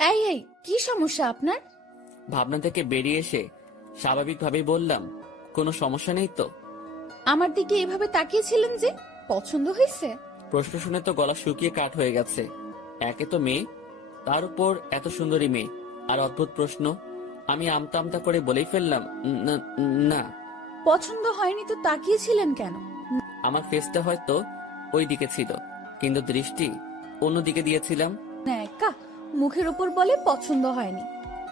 এই এই কি সমস্যা আপনার? ভাবনা থেকে বেরিয়ে এসে স্বাভাবিকভাবেই বললাম, কোনো সমস্যা নেই তো। আমার দিকে এভাবে তাকিয়েছিলেন যে, পছন্দ হয়েছে? প্রশ্ন শুনে তো গলা শুকিয়ে কাঠ হয়ে গেছে। একে তো মেয়ে, তার উপর এত সুন্দরী মেয়ে, আর অদ্ভুত প্রশ্ন। আমি আমতা আমতা করে বলেই ফেললাম, না না। পছন্দ হয়নি তো তাকিয়েছিলেন কেন? আমার ফেসটা হয়তো ওই দিকে ছিল, কিন্তু দৃষ্টি অন্যদিকে দিয়েছিলাম। না একা মুখের উপর বলে পছন্দ হয়নি।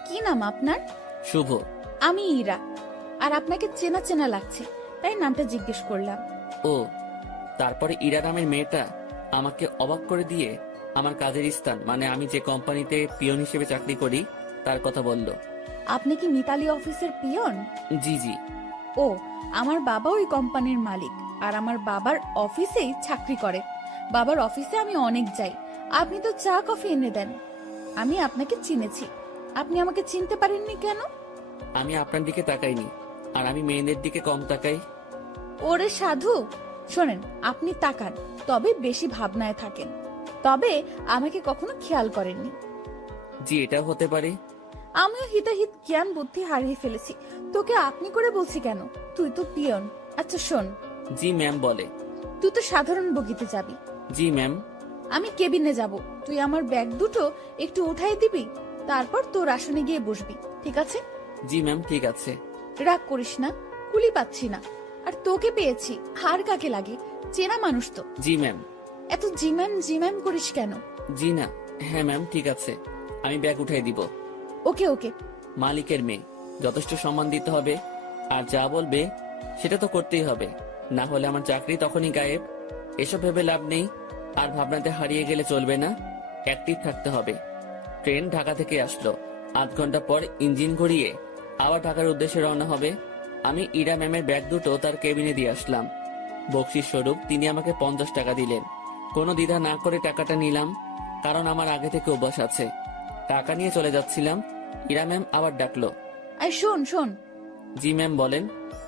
কি নাম আপনার? শুভ। আমি ইরা। আর আপনাকে চেনা চেনা লাগছে, তাই নামটা জিজ্ঞেস করলাম। ও, তারপরে ইরা নামের মেয়েটা আমাকে অবাক করে দিয়ে আমার কাজের স্থান, মানে আমি যে কোম্পানিতে পিয়ন হিসেবে চাকরি করি, তার কথা বলল। আপনি কি মিতালি অফিসের পিয়ন? জি জি। ও, আমার বাবা ওই কোম্পানির মালিক, আর আমার বাবার অফিসেই চাকরি করে। বাবার অফিসে আমি অনেক যাই। আপনি তো চা কফি এনে দেন। আমি আপনাকে চিনেছি, আপনি আমাকে চিনতে পারেননি কেন? আমি আপনার দিকে তাকাইনি, আর আমি মেয়েদের দিকে কম তাকাই। ওরে সাধু, শোনেন, আপনি তাকান, তবে বেশি ভাবনায় থাকেন, তবে আমাকে কখনো খেয়াল করেননি। জি, এটাও হতে পারে। আমিও হিতাহিত জ্ঞান বুদ্ধি হারিয়ে ফেলেছি। তোকে আপনি করে বলছি কেন? তুই তো পিয়ন। আচ্ছা শোন, জি ম্যাম বলে। তুই তো সাধারণ বগিতে যাবি, জি ম্যাম। আমি কেবিনে যাব। তুই আমার ব্যাগ দুটো একটু উঠাই দিবি, তারপর তোর আসনে গিয়ে বসবি, ঠিক আছে? জি ম্যাম, ঠিক আছে। রাগ করিস না, কুলি পাচ্ছি না। আর তোকে পেয়েছি, হার কাকে লাগে, চেনা মানুষ তো। জি ম্যাম। এত জিম্যান জিম্যান করিস কেন? জি না, হ্যাঁ ম্যাম, ঠিক আছে, আমি ব্যাগ উঠাই দিব। ওকে ওকে। মালিকের মেয়ে, যথেষ্ট সম্মান দিতে হবে, আর যা বলবে সেটা তো করতেই হবে, না হলে আমার চাকরি তখনই গায়েব। এসব ভেবে লাভ নেই, আর ভাবনাতে হারিয়ে গেলে চলবে না, অ্যাক্টিভ থাকতে হবে। ট্রেন ঢাকা থেকে আসলো, ৮ ঘন্টা পর ইঞ্জিন ঘুরিয়ে আবার ঢাকার উদ্দেশ্যে রওনা হবে। আমি ইরা ম্যামের ব্যাগ দুটো তার কেবিনে দিয়ে আসলাম। বকশিস স্বরূপ তিনি আমাকে 50 টাকা দিলেন। কোনো দ্বিধা না করে টাকাটা নিলাম, কারণ আমার আগে থেকে অভ্যাস আছে। টাকা নিয়ে চলে যাচ্ছিলাম, ইরা ম্যাম আবার ডাকলো। আর শোন শোন, জি ম্যাম বলেন।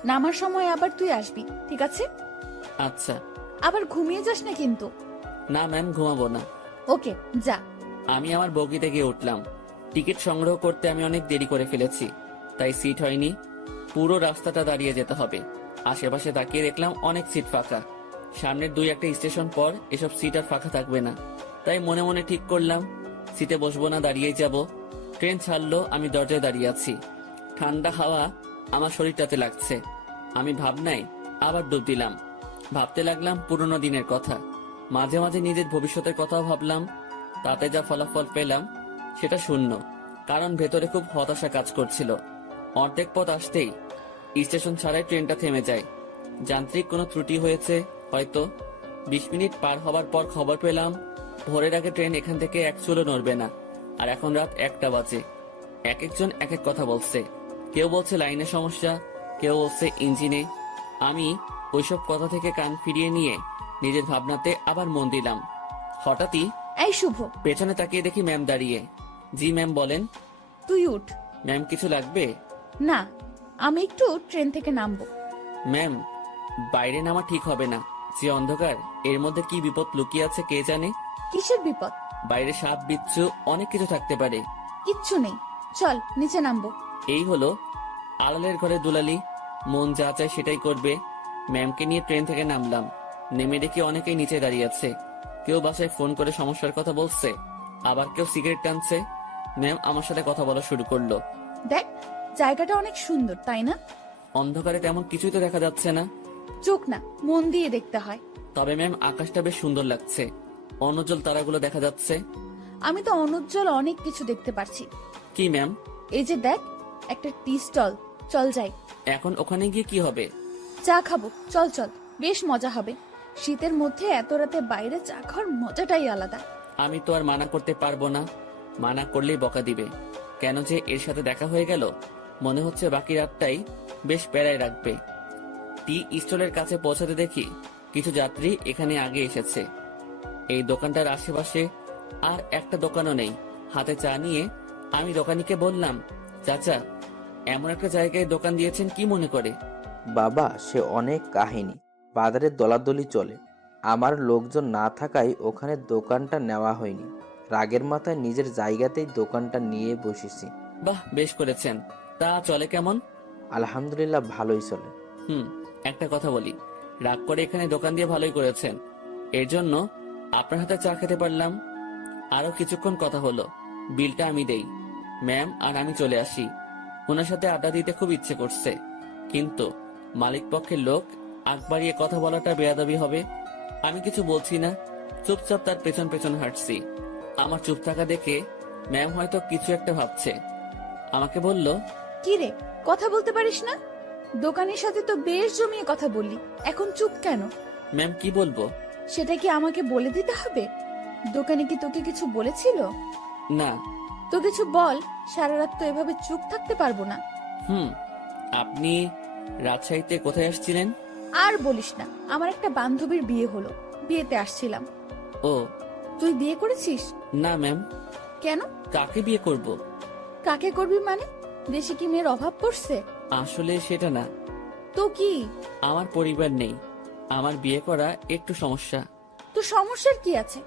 নামার সময় আবার তুই আসবি, ঠিক আছে? আচ্ছা। আবার ঘুমিয়ে যাস না কিন্তু। না ম্যাম, ঘুমাবো না। ওকে, যা। আমি আমার বগিতে গিয়ে উঠলাম। টিকিট সংগ্রহ করতে আমি অনেক দেরি করে ফেলেছি, তাই সিট হয়নি। পুরো রাস্তাটা দাঁড়িয়ে যেতে হবে। আশেপাশে তাকিয়ে দেখলাম অনেক সিট ফাঁকা। সামনের 2-1টা স্টেশন পর এসব সিট আর ফাঁকা থাকবে না, তাই মনে মনে ঠিক করলাম সিটে বসবো না, দাঁড়িয়েই যাব। ট্রেন ছাড়লো, আমি দরজায় দাঁড়িয়ে আছি। ঠান্ডা হাওয়া আমার শরীরটাতে লাগছে। আমি ভাবনায় আবার ডুব দিলাম। ভাবতে লাগলাম পুরনো দিনের কথা, মাঝে মাঝে নিজের ভবিষ্যতের কথাও ভাবলাম। তাতে যা ফলাফল পেলাম সেটা শূন্য, কারণ ভেতরে খুব হতাশা কাজ করছিল। অর্ধেক পথ আসতেই স্টেশন ছাড়াই ট্রেনটা থেমে যায়। যান্ত্রিক কোনো ত্রুটি হয়েছে হয়তো। 20 মিনিট পার হবার পর খবর পেলাম ভোরের আগে ট্রেন এখান থেকে এক চুলও নড়বে না। আর এখন রাত 1টা বাজে। এক একজন এক এক কথা বলছে। কেউ বলছে লাইনের সমস্যা, কেউ বলছে ইঞ্জিনে। আমি ওইসব কথা থেকে কান ফিরিয়ে নিয়ে নিজের ভাবনাতে আবার মন দিলাম। হঠাৎই এই শুভ, পেছনে তাকিয়ে দেখি ম্যাম দাঁড়িয়ে। জি ম্যাম বলেন। তুই উঠ। ম্যাম কিছু লাগবে? না, আমি একটু ট্রেন থেকে নামবো। ম্যাম, বাইরে নামা ঠিক হবে না। যে অন্ধকার, এর মধ্যে কি বিপদ লুকিয়ে আছে কে জানে। কিসের বিপদ? বাইরে সাপ বিচ্ছু অনেক কিছু থাকতে পারে। কিচ্ছু নেই, চল নিচে নামবো। এই হলো আড়ালের ঘরে দুলালি, মন যা চায় সেটাই করবে। ম্যামকে নিয়ে ট্রেন থেকে নামলাম। নেমে দেখি অনেকেই নিচে দাঁড়িয়ে আছে। কেউ বাসায় ফোন করে সমস্যার কথা বলছে, আবার কেউ সিগারেট টানছে। ম্যাম আমার সাথে কথা বলা শুরু করলো। দেখ, জায়গাটা অনেক সুন্দর, তাই না? অন্ধকারে তেমন কিছুই তো দেখা যাচ্ছে না। চোখ না, মন দিয়ে দেখতে হয়। তবে ম্যাম আকাশটা বেশ সুন্দর লাগছে, অনুজ্জ্বল তারাগুলো দেখা যাচ্ছে। আমি তো অনুজ্জ্বল অনেক কিছু দেখতে পারছি। কি ম্যাম? এই যে দেখ, একটা টি স্টল, চল যাই। এখন ওখানে গিয়ে কি হবে? চা খাবো, চল চল, বেশ মজা হবে। শীতের মধ্যে এত রাতে বাইরে চা খাওয়ার মজাটাই আলাদা। আমি তো আর মানা করতে পারবো না, মানা করলেই বকা দিবে। কেন যে এর সাথে দেখা হয়ে গেল, মনে হচ্ছে বাকি রাতটাই বেশ প্যারায় রাখবে। টি স্টলের কাছে পৌঁছাতে দেখি কিছু যাত্রী এখানে আগে এসেছে। এই দোকানটার আশেপাশে আর একটা দোকানও নেই। হাতে চা নিয়ে আমি দোকানিকে বললাম, চাচা, এমন একটা জায়গায় দোকান দিয়েছেন কি মনে করে? বাবা, সে অনেক কাহিনী, বাজারে দলাদলি চলে, আমার লোকজন না থাকায় ওখানে দোকানটা নেওয়া হয়নি। রাগের মাথায় নিজের জায়গাতেই দোকানটা নিয়ে বসেছি। বাহ, বেশ করেছেন। তা চলে কেমন? আলহামদুলিল্লাহ, ভালোই চলে। একটা কথা বলি, রাগ করে এখানে দোকান দিয়ে ভালোই করেছেন। এর জন্য আপনার হাতে চা খেতে পারলাম। আরো কিছুক্ষণ কথা হলো, বিলটা আমি দেই। ম্যাম আর আমি চলে আসি। ওনার সাথে আড্ডা দিতে খুব ইচ্ছে করছে, কিন্তু মালিক পক্ষের লোক আগ বাড়িয়ে কথা বলাটা বেয়াদবি হবে। আমি কিছু বলছি না, চুপচাপ তার পেছন পেছন হাঁটছি। আমার চুপ থাকা দেখে ম্যাম হয়তো কিছু একটা ভাবছে। আমাকে বলল, কি রে, কথা বলতে পারিস না? দোকানের সাথে তো বেশ জমিয়ে কথা বললি, এখন চুপ কেন? ম্যাম কি বলবো? সেটা কি আমাকে বলে দিতে হবে? দোকানে কি তোকে কিছু বলেছিল? না। তো কিছু বল, সারা রাত তো এভাবে চুপ থাকতে পারবো না। আপনি রাজশাহীতে কোথায় আসছিলেন? আর বলিস না, আমার একটা বান্ধবীর বিয়ে হলো, বিয়েতে আসছিলাম। ও। তুই বিয়ে করেছিস? না ম্যাম। কেন? কাকে বিয়ে করব? কাকে করবি মানে? দেশে কি মেয়ের অভাব পড়ছে? আসলে সেটা না। তো কি? আমার পরিবার নেই, আমার বিয়ে করা একটু সমস্যা। তো সমস্যার কি আছে?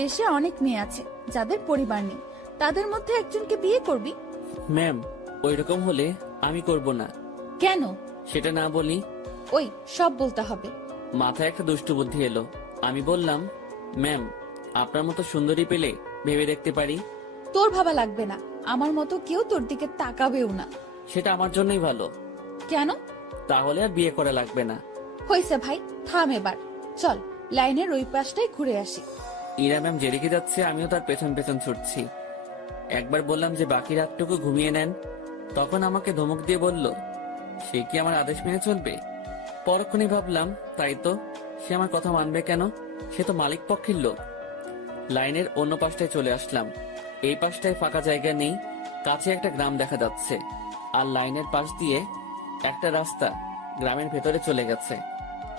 দেশে অনেক মেয়ে আছে যাদের পরিবার নেই, তাদের মধ্যে একজনকে বিয়ে করবি। ম্যাম, ওই রকম হলে আমি করব না। কেন? সেটা না বলি। ওই সব বলতে হবে। মাথায় একটা দুষ্টু বুদ্ধি এলো। আমি বললাম, ম্যাম, আপনার মতো সুন্দরী পেলে ভেবে দেখতে পারি। তোর ভাবা লাগবে না, আমার মতো কেউ তোর দিকে তাকাবেও না। সেটা আমার জন্যই ভালো। কেন? তাহলে আর বিয়ে করা লাগবে না। হয়েছে ভাই, থাম এবার। চল লাইনের ওই পাশটাই ঘুরে আসি। ইরা ম্যাম যেদিকে যাচ্ছে আমিও তার পেছন পেছন ছুটছি। একবার বললাম যে বাকি রাতটুকু ঘুমিয়ে নেন, তখন আমাকে ধমক দিয়ে বলল, সে কি আমার আদেশ মেনে চলবে? পরক্ষণে ভাবলাম, তাই তো, সে আমার কথা মানবে কেন? সে তো মালিক পক্ষের লোক। লাইনের অন্য পাশটায় চলে আসলাম। এই পাশটায় ফাঁকা জায়গা নেই, কাছে একটা গ্রাম দেখা যাচ্ছে, আর লাইনের পাশ দিয়ে একটা রাস্তা গ্রামের ভেতরে চলে গেছে।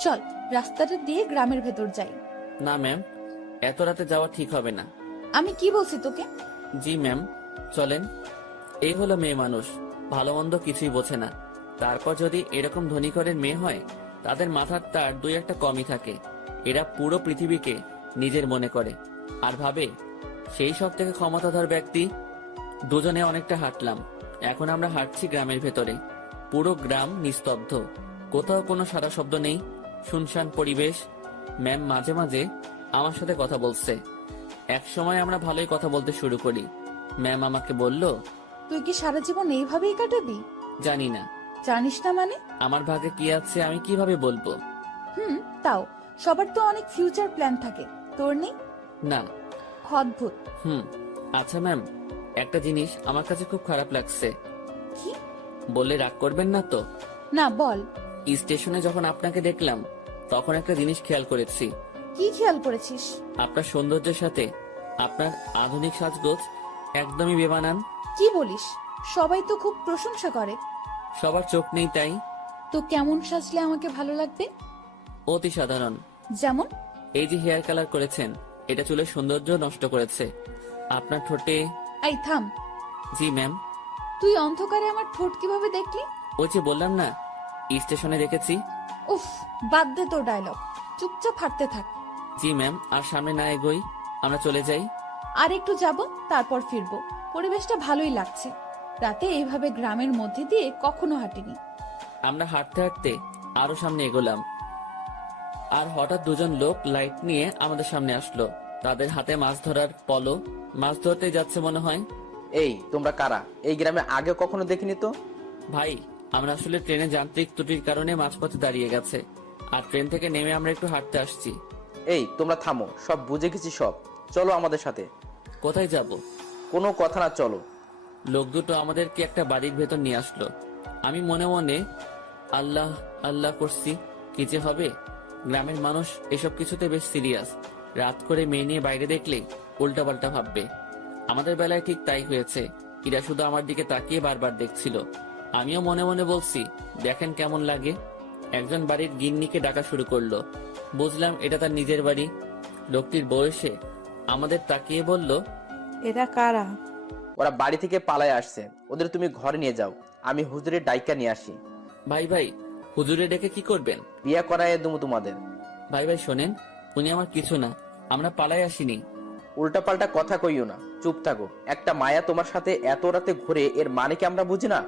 চল রাস্তাটা দিয়ে গ্রামের ভেতর যাই। না ম্যাম, এত রাতে যাওয়া ঠিক হবে না। আমি কি বলছি তোকে? জি ম্যাম, চলেন। এই হলো মেয়ে মানুষ, ভালো মন্দ কিছুই বোঝে না। তারপর যদি এরকম ধনী ঘরের মেয়ে হয়, তাদের মাথার তার দুই একটা কমই থাকে। এরা পুরো পৃথিবীকে নিজের মনে করে আর ভাবে সেই সব থেকে ক্ষমতাধর ব্যক্তি। দুজনে অনেকটা হাঁটলাম। এখন আমরা হাঁটছি গ্রামের ভেতরে। পুরো গ্রাম নিস্তব্ধ, কোথাও কোনো সারা শব্দ নেই, শুনশান পরিবেশ। ম্যাম মাঝে মাঝে আমার সাথে কথা বলছে। এক সময় আমরা ভালোই কথা বলতে শুরু করি। ম্যাম আমাকে বলল, তুই কি সারা জীবন এইভাবেই কাটাবি? জানি না। জানিস না মানে? আমার ভাগে কি আছে আমি কিভাবে বলবো? তাও সবার তো অনেক ফিউচার প্ল্যান থাকে, তোর নেই? না। অদ্ভুত। আচ্ছা ম্যাম, একটা জিনিস আমার কাছে খুব খারাপ লাগছে। কি? বললে রাগ করবেন না তো? না, বল। স্টেশনে যখন আপনাকে দেখলাম, তখন একটা জিনিস খেয়াল করেছি। কি খেয়াল করেছিস? আপনার সৌন্দর্যের সাথে আপনার আধুনিক সাজগোজ একদমই বেমানান। কি বলিস? সবাই তো খুব প্রশংসা করে। সবার চোখ নেই তাই। তো কেমন সাজলে আমাকে ভালো লাগবে? অতি সাধারণ। যেমন? এই যে হেয়ার কালার করেছেন, এটা চুলের সৌন্দর্য নষ্ট করেছে। আপনার ঠোঁটে। এই থাম। জি ম্যাম। তুই অন্ধকারে আমার ঠোঁট কিভাবে দেখলি? ওই যে বললাম না, স্টেশনে দেখেছি। উফ, বাদ দে তোর ডায়লগ, চুপচাপ হাঁটতে থাক। জি ম্যাম, আর সামনে না এগোই, আমরা চলে যাই। আর একটু যাব, তারপর ফিরবো। পরিবেশটা ভালোই লাগছে, রাতে এইভাবে গ্রামের মধ্যে দিয়ে কখনো হাঁটিনি। আমরা হাঁটতে হাঁটতে আরো সামনে এগোলাম, আর হঠাৎ দুজন লোক লাইট নিয়ে আমাদের সামনে আসলো। তাদের হাতে মাছ ধরার পলো, মাছ ধরতে যাচ্ছে মনে হয়। এই, তোমরা কারা? এই গ্রামে আগে কখনো দেখিনি তো। ভাই, আমরা আসলে ট্রেনে যান্ত্রিক ত্রুটির কারণে মাঝপথে দাঁড়িয়ে গেছে, আর ট্রেন থেকে নেমে আমরা একটু হাঁটতে আসছি। এই, তোমরা থামো, সব বুঝে গেছি সব। চলো আমাদের সাথে। কোথায় যাব? কোনো কথা না, চলো। লোক দুটো আমাদেরকে একটা বাড়ির ভেতর নিয়ে আসলো। আমি মনে মনে আল্লাহ আল্লাহ করছি, কি যে হবে। গ্রামের মানুষ এসব কিছুতে বেশ সিরিয়াস। রাত করে মেয়ে নিয়ে বাইরে দেখলে উল্টাপাল্টা ভাববে। আমাদের বেলায় ঠিক তাই হয়েছে। এরা শুধু আমার দিকে তাকিয়ে বারবার দেখছিল। আমিও মনে মনে বলছি, দেখেন কেমন লাগে। একজন বাড়ির গিন্নিকে ডাকা শুরু করলো। বুঝলাম এটা তার নিজের বাড়ি। লোকটির বয়সে আমাদের তাকিয়ে বলল, এরা কারা? ওরা বাড়ি থেকে পালায় আসছে, ওদের তুমি ঘরে নিয়ে যাও, আমি হুজুরের ডাইকা নিয়ে আসি। ভাই ভাই, হুজুরে ডেকে কি করবেন? বিয়ে করায় দেবো তোমাদের। ভাই ভাই শোনেন, উনি আমার কিছু না, আমরা পালাই আসিনি। উল্টাপাল্টা কথা কইও না, চুপ থাকো। একটা মায়া তোমার সাথে এত রাতে ঘুরে, এর মানে কি আমরা বুঝি না?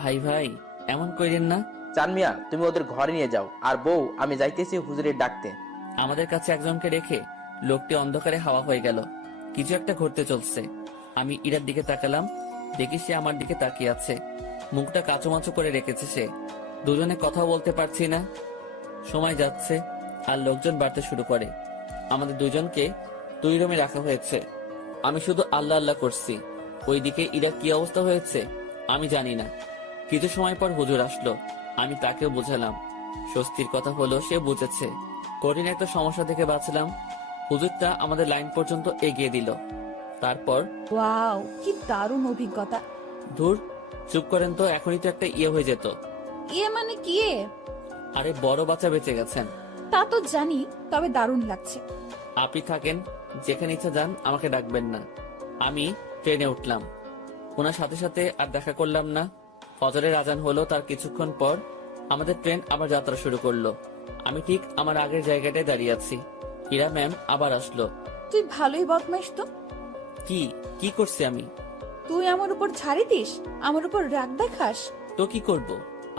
ভাই ভাই এমন কইরেন না। চান মিয়া, তুমি ওদের ঘরে নিয়ে যাও। আর বউ, আমি যাইতেছি হুজুরের ডাকতে। আমাদের কাছে একজনকে রেখে লোকটি অন্ধকারে হাওয়া হয়ে গেল। কিছু একটা ঘটতে চলছে। আমি ইরার দিকে তাকালাম, দেখি সে আমার দিকে তাকিয়ে আছে। মুখটা কাঁচুমাচু করে রেখেছে সে। দুজনে কথাও বলতে পারছি না। সময় যাচ্ছে আর লোকজন বাড়তে শুরু করে। আমাদের দুজনকে 2 রুমে রাখা হয়েছে। আমি শুধু আল্লাহ আল্লাহ করছি। ওইদিকে ইরার কি অবস্থা হয়েছে আমি জানি না। কিছু সময় পর হুজুর আসলো। আমি তাকেও বুঝালাম। স্বস্তির কথা হলো সে বুঝেছে। কঠিন একটা সমস্যা থেকে বাঁচলাম। হুজুরটা আমাদের লাইন পর্যন্ত এগিয়ে দিল। তারপর ওয়াও, কি দারুণ অভিজ্ঞতা। ধুর, চুপ করেন তো, এখনই তো একটা ইয়ে হয়ে যেত। ইয়ে মানে কি এ? আরে বড় বাচ্চা বেঁচে গেছেন। তা তো জানি, তবে দারুণ লাগছে। আপনি থাকেন, যেখানে ইচ্ছা যান, আমাকে ডাকবেন না। আমি ট্রেনে উঠলাম। ওনার সাথে সাথে আর দেখা করলাম না। ফজরের আজান হলো, তার কিছুক্ষণ পর আমাদের ট্রেন আবার যাত্রা শুরু করলো। আমি ঠিক আমার আগের জায়গাটায় দাঁড়িয়ে আছি। ইরা ম্যাম আবার আসলো। তুই ভালোই বদমাইশ তো। কি কি করছি আমি? তুই আমার উপর ছাড়ি দিস, আমার উপর রাগ দেখাস। তো কি করব?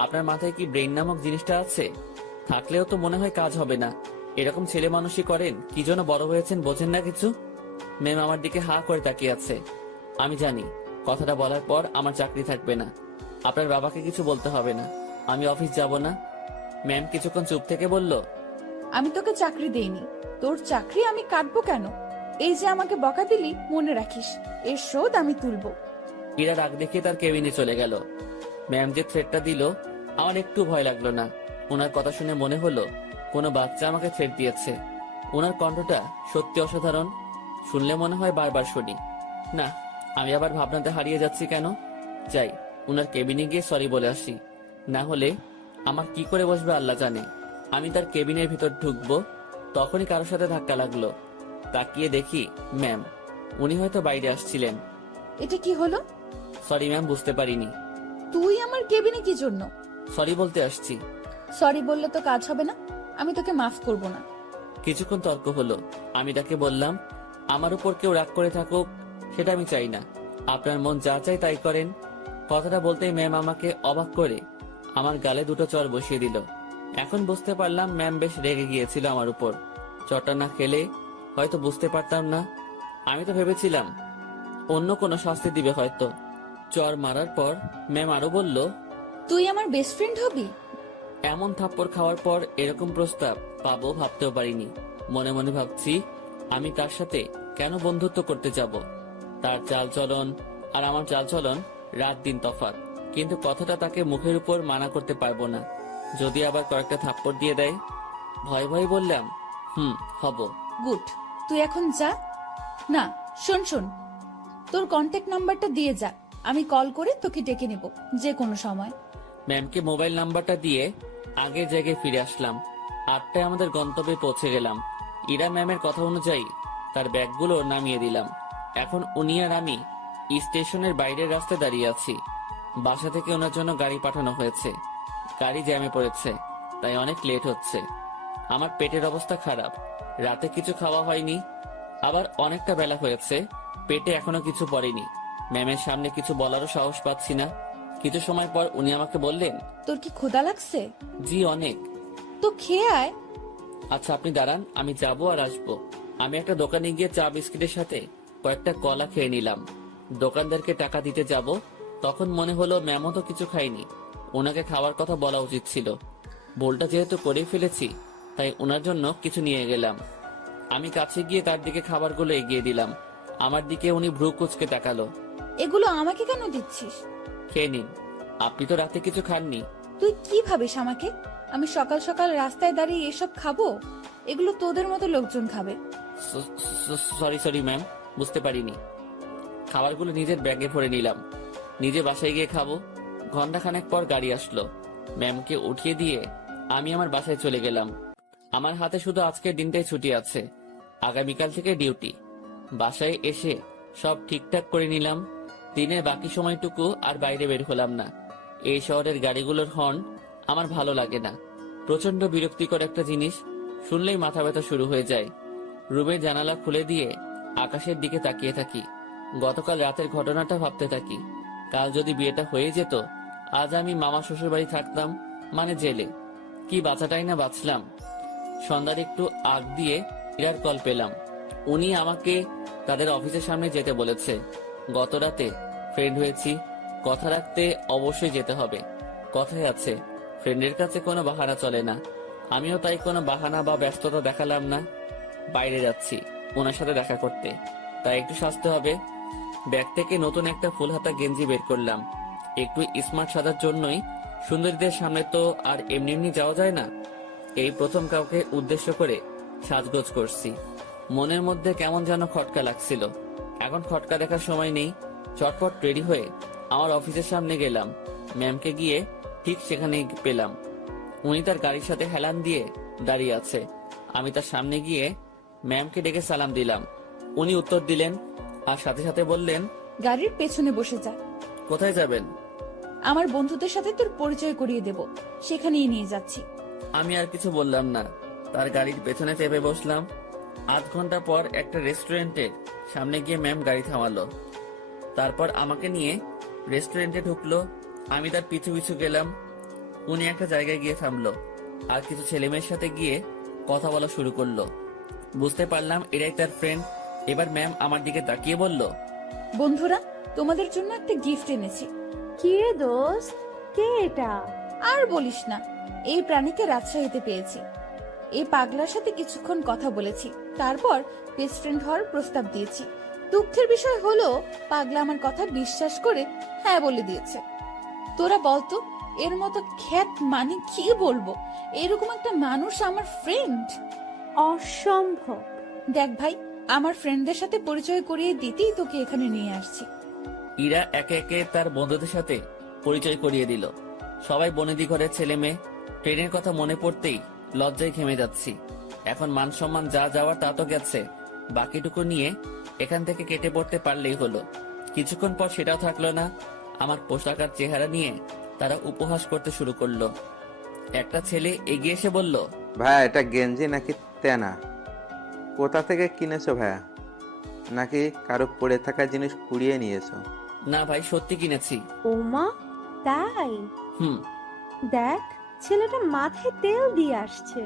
আপনার মাথায় কি ব্রেইন নামক জিনিসটা আছে? থাকলেও তো মনে হয় কাজ হবে না। এরকম ছেলে মানুষই করেন, কি জন্য বড় হয়েছেন বোঝেন না কিছু? ম্যাম আমার দিকে হা করে তাকিয়ে আছে। আমি জানি কথাটা বলার পর আমার চাকরি থাকবে না। আপনার বাবাকে কিছু বলতে হবে না, আমি অফিস যাব না। ম্যাম কিছুক্ষণ চুপ থেকে বলল, আমি তোকে চাকরি দেইনি, তোর চাকরি আমি কাটবো কেন? এই যে আমাকে বকা দিলি, মনে রাখিস, এর শোধ আমি তুলবো। ইরা রাগ দেখে তার কেবিনে চলে গেল। ম্যাম যে থ্রেটটা দিল আমার একটু ভয় লাগলো না। ওনার কথা শুনে মনে হলো কোনো বাচ্চা আমাকে থ্রেট দিয়েছে। ওনার কণ্ঠটা সত্যি অসাধারণ। শুনলে মনে হয় বারবার শুনি। না, আমি আবার ভাবনাতে হারিয়ে যাচ্ছি কেন? যাই, ওনার কেবিনে গিয়ে সরি বলে আসি। না হলে আমার কি করে বসবে আল্লাহ জানে। আমি তার কেবিনের ভিতর ঢুকবো, তখনই কারোর সাথে ধাক্কা লাগলো। তাকিয়ে দেখি ম্যাম। উনি হয়তো বাইরে আসছিলেন। এটা কি হলো? সরি ম্যাম, বুঝতে পারিনি। তুই আমার কেবিনে কি জন্য? সরি বলতে আসছি। সরি বললে তো কাজ হবে না, আমি তোকে মাফ করব না। কিছুক্ষণ তর্ক হলো। আমি তাকে বললাম, আমার উপর কেউ রাগ করে থাকুক সেটা আমি চাই না। আপনার মন যা চাই তাই করেন। কথাটা বলতেই ম্যাম আমাকে অবাক করে আমার গালে 2টো চড় বসিয়ে দিল। এখন বুঝতে পারলাম ম্যাম বেশ রেগে গিয়েছিল আমার উপর। চড়টা না খেলে হয়তো বুঝতে পারতাম না। আমি তো ভেবেছিলাম অন্য কোনো শাস্তি দিবে হয়তো। চড় মারার পর ম্যাম আরো বলল, তুই আমার বেস্ট ফ্রেন্ড হবি? এমন থাপ্পড় খাওয়ার পর এরকম প্রস্তাব পাবো ভাবতেও পারিনি। মনে মনে ভাবছি আমি তার সাথে কেন বন্ধুত্ব করতে যাব। তার চালচলন আর আমার চালচলন রাত দিন তফাৎ। কিন্তু কথাটা তাকে মুখের উপর মানা করতে পারবো না, যদি আবার কয়েকটা থাপ্পড় দিয়ে দেয়। ভয় ভয় বললাম, হব। গুড, তুই এখন যা। না, শোন শোন, তোর কন্ট্যাক্ট নাম্বারটা দিয়ে যা, আমি কল করে তোকে ডেকে নেব যে কোনো সময়। ম্যামকে মোবাইল নাম্বারটা দিয়ে আগের জায়গায় ফিরে আসলাম। 8টায় আমাদের গন্তব্যে পৌঁছে গেলাম। ইরা ম্যামের কথা অনুযায়ী তার ব্যাগগুলো নামিয়ে দিলাম। এখন উনি আর আমি স্টেশনের বাইরের রাস্তায় দাঁড়িয়ে আছি। বাসা থেকে ওনার জন্য গাড়ি পাঠানো হয়েছে। গাড়ি জ্যামে পড়েছে, তাই অনেক লেট হচ্ছে। আমার পেটের অবস্থা খারাপ, রাতে কিছু খাওয়া হয়নি। আবার অনেকটা বেলা হয়েছে, পেটে এখনো কিছু পড়েনি। ম্যামের সামনে কিছু বলারও সাহস পাচ্ছি না। কিছু সময় পর উনি আমাকে বললেন, তোর কি ক্ষুধা লাগছে? জি অনেক। তো খেয়ে আয়। আচ্ছা আপনি দাঁড়ান, আমি যাবো আর আসবো। আমি একটা দোকানে গিয়ে চা বিস্কিটের সাথে কয়েকটা কলা খেয়ে নিলাম। দোকানদারকে টাকা দিতে যাব, তখন মনে হলো ম্যামও তো কিছু খাইনি, ওনাকে খাওয়ার কথা বলা উচিত ছিল। বোলটা যেহেতু করে ফেলেছি, তাই ওনার জন্য কিছু নিয়ে গেলাম। আমি কাছে গিয়ে তার দিকে খাবারগুলো এগিয়ে দিলাম। আমার দিকে উনি ভ্রু কুঁচকে তাকালো। এগুলো আমাকে কেন দিচ্ছিস? খেয়ে নিন, আপনি তো রাতে কিছু খাননি। তুই কি ভাবিস আমাকে? আমি সকাল সকাল রাস্তায় দাঁড়িয়ে এসব খাবো? এগুলো তোদের মতো লোকজন খাবে। সরি ম্যাম, বুঝতে পারিনি। খাবারগুলো নিজের ব্যাগে ভরে নিলাম। নিজে বাসায় গিয়ে খাবো। ঘন্টাখানেক পর গাড়ি আসলো। ম্যামকে উঠিয়ে দিয়ে আমি আমার বাসায় চলে গেলাম। আমার হাতে শুধু আজকের দিনটাই ছুটি আছে, আগামীকাল থেকে ডিউটি। বাসায় এসে সব ঠিকঠাক করে নিলাম। দিনের বাকি সময়টুকু আর বাইরে বের হলাম না। এই শহরের গাড়িগুলোর হর্ন আমার ভালো লাগে না, প্রচন্ড বিরক্তিকর একটা জিনিস। শুনলেই মাথা ব্যথা শুরু হয়ে যায়। রুমের জানালা খুলে দিয়ে আকাশের দিকে তাকিয়ে থাকি। গতকাল রাতের ঘটনাটা ভাবতে থাকি। কাল যদি বিয়েটা হয়ে যেত, আজ আমি মামা শ্বশুর বাড়ি থাকতাম, মানে জেলে। কি বাঁচাটাই না বাঁচলাম। সন্ধ্যার একটু আগ দিয়ে ইরার কল পেলাম। উনি আমাকে তাদের অফিসের সামনে যেতে বলেছে। গত রাতে ফ্রেন্ড হয়েছি, কথা রাখতে অবশ্যই যেতে হবে। কথায় আছে, ফ্রেন্ডের কাছে কোনো বাহানা চলে না। আমিও তাই কোনো বাহানা বা ব্যস্ততা দেখালাম না। বাইরে যাচ্ছি ওনার সাথে দেখা করতে, তাই একটু সাজতে হবে। ব্যাগ থেকে নতুন একটা ফুল হাতা গেঞ্জি বের করলাম। একটু স্মার্ট সাজার জন্যই। সুন্দরীদের সামনে তো আর এমনি এমনি যাওয়া যায় না। এই প্রথম কাউকে উদ্দেশ্য করে সাজগোজ করছি। মনের মধ্যে কেমন যেন খটকা লাগছিল। এখন খটকা দেখার সময় নেই। চটপট রেডি হয়ে আমার অফিসের সামনে গেলাম। ম্যামকে গিয়ে ঠিক সেখানেই পেলাম। উনি তার গাড়ির সাথে হেলান দিয়ে দাঁড়িয়ে আছে। আমি তার সামনে গিয়ে ম্যামকে ডেকে সালাম দিলাম। উনি উত্তর দিলেন আর সাথে সাথে বললেন, গাড়ির পেছনে বসে যা। কোথায় যাবেন? আমার বন্ধুদের সাথে তোর পরিচয় করিয়ে দেব, সেখানেই নিয়ে যাচ্ছি। আমি আর কিছু বললাম না, তার গাড়ির পেছনে চেপে বসলাম। আধ ঘন্টা পর একটা রেস্টুরেন্টের সামনে গিয়ে ম্যাম গাড়ি থামালো। তারপর আমাকে নিয়ে রেস্টুরেন্টে ঢুকলো। আমি তার পিছু পিছু গেলাম। উনি একটা জায়গায় গিয়ে থামলো আর কিছু ছেলেমেয়ের সাথে গিয়ে কথা বলা শুরু করলো। বুঝতে পারলাম এরাই তার ফ্রেন্ড। এবার ম্যাম আমার দিকে তাকিয়ে বলল, বন্ধুরা, তোমাদের জন্য একটা গিফট এনেছি। কি রে দোস্ত, কে এটা? আর বলিস না, এই প্রাণীকে রাজশাহীতে পেয়েছি। এই পাগলার সাথে কিছুক্ষণ কথা বলেছি, তারপর বেস্ট ফ্রেন্ড হওয়ার প্রস্তাব দিয়েছি। দুঃখের বিষয় হলো, পাগলা আমার কথা বিশ্বাস করে হ্যাঁ বলে দিয়েছে। তোরা বলতো, এর মতো খ্যাত মানে কি বলবো, এরকম একটা মানুষ আমার ফ্রেন্ড। অসম্ভব। দেখ ভাই, আমার ফ্রেন্ডদের সাথে পরিচয় করিয়ে দিতেই তোকে এখানে নিয়ে আসছি। ইরা একে একে তার বন্ধুদের সাথে পরিচয় করিয়ে দিল। সবাই বনেদি ঘরের ছেলে মেয়ে। ট্রেনের কথা মনে পড়তেই লজ্জায় ঘেমে যাচ্ছি। এখন মান সম্মান যা যাওয়ার তা তো গেছে, বাকিটুকু নিয়ে এখান থেকে কেটে পড়তে পারলেই হলো। কিছুক্ষণ পর সেটাও থাকলো না। আমার পোশাক আর চেহারা নিয়ে তারা উপহাস করতে শুরু করলো। একটা ছেলে এগিয়ে এসে বলল, ভাইয়া এটা গেঞ্জি নাকি তেনা? কোথা থেকে কিনেছো ভাইয়া? নাকি কারো পড়ে থাকা জিনিস কুড়িয়ে নিয়েছো? না ভাই, সত্যি কিনেছি। ওমা, তাই? হুম। দেখ, ছেলেটা মাথায় তেল দিয়ে আসছে।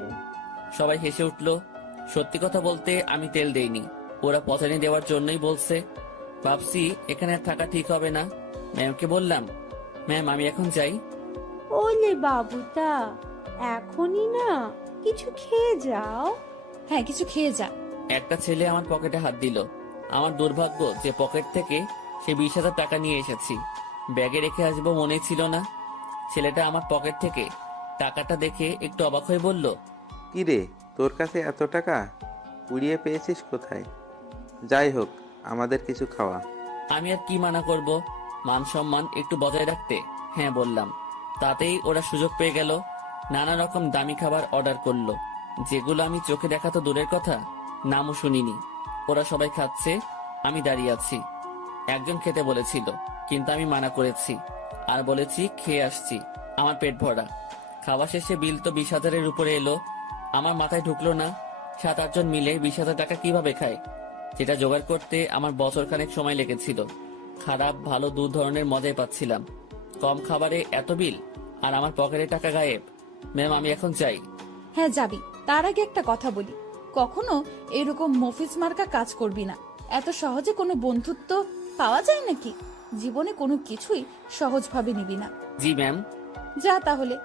সবাই হেসে উঠলো। সত্যি কথা বলতে আমি তেল দেইনি, ওরা পছানি দেওয়ার জন্যই বলছে। ভাবছি এখানে আর থাকা ঠিক হবে না। ম্যামকে বললাম, ম্যাম আমি এখন যাই। ওলে বাবুটা, এখনই না, কিছু খেয়ে যাও। হ্যাঁ, কিছু খেয়ে যা। একটা ছেলে আমার পকেটে হাত দিল। আমার দুর্ভাগ্য যে পকেট থেকে সে 20,000 টাকা নিয়ে এসেছি। ব্যাগে রেখে আসবো মনে ছিল না। ছেলেটা আমার পকেট থেকে টাকাটা দেখে একটু অবাক হয়ে বলল, কি রে, তোর কাছে এত টাকা কুড়িয়ে পেয়েছিস কোথায়? যাই হোক, আমাদের কিছু খাওয়া। আমি আর কি মানা করব, মান সম্মান একটু বজায় রাখতে হ্যাঁ বললাম। তাতেই ওরা সুযোগ পেয়ে গেল। নানা রকম দামি খাবার অর্ডার করলো, যেগুলো আমি চোখে দেখা তো দূরের কথা, নামও শুনিনি। ওরা সবাই খাচ্ছে, আমি দাঁড়িয়ে আছি। একজন খেতে বলেছিল, কিন্তু আমি মানা করেছি আর বলেছি খেয়ে আসছি, আমার পেট ভরা। খাওয়া শেষে বিল তো 20,000-এর উপরে এলো। আমার মাথায় ঢুকলো না 7-8 জন মিলে 20,000 টাকা কিভাবে খায়, যেটা জোগাড় করতে আমার বছর খানেক সময় লেগেছিল। খারাপ ভালো দু ধরনের মজাই পাচ্ছিলাম। কম খাবারে এত বিল আর আমার পকেটে টাকা গায়েব। ম্যাম আমি এখন চাই। হ্যাঁ যাবি, তার আগে একটা কথা বলি, কখনো এরকম মফিজ মার্কা কাজ করবি না। এত সহজে কোনো বন্ধুত্ব পাওয়া যায় নাকি? জীবনে কোনো কিছুই সহজভাবে নিবি না। জি ম্যাম। যা তাহলে।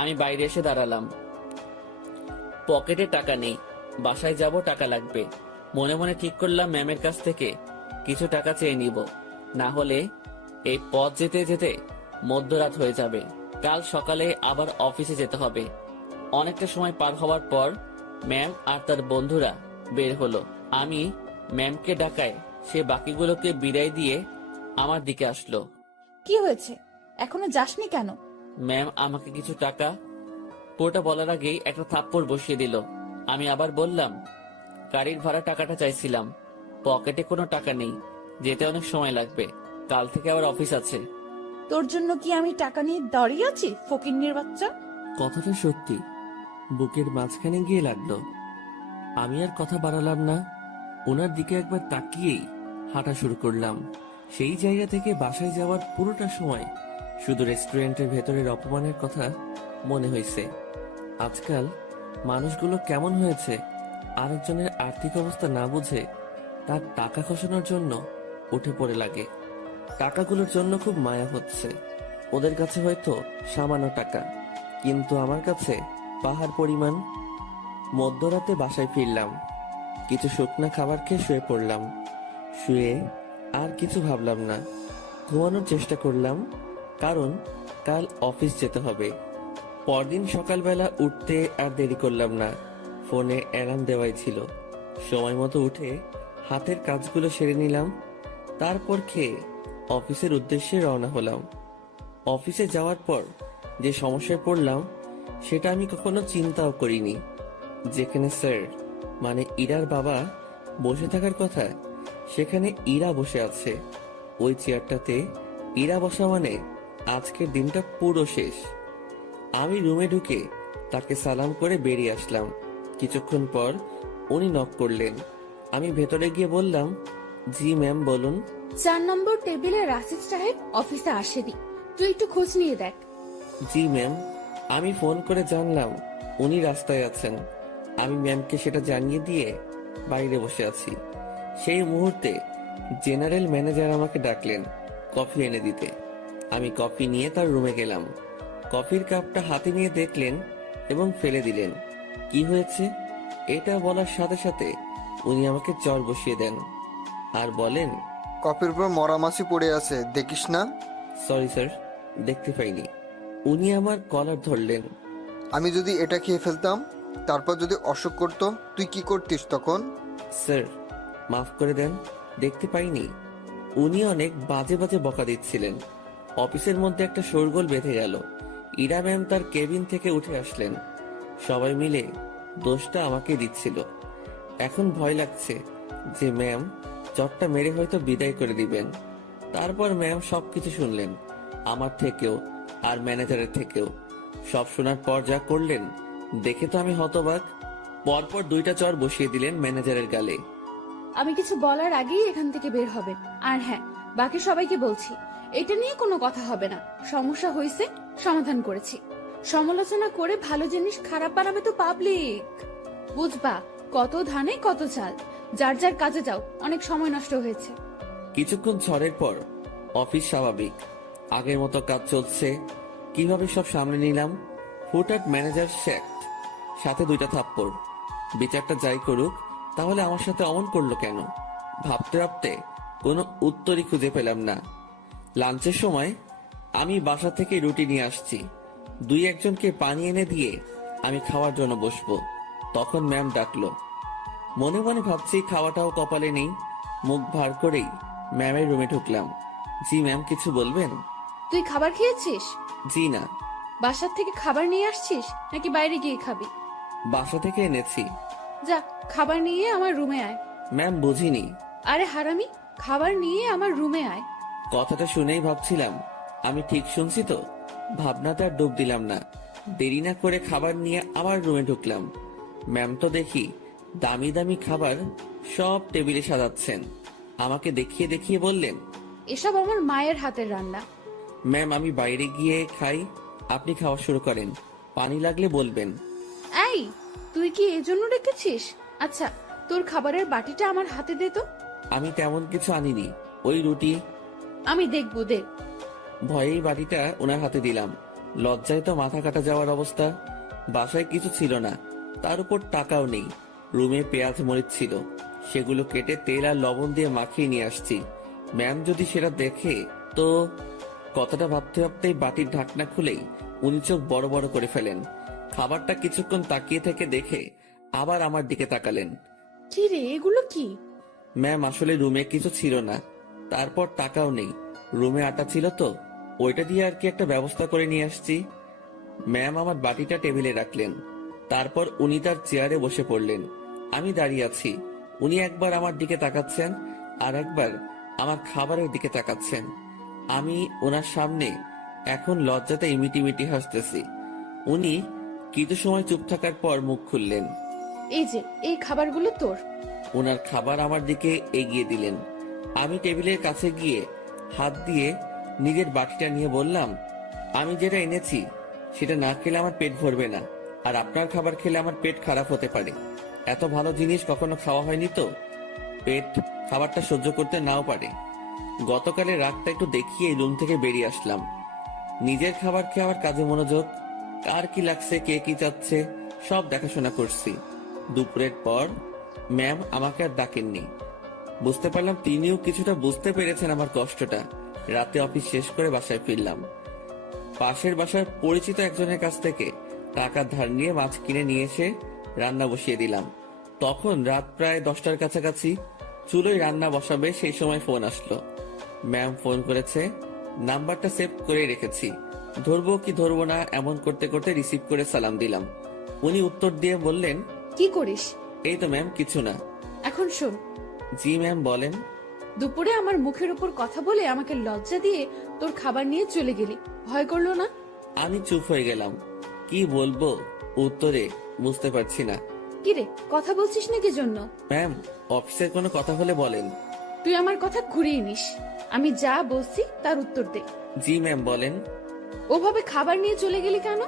আমি বাইরে এসে দাঁড়ালাম। পকেটে টাকা নেই, বাসায় যাব টাকা লাগবে। মনে মনে ঠিক করলাম ম্যামের কাছ থেকে কিছু টাকা চেয়ে নিব, না হলে এই পথ যেতে যেতে মধ্যরাত হয়ে যাবে। কাল সকালে আবার অফিসে যেতে হবে। অনেকটা সময় পার হওয়ার পর ম্যাম আর তার বন্ধুরা বের হলো। আমি ম্যামকে ডাকায় সে বাকিগুলোকে বিদায় দিয়ে আমার দিকে আসলো। কি হয়েছে, এখনো যাসনি কেন? ম্যাম আমাকে কিছু টাকা। পুরোটা বলার আগেই একটা থাপ্পড় বসিয়ে দিল। আমি আবার বললাম, গাড়ির ভাড়া টাকাটা চাইছিলাম, পকেটে কোনো টাকা নেই, যেতে অনেক সময় লাগবে, কাল থেকে আবার অফিস আছে। তোর জন্য কি আমি টাকা নিয়ে দাঁড়িয়ে আছি, ফকিন্নির বাচ্চা? কথাটা সত্যি, বুকের মাঝখানে গিয়ে লাগলো। আমি আর কথা বাড়ালাম না, ওনার দিকে একবার তাকিয়েই হাঁটা শুরু করলাম। সেই জায়গা থেকে বাসায় যাওয়ার পুরোটা সময় শুধু রেস্টুরেন্টের ভেতরের অপমানের কথা মনে হয়েছে। আজকাল মানুষগুলো কেমন হয়েছে, আরেকজনের আর্থিক অবস্থা না বুঝে তার টাকা খসানোর জন্য উঠে পড়ে লাগে। টাকাগুলোর জন্য খুব মায়া হচ্ছে। ওদের কাছে হয়তো সামান্য টাকা, কিন্তু আমার কাছে পাহাড় পরিমাণ। মধ্যরাতে বাসায় ফিরলাম, কিছু শুকনা খাবার খেয়ে শুয়ে পড়লাম। শুয়ে আর কিছু ভাবলাম না, ঘুমানোর চেষ্টা করলাম, কারণ কাল অফিস যেতে হবে। পরদিন সকালবেলা উঠতে আর দেরি করলাম না, ফোনে অ্যালার্ম দেওয়াই ছিল। সময় মতো উঠে হাতের কাজগুলো সেরে নিলাম, তারপর খেয়ে অফিসের উদ্দেশ্যে রওনা হলাম। অফিসে যাওয়ার পর যে সমস্যায় পড়লাম সেটা আমি কখনো চিন্তাও করিনি। যেখানে স্যার মানে ইরার বাবা বসে থাকার কথা, সেখানে ইরা বসে আছে। ওই চেয়ারটাতে ইরা বসা মানে আজকের দিনটা পুরো শেষ। আমি রুমে ঢুকে তাকে সালাম করে বেরিয়ে আসলাম। কিছুক্ষণ পর উনি নক করলেন। আমি ভেতরে গিয়ে বললাম, জি ম্যাম বলুন। 4 নম্বর টেবিলে রাশিদ সাহেব অফিসে আসেনি, তুই একটু খোঁজ নিয়ে দেখ। জি ম্যাম। আমি ফোন করে জানলাম উনি রাস্তায় আছেন। আমি ম্যামকে সেটা জানিয়ে দিয়ে বাইরে বসে আছি। সেই মুহূর্তে জেনারেল ম্যানেজার আমাকে ডাকলেন কফি এনে দিতে। আমি কফি নিয়ে তার রুমে গেলাম। কফির কাপটা হাতে নিয়ে দেখলেন এবং ফেলে দিলেন। কি হয়েছে এটা বলার সাথে সাথে উনি আমাকে চর বসিয়ে দেন আর বলেন, কফির উপর মরা মাছি পড়ে আছে, দেখিস না? সরি স্যার, দেখতে পাইনি। উনি আমার কলার ধরলেন। আমি যদি এটা খেয়ে ফেলতাম, তারপর যদি অসুখ করতো, তুই কি করতিস তখন? স্যার মাফ করে দেন, দেখতে পাইনি। উনি অনেক বাজে বাজে বকা দিচ্ছিলেন। অফিসের মধ্যে একটা শোরগোল বেঁধে গেল। ইরা ম্যাম তার কেবিন থেকে উঠে আসলেন। সবাই মিলে দোষটা আমাকে দিচ্ছিল। এখন ভয় লাগছে যে ম্যাম চটটা মেরে হয়তো বিদায় করে দিবেন। তারপর ম্যাম সবকিছু শুনলেন, আমার থেকেও আর ম্যানেজারের থেকেও। সব শোনার পর যা করলেন দেখে তো আমি হতবাক। পরপর 2টা চর বসিয়ে দিলেন ম্যানেজারের গালে। আমি কিছু বলার আগেই এখান থেকে বের হবেন। আর হ্যাঁ, বাকি সবাইকে বলছি, এটা নিয়ে কোনো কথা হবে না। সমস্যা হয়েছে, সমাধান করেছি। সমালোচনা করে ভালো জিনিস খারাপ বানাবে তো পাবলিক। বুঝবা, কত ধানে কত চাল। যার যার কাজে যাও, অনেক সময় নষ্ট হয়েছে। কিছুক্ষণ ঝড়ের পর অফিস স্বাভাবিক, আগের মতো কাজ চলছে। কিভাবে সব সামনে নিলাম, হুটহাট ম্যানেজার শ্যাক্ট, সাথে 2টা থাপ্পড়। বিচারটা যাই করুক, তাহলে আমার সাথে অমন করলো কেন? ভাবতে ভাবতে কোনো উত্তরই খুঁজে পেলাম না। লাঞ্চের সময় আমি বাসা থেকে রুটি নিয়ে আসছি। 2-1জনকে পানি এনে দিয়ে আমি খাওয়ার জন্য বসবো। তখন ম্যাম ডাকলো। মনে মনে ভাবছি খাওয়াটাও কপালে নেই। মুখ ভার করেই ম্যামের রুমে ঢুকলাম। জি ম্যাম, কিছু বলবেন? তুই খাবার খেয়েছিস? জি না। বাসার থেকে খাবার নিয়ে আসছিস নাকি বাইরে গিয়ে খাবি? বাসা থেকে এনেছি। যা, খাবার নিয়ে আমার রুমে আয়। ম্যাম বুঝিনি। আরে হারামি, খাবার নিয়ে আমার রুমে আয়। কথাটা শুনেই ভাবছিলাম আমি ঠিক শুনছি তো। ভাবনাতে আর ডুব দিলাম না। দেরি না করে খাবার নিয়ে আবার রুমে ঢুকলাম। ম্যাম তো দেখি দামি দামি খাবার সব টেবিলে সাজাচ্ছেন। আমাকে দেখিয়ে দেখিয়ে বললেন, এসব আমার মায়ের হাতের রান্না। ম্যাম আমি বাইরে গিয়ে খাই, আপনি খাওয়া শুরু করেন, পানি লাগলে বলবেন। এই, তুই কি এজন্য রেখেছিস? আচ্ছা, তোর খাবারের বাটিটা আমার হাতে দে তো। আমি তেমন কিছু আনিনি, ওই রুটি। আমি দেখবো, দে। ভয়েই বাটিটা ওনার হাতে দিলাম। লজ্জায় তো মাথা কাটা যাওয়ার অবস্থা। বাসায় কিছু ছিল না, তার উপর টাকাও নেই। রুমে পেঁয়াজ মরিচ ছিল, সেগুলো কেটে তেল আর লবণ দিয়ে মাখিয়ে নিয়ে আসছি। ম্যাম যদি সেটা দেখে তো। কথাটা ভাবতে ভাবতেই বাটির ঢাকনা খুলেই উনি চোখ বড় বড় করে ফেলেন। খাবারটা কিছুক্ষণ তাকিয়ে থেকে দেখে আবার আমার দিকে তাকালেন। কি রে, এগুলো কি? ম্যাম আসলে রুমে কিছু ছিল না, তারপর টাকাও নেই। রুমে আটা ছিল তো, ওইটা দিয়ে আর কি একটা ব্যবস্থা করে নিয়ে আসছি। ম্যাম আমার বাটিটা টেবিলে রাখলেন, তারপর উনি তার চেয়ারে বসে পড়লেন। আমি দাঁড়িয়ে আছি। উনি একবার আমার দিকে তাকাচ্ছেন আর একবার আমার খাবারের দিকে তাকাচ্ছেন। আমি ওনার সামনে এখন লজ্জাতে ইমিটি মিটি হাসতেছি। উনি কিছু সময় চুপ থাকার পর মুখ খুললেন। এই যে এই খাবারগুলো তোর। ওনার খাবার আমার দিকে এগিয়ে দিলেন। আমি টেবিলের কাছে গিয়ে হাত দিয়ে নিজের বাটিটা নিয়ে বললাম, আমি যেটা এনেছি সেটা না খেলে আমার পেট ভরবে না, আর আপনার খাবার খেলে আমার পেট খারাপ হতে পারে। এত ভালো জিনিস কখনো খাওয়া হয়নি তো, পেট খাবারটা সহ্য করতে নাও পারে। গতকালের রাতটা একটু দেখিয়ে রুম থেকে বেরিয়ে আসলাম। নিজের খাবার খেয়ে আবার কাজে মনোযোগ, কার কি লাগছে, কে কি চাচ্ছে সব দেখাশোনা করছি। দুপুরের পর ম্যাম আমাকে আর ডাকেননি। বুঝতে পারলাম তিনিও কিছুটা বুঝতে পেরেছেন আমার কষ্টটা। রাতে অফিস শেষ করে বাসায় ফিরলাম। পাশের বাসার পরিচিত একজনের কাছ থেকে টাকা ধার নিয়ে মাছ কিনে নিয়ে এসে রান্না বসিয়ে দিলাম। তখন রাত প্রায় 10টার কাছাকাছি। চুলোয় রান্না বসাবে সেই সময় ফোন আসলো। ম্যাম ফোন করেছে, নাম্বারটা সেভ করে রেখেছি। ধরবো কি ধরবো না এমন করতে করতে রিসিভ করে সালাম দিলাম। উনি উত্তর দিয়ে বললেন, কি করিস? এই তো ম্যাম, কিছু না। এখন শোন, জি ম্যাম বলেন। দুপুরে আমার মুখের উপর কথা বলে আমাকে লজ্জা দিয়ে তোর খাবার নিয়ে চলে গেলি, ভয় করলো না? আমি চুপ হয়ে গেলাম। কি বলবো উত্তরে বুঝতে পারছি না। কিরে, কথা বলছিস না কি জন্য? ম্যাম, অফিসের কোনো কথা হলে বলেন। তুই আমার কথা ঘুরিয়ে নিস। আমি যা বলছি তার উত্তর দে। জি ম্যাম বলেন। ওভাবে খাবার নিয়ে চলে গেলি কেন?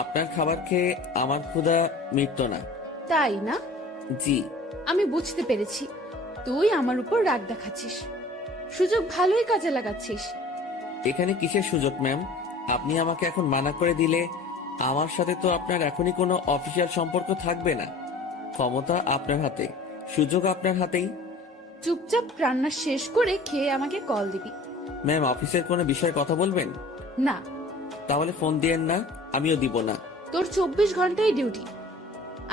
আপনার খাবার খেয়ে আমার ক্ষুধা মিটতো না। তাই না? জি। আমি বুঝতে পেরেছি, তুই আমার উপর রাগ দেখাচ্ছিস, সুযোগ ভালোই কাজে লাগাচ্ছিস। এখানে কিসের সুযোগ ম্যাম? আপনি আমাকে এখন মানা করে দিলে আমার সাথে তো আপনার এখনই কোনো অফিসিয়াল সম্পর্ক থাকবে না। ক্ষমতা আপনার হাতে, সুযোগ আপনার হাতেই। চুপচাপ রান্না শেষ করে খেয়ে আমাকে কল দিবি। ম্যাম, অফিসের কোনো বিষয়ে কথা বলবেন? না। তাহলে ফোন দিয়েন না, আমিও দিব না। তোর 24 ঘন্টাই ডিউটি।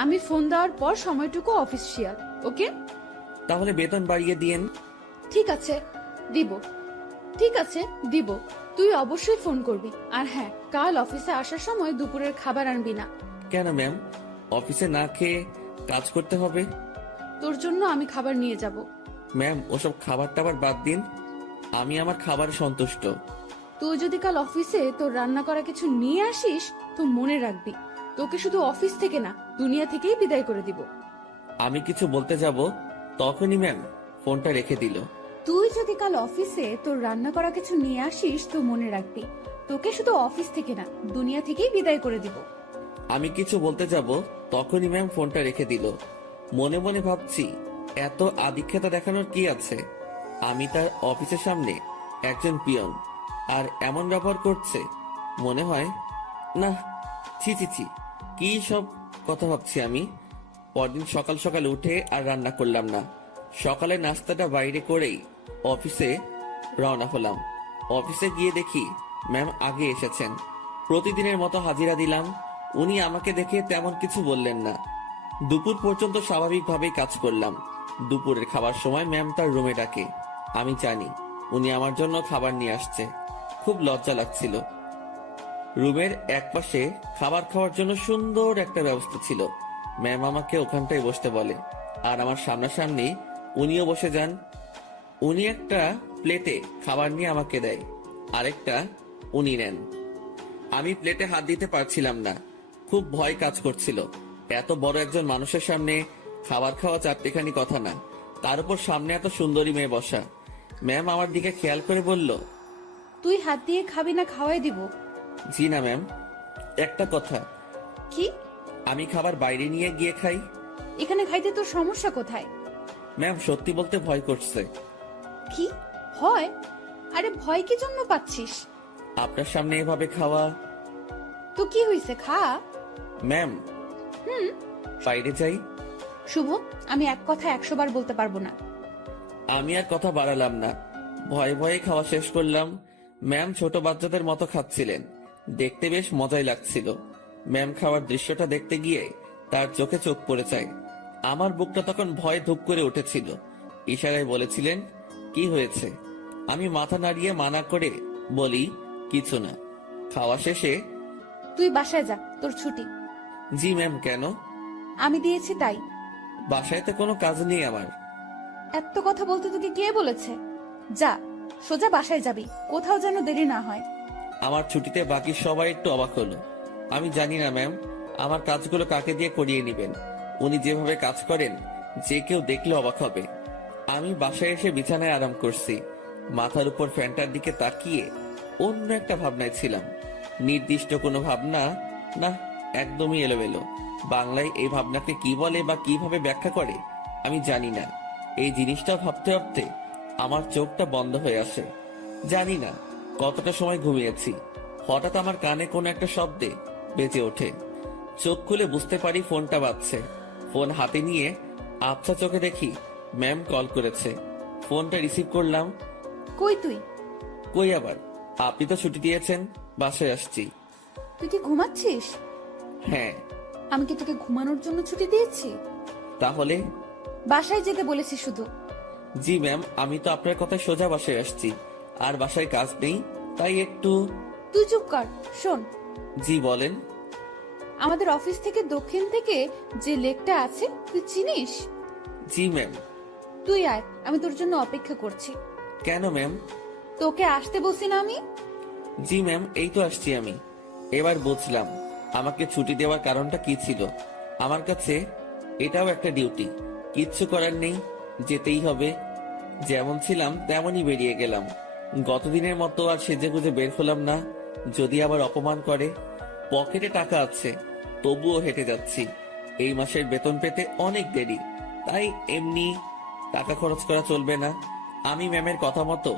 আমি ফোন দেওয়ার পর সময়টুকু অফিসিয়াল, ওকে? তাহলে বেতন বাড়িয়ে দিয়েন। ঠিক আছে, দিব। ঠিক আছে, দিব। তুই অবশ্যই ফোন করবি। আর হ্যাঁ, কাল অফিসে আসার সময় দুপুরের খাবার আনবি না। কেন ম্যাম? অফিসে না খেয়ে কাজ করতে হবে? তোর জন্য আমি খাবার নিয়ে যাব। ম্যাম, ওসব খাবার টাবার বাদ দিন, আমি আমার খাবারে সন্তুষ্ট। তুই যদি কাল অফিসে তোর রান্না করা কিছু নিয়ে আসিস তো মনে রাখবি, তোকে শুধু অফিস থেকে না, দুনিয়া থেকেই বিদায় করে দিব। আমি কিছু বলতে যাব তখনই ম্যাম ফোনটা রেখে দিল। তুই যদি কাল অফিসে তোর রান্না করা কিছু নিয়ে আসিস তো মনে রাখবি, তোকে শুধু অফিস থেকে না, দুনিয়া থেকেই বিদায় করে দিব। আমি কিছু বলতে যাব তখনই ম্যাম ফোনটা রেখে দিল। মনে মনে ভাবছি, এত আদিক্ষেতা দেখানোর কি আছে? আমি তার অফিসের সামনে একজন পিয়ন, আর এমন ব্যবহার করছে। মনে হয় না, ছি ছি ছি, কি সব কথা ভাবছি আমি। পরদিন সকাল সকাল উঠে আর রান্না করলাম না। সকালে নাস্তাটা বাইরে করেই অফিসে রওনা হলাম। অফিসে গিয়ে দেখি ম্যাম আগে এসেছেন। প্রতিদিনের মতো হাজিরা দিলাম। উনি আমাকে দেখে তেমন কিছু বললেন না। দুপুর পর্যন্ত স্বাভাবিকভাবেই কাজ করলাম। দুপুরের খাবার সময় ম্যাম তার রুমে ডাকে। আমি জানি উনি আমার জন্য খাবার নিয়ে আসছে। খুব লজ্জা লাগছিল। রুমের একপাশে খাবার খাওয়ার জন্য সুন্দর একটা ব্যবস্থা ছিল। ম্যাম আমাকে ওখানটায় বসতে বলে, আর আমার সামনাসামনি উনিও বসে যান। উনি একটা প্লেটে খাবার নিয়ে আমাকে দেয়, আরেকটা উনি নেন। আমি প্লেটে হাত দিতে পারছিলাম না, খুব ভয় কাজ করছিল। এত বড় একজন মানুষের সামনে খাবার খাওয়া চারটেখানি কথা না, তার উপর সামনে এত সুন্দরী মেয়ে বসা। ম্যাম আমার দিকে খেয়াল করে বলল, তুই হাত দিয়ে খাবি না খাওয়াই দিব? জি না ম্যাম, একটা কথা। কি? আমি খাবার বাইরে নিয়ে গিয়ে খাই। এখানে খাইতে তোর সমস্যা কোথায়? ম্যাম, সত্যি বলতে ভয় করছে। কি ভয়? আরে ভয় কি জন্য পাচ্ছিস? আপনার সামনে এভাবে খাওয়া। তো কি হয়েছে, খা। ম্যাম, বাইরে যাই। শুভ, আমি এক কথা 100 বার বলতে পারবো না। আমি আর কথা বাড়ালাম না, ভয়ে ভয়ে খাওয়া শেষ করলাম। ম্যাম ছোট বাচ্চাদের মতো খাচ্ছিলেন, দেখতে বেশ মজাই লাগছিল। ম্যাম খাওয়ার দৃশ্যটা দেখতে গিয়ে তার চোখে চোখ পড়ে যায়। আমার বুকটা তখন ভয়ে ধুপ করে উঠেছিল। ইশারায় বলেছিলেন, কি হয়েছে? আমি মাথা নাড়িয়ে মানা করে বলি, কিছু না। খাওয়া শেষে, তুই বাসায় যা, তোর ছুটি। জি ম্যাম। কেন? আমি দিয়েছি তাই। বাসায় তো কোনো কাজ নেই আমার। এত কথা বলতে তোকে কে বলেছে? যা, সোজা বাসায় যাবি, কোথাও যেন দেরি না হয়। আমার ছুটিতে বাকি সবাই একটু অবাক হলো। আমি জানি না ম্যাম, আমার কাজগুলো কাকে দিয়ে করিয়ে নেবেন? উনি যেভাবে কাজ করেন যে কেউ দেখলে অবাক হবে। আমি বাসায় এসে বিছানায় আরাম করছি, মাথার উপর ফ্যানটার দিকে তাকিয়ে অন্য একটা ভাবনায় ছিলাম। নির্দিষ্ট কোনো ভাবনা না, একদমই এলোমেলো। বাংলায় এই ভাবনাকে কি বলে বা কিভাবে ব্যাখ্যা করে আমি জানি না। এই জিনিসটা ভাবতে ভাবতে আমার চোখটা বন্ধ হয়ে আসে। জানি না কতটা সময় ঘুমিয়েছি, হঠাৎ আমার কানে কোনো একটা শব্দে বেজে ওঠে। চোখ খুলে বুঝতে পারি ফোনটা বাজছে। ফোন হাতে নিয়ে আবছা চোখে দেখি ম্যাম কল করেছে। ফোনটা রিসিভ করলাম। কই তুই? কই আবার, আপনি তো ছুটি দিয়েছেন, বাসায় আসছি। তুই কি ঘুমাচ্ছিস? হ্যাঁ। আমি কি তোকে ঘুমানোর জন্য ছুটি দিয়েছি? তাহলে? বাসায় যেতে বলেছি শুধু। জি ম্যাম, আমি তো আপনার কথায় সোজা বাসায় আসছি, আর বাসায় কাজ নেই, তাই একটু। তুই চুপ কর, শোন। জি বলেন। আমাদের অফিস থেকে দক্ষিণ থেকে যে লেকটা আছে তুই চিনিস? জি ম্যাম। তুই আয়, আমি তোর জন্য অপেক্ষা করছি। কেন ম্যাম? তোকে আসতে বলছি না আমি? জি ম্যাম, এই তো আসছি আমি। এবার বুঝলাম আমাকে ছুটি দেওয়ার কারণটা কি ছিল। আমার কাছে এটাও একটা ডিউটি, কিচ্ছু করার নেই, যেতেই হবে। যেমন ছিলাম তেমনই বেরিয়ে গেলাম। গতদিনের মতো আর সেজেগুজে বের হলাম না, যদি আবার অপমান করে। পকেটে টাকা আছে, তবুও হেঁটে যাচ্ছি। এই মাসের বেতন পেতে অনেক দেরি, তাই এমনি টাকা খরচ করা চলবে না। আমি ম্যামের কথা মতো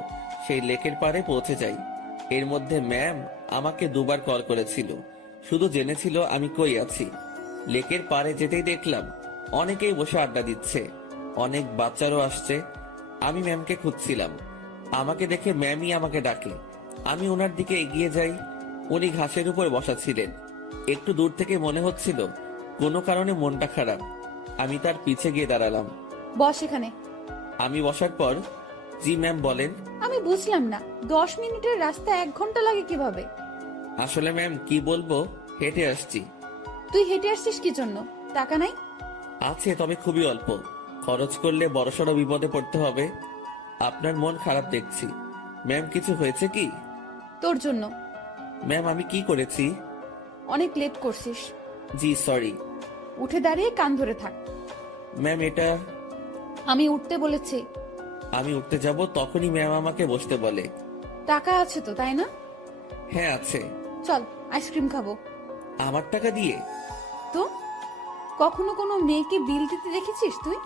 সেই লেকের পাড়ে পৌঁছে যাই। এর মধ্যে ম্যাম আমাকে দুবার কল করেছিল, শুধু জেনেছিল আমি কই আছি। লেকের পাড়ে যেতেই দেখলাম অনেকেই বসে আড্ডা দিচ্ছে, অনেক বাচ্চারও আসছে। আমি ম্যামকে খুঁজছিলাম, আমাকে দেখে ম্যামই আমাকে ডাকে। আমি ওনার দিকে এগিয়ে যাই। উনি ঘাসের উপর বসা ছিলেন। একটু দূর থেকে মনে হচ্ছিল কোনো কারণে মনটা খারাপ। আমি তার পিছে গিয়ে দাঁড়ালাম। বস এখানে। আমি বসার পর, জি ম্যাম বলেন। আমি বুঝলাম না, 10 মিনিটের রাস্তা 1 ঘন্টা লাগে কিভাবে? আসলে ম্যাম কি বলবো, হেঁটে আসছি। তুই হেঁটে আসছিস কি জন্য? টাকা নাই? আছে, তবে খুবই অল্প। খরচ করলে বড়সড় বিপদে পড়তে হবে। আপনার মন খারাপ দেখছি। ম্যাম কিছু হয়েছে কি? তোর জন্য। ম্যাম আমি কি করেছি? অনেক লেট করছিস। জি সরি। উঠে দাঁড়িয়ে কান ধরে থাক। ম্যাম এটা। আমি উঠতে বলেছি। আমি উঠতে যাব তখনই ম্যাম আমাকে বসতে বলে। টাকা আছে তো, তাই না? হ্যাঁ আছে। চল আইসক্রিম খাবো। আমার টাকা দিয়ে? তো কখনো কোনো মেয়েকে বিল দিতে দেখেছিস তুই?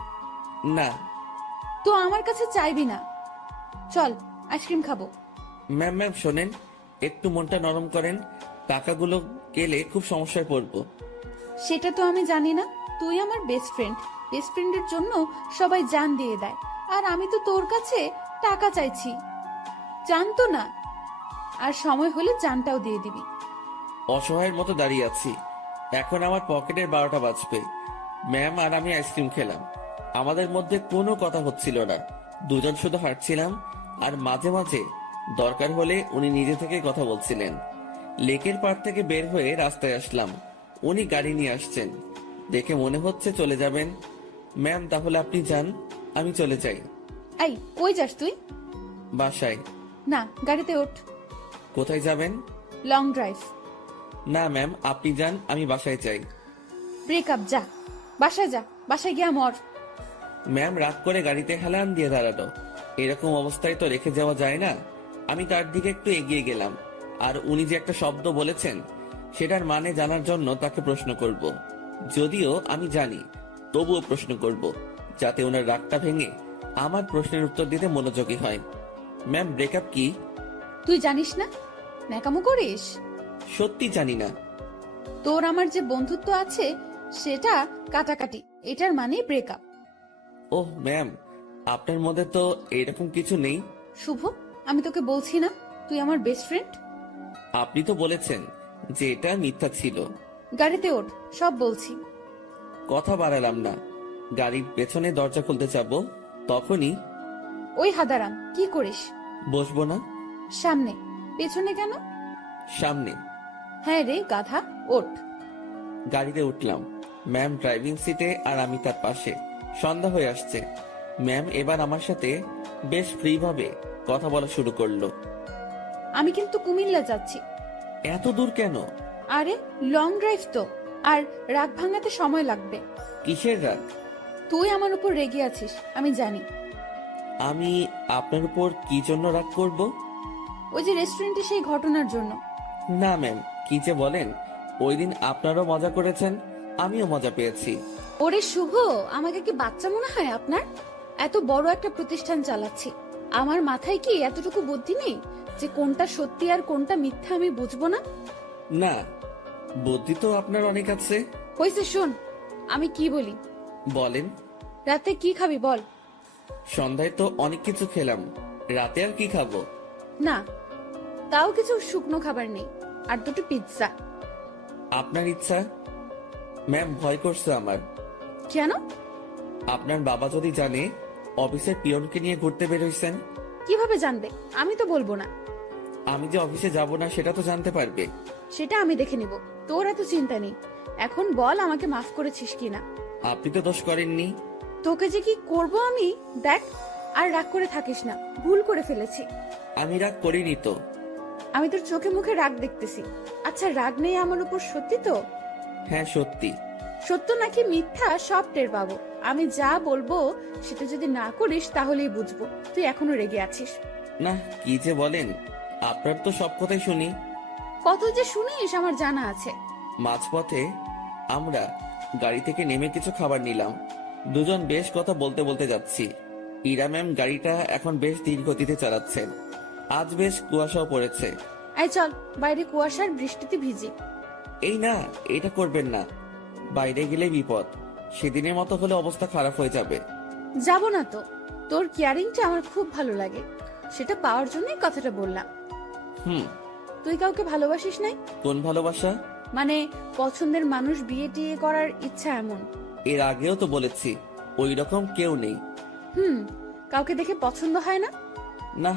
না। তো আমার কাছে চাইবি না। চল আইসক্রিম খাবো। ম্যাম ম্যাম শোনেন, একটু মনটা নরম করেন। টাকাগুলো গেলে খুব সমস্যায় পড়বো। সেটা তো আমি জানি না। তুই আমার বেস্ট ফ্রেন্ড, বেস্ট ফ্রেন্ডের জন্য সবাই জান দিয়ে দেয়, আর আমি তো তোর কাছে টাকা চাইছি। জানতো না, আর সময় হলে জানটাও দিয়ে দিবি। অসহায়ের মতো দাঁড়িয়ে আছি। এখন আমার পকেটের 12টা বাজবে। ম্যাম আর আমি আইসক্রিম খেলাম, আমাদের মধ্যে কোনো কথা হচ্ছিল না। দুজন শুধু হাঁটছিলাম, আর মাঝে মাঝে দরকার হলে উনি নিজে থেকে কথা বলছিলেন। লেকের পাড় থেকে বের হয়ে রাস্তায় আসলাম। উনি গাড়ি নিয়ে আসছেন, দেখে মনে হচ্ছে চলে যাবেন। ম্যাম তাহলে আপনি যান, আমি চলে যাই। এই কই যাস তুই? বাসায়। না, গাড়িতে ওঠ। কোথায় যাবেন? Long drive. না ম্যাম আপনি যান, আমি বাসায় চাই। ব্রেকআপ, যা বাসায় যা, বাসায় গিয়া মর। ম্যাম রাগ করে গাড়িতে হেলান দিয়ে দাঁড়ালো। এরকম অবস্থায় তো রেখে যাওয়া যায় না। আমি তার দিকে একটু এগিয়ে গেলাম, আর উনি যে একটা শব্দ বলেছেন সেটার মানে জানার জন্য তাকে প্রশ্ন করব। যদিও আমি জানি, তবুও প্রশ্ন করব, যাতে ওনার রাগটা ভেঙে আমার প্রশ্নের উত্তর দিতে মনোযোগী হয়। ম্যাম ব্রেকআপ কি? তুই জানিস না? ন্যাকামো করিস? সত্যি জানি না। তোর আমার যে বন্ধুত্ব আছে সেটা কাটাকাটি, এটার মানে ব্রেকআপ। ওহ ম্যাম, আপনার মধ্যে তো এরকম কিছু নেই। শুভ, আমি তোকে বলছি না তুই আমার বেস্ট ফ্রেন্ড? আপনি তো বলেছেন যে এটা মিথ্যা ছিল। গাড়িতে ওঠ, সব বলছি। কথা বাড়ালাম না। গাড়ির পেছনে দরজা খুলতে যাব, তখনই। ওই হাদারাম, কি করিস? বসবো না। সামনে। পেছনে কেন? সামনে। হ্যাঁ রে গাধা, ওঠ। গাড়িতে উঠলাম। ম্যাম ড্রাইভিং সিটে আর আমি তার পাশে। সন্ধ্যা হয়ে আসছে। ম্যাম এবার আমার সাথে বেশ ফ্রি ভাবে কথা বলা শুরু করলো। আমি কিন্তু কুমিল্লা যাচ্ছি। এত দূর কেন? আরে লং ড্রাইভ তো, আর রাগ ভাঙাতে সময় লাগবে। কিসের রাগ? তুই আমার উপর রেগে আছিস, আমি জানি। আমি আপনার উপর কি জন্য রাগ করব? ওই যে রেস্টুরেন্টে সেই ঘটনার জন্য। না ম্যাম, কি যে বলেন। ওই দিন আপনারও মজা করেছেন, আমিও মজা পেয়েছি। ওরে শুভ, আমাকে কি বাচ্চা মনে হয় আপনার? এত বড় একটা প্রতিষ্ঠান চালাচ্ছি, আমার মাথায় কি এতটুকু বুদ্ধি নেই যে কোনটা সত্যি আর কোনটা মিথ্যা আমি বুঝবো না? না, বুদ্ধি তো আপনার অনেক আছে। হয়েছে, শোন আমি কি বলি। বলেন। রাতে কি খাবি বল? সন্ধ্যায় তো অনেক কিছু খেলাম, রাতে আর কি খাবো? না, তাও কিছু শুকনো খাবার নেই, আর দুটো পিৎজা। আপনার ইচ্ছা। ম্যাম, ভয় করছে আমার। কেন? আপনার বাবা যদি জানে অফিসের পিয়নকে নিয়ে ঘুরতে বের হইছেন। কিভাবে জানবে? আমি তো বলবো না। আমি যে অফিসে যাব না সেটা তো জানতে পারবে। সেটা আমি দেখে নিব, তোর এত চিন্তা নেই। এখন বল আমাকে মাফ করেছিস কিনা। আপনি তো দোষ করেননি। তোকে যে কি করব আমি, দেখ। আর রাগ করে থাকিস না, ভুল করে ফেলেছি। আমি রাগ করিনি তো। আমি তোর চোখে মুখে রাগ দেখতেছি। আচ্ছা, রাগ নেই আমার উপর, সত্যি তো? হ্যাঁ সত্যি। সত্য নাকি মিথ্যা সব টের পাবো। আমি যা বলবো সেটা যদি না করিস তাহলেই বুঝবো তুই এখনো রেগে আছিস। না, কি যে বলেন, আপনার তো সব কথাই শুনি। কত যে শুনিস আমার জানা আছে। মাঝপথে আমরা গাড়ি থেকে নেমে কিছু খাবার নিলাম। দুজন বেশ কথা বলতে বলতে যাচ্ছি। ইরা ম্যাম গাড়িটা এখন বেশ ধীর গতিতে চালাচ্ছেন। আজ বেশ কুয়াশাও পড়েছে। এই চল, বাইরে কুয়াশার বৃষ্টিতে ভিজি। এই না, এটা করবেন না। বাইরে গেলে বিপদ। সেদিনের মতো হলে অবস্থা খারাপ হয়ে যাবে। যাব না তো, তোর কেয়ারিংটা আমার খুব ভালো লাগে, সেটা পাওয়ার জন্যই কথাটা বললাম। হুম। তুই কাউকে ভালোবাসিস নাই? কোন ভালোবাসা? মানে পছন্দের মানুষ বিয়ে টিয়ে করার ইচ্ছা এমন? এর আগেও তো বলেছি ওই রকম কেউ নেই। কাউকে দেখে পছন্দ হয় না? না,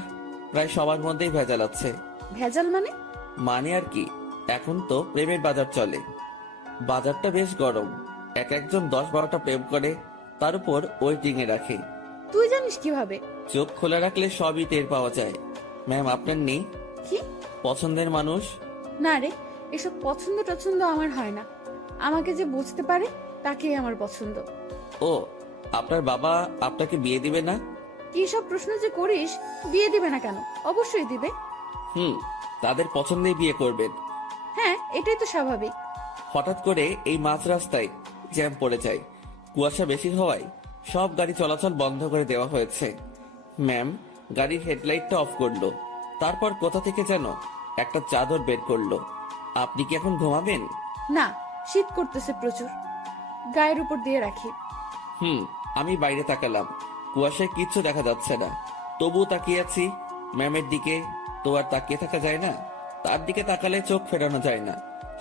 প্রায় সবার মধ্যেই ভেজাল আছে। ভেজাল মানে? মানে আর কি, এখন তো প্রেমের বাজার চলে। বাজারটা বেশ গরম। একজন 10-12টা প্রেম করে, তার উপর ওয়েটিং এ রাখে। তুই জানিস কিভাবে? চোখ খোলা রাখলে সবই টের পাওয়া যায়। ম্যাম, আপনার নেই কি পছন্দের মানুষ? না রে, এসব পছন্দ টছন্দ আমার হয় না। আমাকে যে বুঝতে পারে তাকেই আমার পছন্দ। ও, আপনার বাবা আপনাকে বিয়ে দিবে না? কি সব প্রশ্ন যে করিস, বিয়ে দিবে না কেন? অবশ্যই দিবে। তাদের পছন্দেই বিয়ে করবেন। হ্যাঁ, এটাই তো স্বাভাবিক। হঠাৎ করে এই মাঝ রাস্তায় জ্যাম পড়ে যায়। কুয়াশা বেশি হওয়ায় সব গাড়ি চলাচল বন্ধ করে দেওয়া হয়েছে। ম্যাম গাড়ির হেডলাইটটা অফ করলো, তারপর কোথা থেকে যেন একটা চাদর বের করলো। আপনি কি এখন ঘুমাবেন? না, শীত করতেছে প্রচুর, গায়ের উপর দিয়ে রাখি। আমি বাইরে তাকালাম, কুয়াশায় কিচ্ছু দেখা যাচ্ছে না। তবুও তাকিয়ে আছি ম্যামের দিকে। তো আর তাকিয়ে থাকা যায় না, তার দিকে তাকালে চোখ ফেরানো যায় না,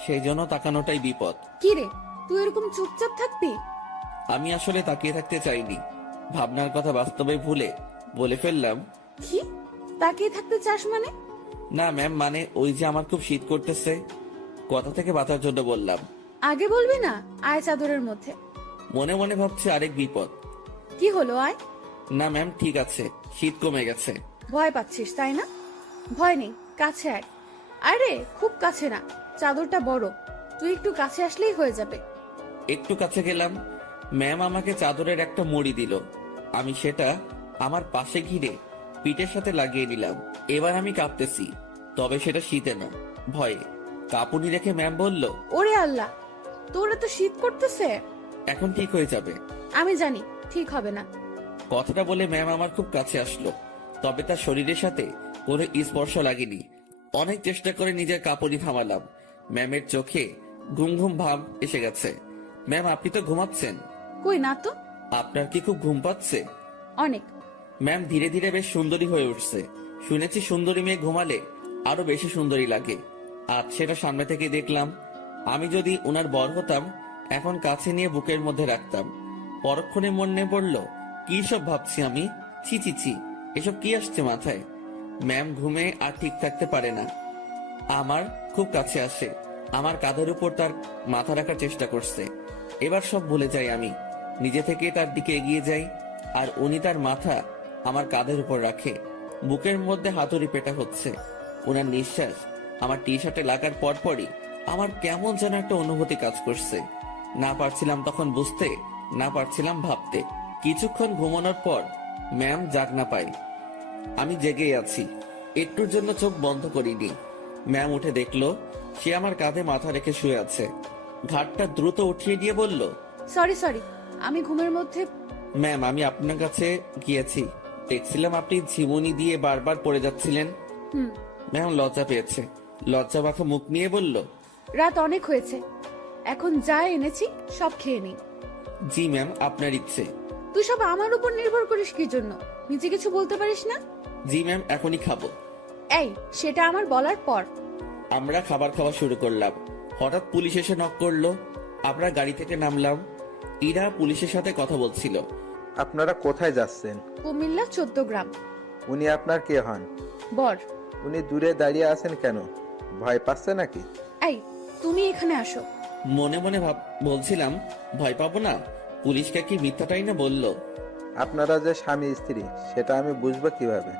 সেই জন্য তাকানোটাই বিপদ। কি রে, তুই এরকম চুপচাপ থাকবি? আমি আসলে তাকিয়ে থাকতে চাইনি, ভাবনার কথা বাস্তবে ভুলে বলে ফেললাম। কি তাকিয়ে থাকতে চাস মানে? না ম্যাম, মানে ওই যে আমার খুব শীত করতেছে, কথা থেকে বাঁচার জন্য বললাম। আগে বলবি না? আয় চাদরের মধ্যে। মনে মনে ভাবছি আরেক বিপদ। কি হলো, আয়। না ম্যাম, ঠিক আছে, শীত কমে গেছে। ভয় পাচ্ছিস তাই না? ভয় নেই, কাছে আয়। আরে খুব কাছে না, চাদরটা বড়, তুই একটু কাছে আসলেই হয়ে যাবে। একটু কাছে গেলাম, ম্যাম আমাকে চাদরের একটা মুড়ি দিল। আমি সেটা আমার পাশে ঘিরে পিঠের সাথে লাগিয়ে নিলাম। এবার আমি কাঁপতেছি, তবে সেটা শীতে না, ভয়ে। কাঁপুনি রেখে ম্যাম বলল, ওরে আল্লাহ, তোর এত শীত করতেছে? এখন ঠিক হয়ে যাবে। আমি জানি ঠিক হবে না। কথাটা বলে ম্যাম আমার খুব কাছে আসলো, তবে তার শরীরের সাথে কোনো স্পর্শ লাগেনি। অনেক চেষ্টা করে নিজের কাঁপুনি থামালাম। ম্যামের চোখে ঘুম ঘুম ভাব এসে গেছে। ম্যাম, আপনি তো ঘুমাচ্ছেন। কই না তো। আপনার কি খুব ঘুম পাচ্ছে? অনেক। ম্যাম ধীরে ধীরে বেশ সুন্দরী হয়ে উঠছে। শুনেছি সুন্দরী মেয়ে ঘুমালে আরো বেশি সুন্দরী লাগে। আজ সেটা সামনে থেকে দেখলাম। আমি যদি উনার বর হতাম, এখন কাছে নিয়ে বুকের মধ্যে রাখতাম। পরক্ষণে মনে পড়ল, কি সব ভাবছি আমি। ছি ছি ছি, এসব কি আসছে মাথায়। ম্যাম ঘুমে আর ঠিক থাকতে পারে না, আমার খুব কাছে আসে, আমার কাঁধের উপর তার মাথা রাখার চেষ্টা করছে। এবার সব ভুলে যাই আমি, নিজে থেকে তার দিকে এগিয়ে যাই, আর উনি তার মাথা আমার কাঁধের উপর রাখে। বুকের মধ্যে হাতুড়ি পেটা হচ্ছে। ওনার নিঃশ্বাস আমার টি শার্টে লাগার পরপরই আমার কেমন যেন একটা অনুভূতি কাজ করছে। না পারছিলাম তখন বুঝতে, না পারছিলাম ভাবতে। কিছুক্ষণ ঘুমানোর পর ম্যাম জাগনা পায়। আমি জেগেই আছি, একটুর জন্য চোখ বন্ধ করিনি। ম্যাম উঠে দেখলো সে আমার কাঁধে মাথা রেখে শুয়ে আছে। ঘাটটা দ্রুত উঠিয়ে দিয়ে বলল, সরি, আমি ঘুমের মধ্যে। ম্যাম আমি আপনার কাছে গিয়েছি, দেখছিলাম আপনি ঝিমুনি দিয়ে বারবার পড়ে যাচ্ছিলেন। হুম। ম্যাম লজ্জা পেয়েছে, লজ্জা মাখা মুখ নিয়ে বলল, রাত অনেক হয়েছে, এখন যা এনেছি সব খেয়ে নি। জি ম্যাম আপনার ইচ্ছে। তুই সব আমার উপর নির্ভর করিস কি জন্য? নিজে কিছু বলতে পারিস না? জি ম্যাম এখনই খাবো। এই, সেটা আমার বলার পর। আমরা খাবার খাওয়া শুরু করলাম। হঠাৎ পুলিশ এসে নক করলো। আমরা গাড়ি থেকে নামলাম। ইরা পুলিশের সাথে কথা বলছিল। আপনারা কোথায় যাচ্ছেন? কুমিল্লা 14 গ্রাম। উনি আপনার কে হন? বর। উনি দূরে দাঁড়িয়ে আছেন কেন? ভয় পাচ্ছে নাকি? এই, তুমি এখানে আসো। মনে মনে বলছিলাম ভয় পাবো না, পুলিশকে কি মিথ্যাটাই না বললো। আপনারা যে স্বামী স্ত্রী সেটা আমি বুঝবো কিভাবে?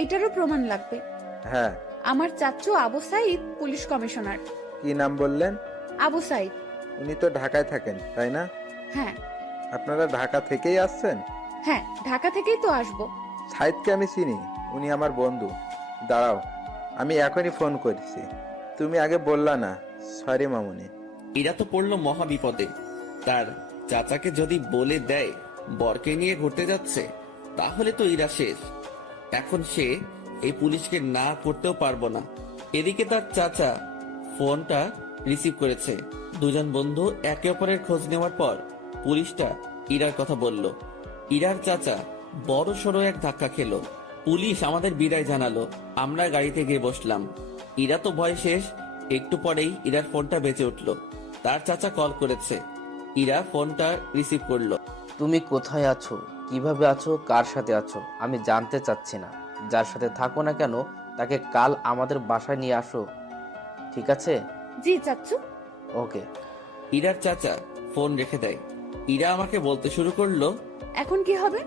এইটারও প্রমাণ লাগবে। হ্যাঁ। আমার চাচু আবু সাইদ পুলিশ কমিশনার। কি নাম বললেন? আবু সাইদ। উনি তো ঢাকায় থাকেন তাই না? হ্যাঁ। আপনারা ঢাকা থেকেই আসছেন? হ্যাঁ, ঢাকা থেকেই তো আসবো। সাইদকে আমি চিনি, উনি আমার বন্ধু। দাঁড়াও, আমি এখনই ফোন করছি। তুমি আগে বললা না। সরি মামুনি। ইরা তো পড়লো মহা বিপদে। তার চাচাকে যদি বলে দেয় বরকে নিয়ে ঘুরতে যাচ্ছে, তাহলে তো ইরা শেষ। এখন সে এই পুলিশকে না করতেও পারবো না। এদিকে তার চাচা ফোনটা রিসিভ করেছে। দুজন বন্ধু একে অপরের খোঁজ নেওয়ার পর পুলিশটা ইরার কথা বলল। ইরার চাচা বড় সড়ো এক ধাক্কা খেলো। পুলিশ আমাদের বিদায় জানালো। আমরা গাড়িতে গিয়ে বসলাম। ইরা তো ভয় শেষ। একটু পরেই ইরার ফোনটা বেজে উঠলো। তার চাচা কল করেছে। ইরা ফোনটা রিসিভ করলো। তুমি কোথায় আছো, কিভাবে আছো, কার সাথে আছো আমি জানতে চাচ্ছি না। যার সাথে থাকো না কেন তাকে কাল আমাদের বাসায় নিয়ে আসো, ঠিক আছে? জি চাচু। ওকে। ইরার চাচা ফোন রেখে দেয়। ইরা আমাকে বলতে শুরু করলো, এখন কি হবে?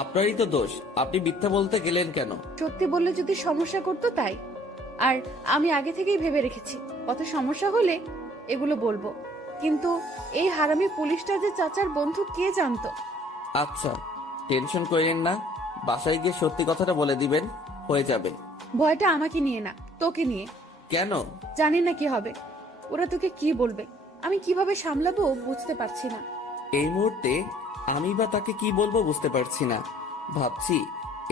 আপনারই তো দোষ, আপনি মিথ্যা বলতে গেলেন কেন? সত্যি বললে যদি সমস্যা করতো তাই। আর আমি আগে থেকেই ভেবে রেখেছি কত সমস্যা হলে এগুলো বলবো। কিন্তু এই হারামি পুলিশটা যে চাচার বন্ধু কে জানতো? আচ্ছা টেনশন করেন না, বাসায় গিয়ে সত্যি কথাটা বলে দিবেন, হয়ে যাবে। ভয়টা আমাকে নিয়ে না, তোকে নিয়ে। কেন? জানি না কি হবে। ওরা তোকে কি বলবে, আমি কিভাবে সামলাবো বুঝতে পারছি না। এই মুহূর্তে আমি বা তাকে কি বলবো বুঝতে পারছি না। ভাবছি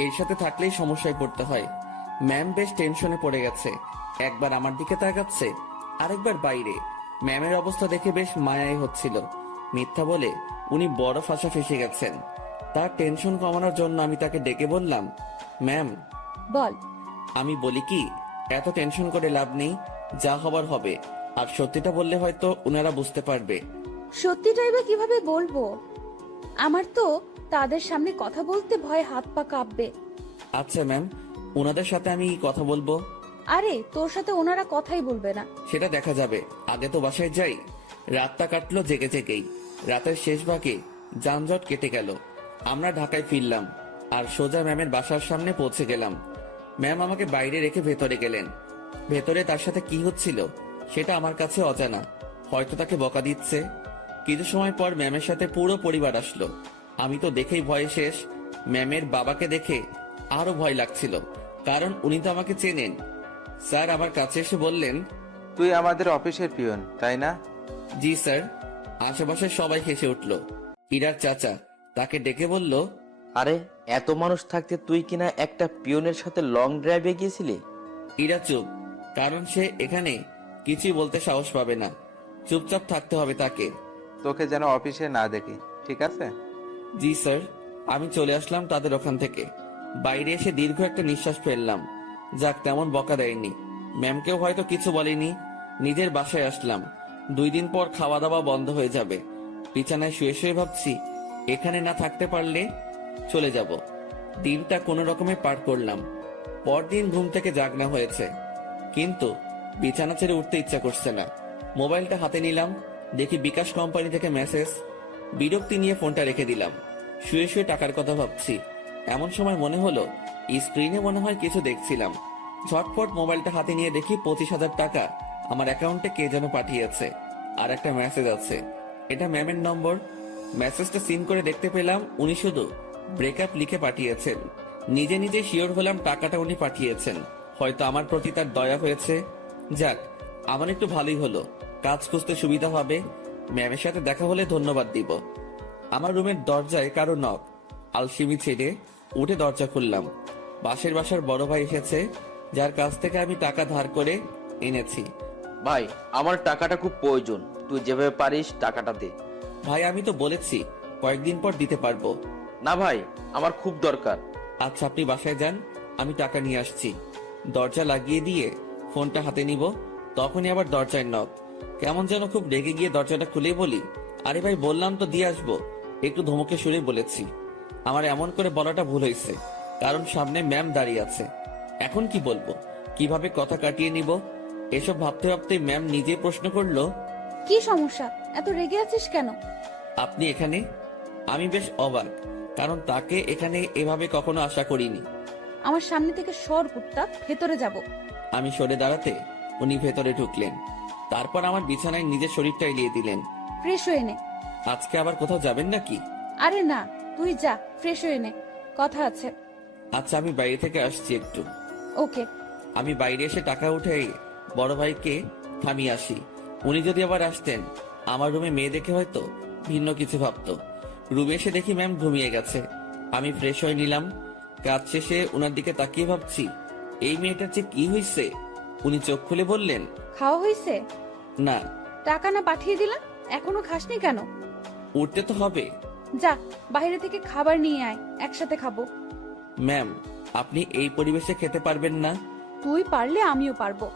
এর সাথে থাকলেই সমস্যায় পড়তে হয়। ম্যাম বেশ টেনশনে পড়ে গেছে। একবার আমার দিকে তাকাচ্ছে, আরেকবার বাইরে। ম্যামের অবস্থা দেখে বেশ মায়াই হচ্ছিল। মিথ্যা বলে উনি বড় ফাঁসা ফেসে গেছেন। তার টেনশন কমানোর জন্য আমি তাকে ডেকে বললাম, ম্যাম। বল। আমি বলি কি, এত টেনশন করে লাভ নেই, যা হবার হবে। আর সত্যিটা বললে হয়তো ওনারা বুঝতে পারবে। সত্যিটাই বা কিভাবে বলবো? আমার তো তাদের সামনে কথা বলতে ভয় হাত পা কাঁপবে। আচ্ছা ম্যাম, ওনাদের সাথে আমি কথা বলবো। আরে তোর সাথে ওনারা কথাই বলবে না। সেটা দেখা যাবে, আগে তো বাসায় যাই। রাতটা কাটলো জেগে জেগেই। রাতের শেষ ভাগে যানজট কেটে গেল। আমরা ঢাকায় ফিরলাম আর সোজা ম্যামের বাসার সামনে পৌঁছে গেলাম। ম্যাম আমাকে বাইরে রেখে ভেতরে গেলেন। ভেতরে তার সাথে কি হচ্ছিল সেটা আমার কাছে অজানা। হয়তো তাকে বকা দিচ্ছে। কিছু সময় পর ম্যামের সাথে পুরো পরিবার আসলো। আমি তো দেখেই ভয়ে শেষ। ম্যামের বাবাকে দেখে আরো ভয় লাগছিল, কারণ উনি তো আমাকে চেনেন। স্যার আমার কাছে এসে বললেন, তুই আমাদের অফিসের পিয়ন তাই না? জি স্যার। আশেপাশে সবাই হেসে উঠল। ইরার চাচা তাকে ডেকে বলল, আরে এত মানুষ থাকতে তুই কিনা একটা পিয়নের সাথে লং ড্রাইভে গিয়েছিলি? ইরা চুপ, কারণ সে এখানে কিছুই বলতে সাহস পাবে না। চুপচাপ থাকতে হবে তাকে। তোকে যেন অফিসে না দেখি, ঠিক আছে? জি স্যার। আমি চলে আসলাম তাদের ওখান থেকে। বাইরে এসে দীর্ঘ একটা নিঃশ্বাস ফেললাম। যাক, তেমন বকা দেয়নি। ম্যামকেও হয়তো কিছু বলেনি। নিজের বাসায় আসলাম। 2 দিন পর খাওয়া দাওয়া বন্ধ হয়ে যাবে। বিছানায় শুয়ে শুয়ে ভাবছি, এখানে না থাকতে পারলে চলে যাব। দিনটা কোনো রকমে পার করলাম। পরদিন ঘুম থেকে জাগনা হয়েছে, কিন্তু বিছানা ছেড়ে উঠতে ইচ্ছা করছে না। মোবাইলটা হাতে নিলাম, দেখি বিকাশ কোম্পানি থেকে মেসেজ। বিরক্তি নিয়ে ফোনটা রেখে দিলাম। শুয়ে শুয়ে টাকার কথা ভাবছি। এমন সময় মনে হলো স্ক্রিনে মনে হয় কিছু দেখছিলাম। ঝটপট মোবাইলটা হাতে নিয়ে দেখি 25,000 টাকা আমার অ্যাকাউন্টে কে যেন পাঠিয়েছে, আর একটা মেসেজ আছে। এটা ম্যামের নম্বর। মেসেজটা সিন করে দেখতে পেলাম উনি শুধু ব্রেকআপ লিখে পাঠিয়েছেন। নিজে নিজে শিওর হলাম টাকাটা উনি পাঠিয়েছেন। হয়তো আমার প্রতি তার দয়া হয়েছে। যাক, আমার একটু ভালোই হলো, কাজ খুঁজতে সুবিধা হবে। ম্যামের সাথে দেখা হলে ধন্যবাদ দিব। আমার রুমের দরজায় কারো নক। আলসিমি ছেড়ে উঠে দরজা খুললাম। পাশের বাসার বড় ভাই এসেছে, যার কাছ থেকে আমি টাকা ধার করে এনেছি। ভাই, আমার টাকাটা খুব প্রয়োজন, তুই যেভাবে পারিস টাকাটা দে। ভাই, আমি তো বলেছি কয়েকদিন পর দিতে পারবো। না ভাই, আমার খুব দরকার। আচ্ছা, আপনি বাসায় যান, আমি টাকা নিয়ে আসছি। দরজা লাগিয়ে দিয়ে ফোনটা হাতে নিব, তখনই আবার দরজায় নক। কেমন যেন খুব রেগে গিয়ে দরজাটা খুলে বলি, আরে ভাই বললাম তো দিয়ে আসবো। একটু ধমকে সুরে বলেছি। আমার এমন করে বলাটা ভুল হয়েছে, কারণ সামনে ম্যাম দাঁড়িয়ে আছে। এখন কি বলবো, কিভাবে কথা কাটিয়ে নিব, এসব ভাবতে ভাবতে ম্যাম নিজে প্রশ্ন করলো, কি সমস্যা, এত রেগে আছিস কেন? আপনি এখানে? আমি বেশ অবাক, কারণ তাকে এখানে এভাবে কখনো আশা করিনি। আমার সামনে থেকে সর কুত্তা, ভেতরে যাব। আমি সরে দাঁড়াতে উনি ভেতরে ঢুকলেন। তারপর আমার বিছানায় নিজের শরীরটা এলিয়ে দিলেন। ফ্রেশ হয়ে নে। আজকে আবার কোথাও যাবেন নাকি? আরে না, তুই যা, ফ্রেশ হয়ে নে, কথা আছে। আচ্ছা, আমি বাইরে থেকে আসছি একটু। ওকে। আমি বাইরে এসে টাকা উঠে বড় ভাইকে থামিয়ে আসি। উনি যদি আবার আসতেন, আমার রুমে মেয়ে দেখে হয়তো ভিন্ন কিছু ভাবতো। রুমে এসে দেখি ম্যাম ঘুমিয়ে গেছে। আমি ফ্রেশ হয়ে নিলাম। কাজ শেষে ওনার দিকে তাকিয়ে ভাবছি, এই মেয়েটার যে কি হয়েছে। উনি চোখ খুলে বললেন, খাওয়া হয়েছে? না। টাকা না পাঠিয়ে দিলাম, এখনো খাসনি কেন? উঠতে তো হবে। যা, বাইরে থেকে খাবার নিয়ে আয়, একসাথে খাবো। ম্যাম, আপনি এই পরিবেশে খেতে পারবেন না। তুই পারলে আমিও পারবো।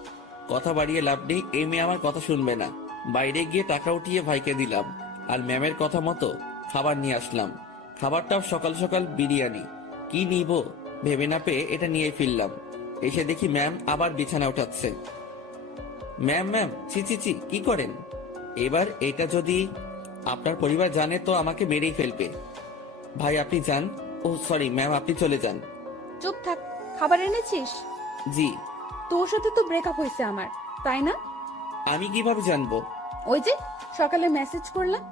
কথা বাড়িয়ে লাভ নেই, এই মেয়ে আমার কথা শুনবে না। বাইরে গিয়ে টাকা উঠিয়ে ভাইকে দিলাম, আর ম্যামের কথা মতো খাবার নিয়ে আসলাম। খাবারটাও সকাল সকাল বিরিয়ানি। কি নিব ভেবে না পেয়ে এটা নিয়ে ফিরলাম। এসে দেখি ম্যাম আবার বিছানা উঠাচ্ছে। ম্যাম ম্যাম, ছি ছি ছি, কি করেন? এবার এটা যদি আপনার পরিবার জানে তো আমাকে মেরেই ফেলবে। ভাই আপনি যান। ও সরি ম্যাম, আপনি চলে যান। চুপ থাক, খাবার এনেছিস? জি। তোর সাথে তো ব্রেকআপ হয়েছে আমার, তাই না? আমি কিভাবে জানবো? ওই যে সকালে মেসেজ করলাম।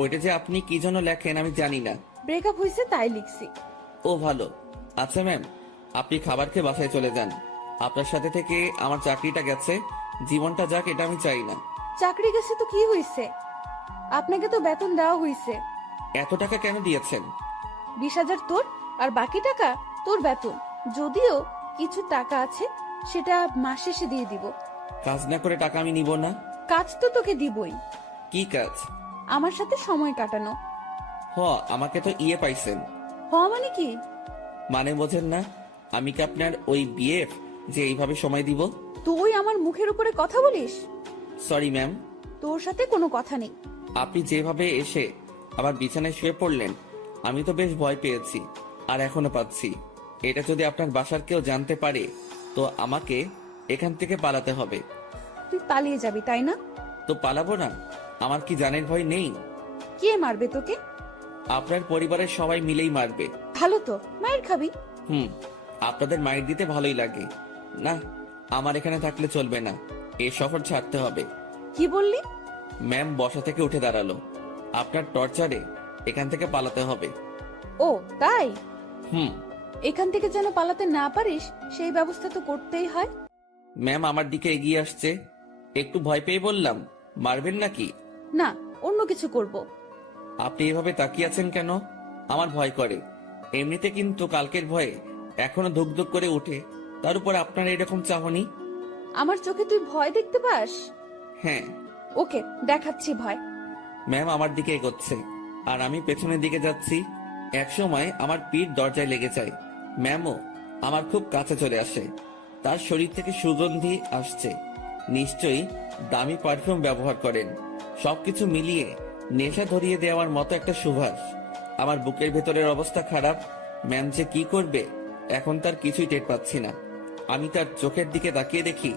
ওইটা যে আপনি কি জন্য লেখেন আমি জানি না। ব্রেকআপ হয়েছে তাই লিখছি। ও ভালো। আচ্ছা ম্যাম, আপনি খাবার খেয়ে বাসায় চলে যান। আপনার সাথে থেকে আমার চাকরিটা গেছে, জীবনটা যাক এটা আমি চাই না। চাকরি গেছে তো কি হয়েছে? আপনাকে তো বেতন দেওয়া হয়েছে। এত টাকা কেন দিয়েছেন? 20,000 তোর, আর বাকি টাকা তোর বেতন। যদিও কিছু টাকা আছে, সেটা মাস শেষে দিয়ে দিব। কাজ না করে টাকা আমি নিব না। কাজ তো তোকে দিবই। কি কাজ? আমার সাথে সময় কাটানো। আমাকে তো ইয়ে পাইছেন। মানে কি? মানে বোঝেন না? আমি কি আপনার ওই বিএফ যে এইভাবে সময় দিব? তুই আমার মুখের উপরে কথা বলিস? Sorry ma'am. তোর সাথে কোনো কথা নেই। আপনি যেভাবে এসে আবার বিছানায় শুয়ে পড়লেন, আমি তো বেশ ভয় পেয়েছি, আর এখনো পাচ্ছি। এটা যদি আপনার বাসার কেউ জানতে পারে তো আমাকে এখান থেকে পালাতে হবে। তুই পালিয়ে যাবি তাই না? তো পালাবো না? আমার কি জানের ভয় নেই? কে মারবে তোকে? আপনার পরিবারের সবাই মিলেই মারবে। ভালো তো, মায়ের খাবি। আপনাদের মায়ের দিতে ভালোই লাগে না। আমার এখানে থাকলে চলবে না, এই শহর ছাড়তে হবে। কি বললি? ম্যাম বসা থেকে উঠে দাঁড়ালো। আপনার টর্চারে এখান থেকে পালাতে হবে। ও তাই? হুম। এখান থেকে যেন পালাতে না পারিস সেই ব্যবস্থা তো করতেই হয়। ম্যাম আমার দিকে এগিয়ে আসছে। একটু ভয় পেয়ে বললাম, মারবেন নাকি? না, অন্য কিছু করব। আপনি এভাবে তাকিয়ে আছেন কেন? আমার ভয় করে। এমনিতে কিন্তু কালকের ভয়ে এখনো ধুক ধুক করে উঠে, তার উপর আপনার এরকম চাহনি। আমার চোখে তুই ভয় দেখতে পাস? হ্যাঁ। ওকে, দেখাচ্ছি ভয়। ম্যাম আমার দিকে এগোচ্ছে, আর আমি পেছনের দিকে যাচ্ছি। একসময় আমার পিঠ দরজায় লেগে যায়। ম্যামও আমার খুব কাছে চলে আসে। তার শরীর থেকে সুগন্ধি আসছে। নিশ্চয়ই দামি পারফিউম ব্যবহার করেন। সবকিছু মিলিয়ে নেশা ধরিয়ে দেওয়ার মতো একটা সুবাস। আমার বুকের ভেতরের অবস্থা খারাপ। ম্যাম যে কি করবে এখন তার কিছুই টের পাচ্ছি না। আমি তার চোখের দিকে তাকিয়ে দেখি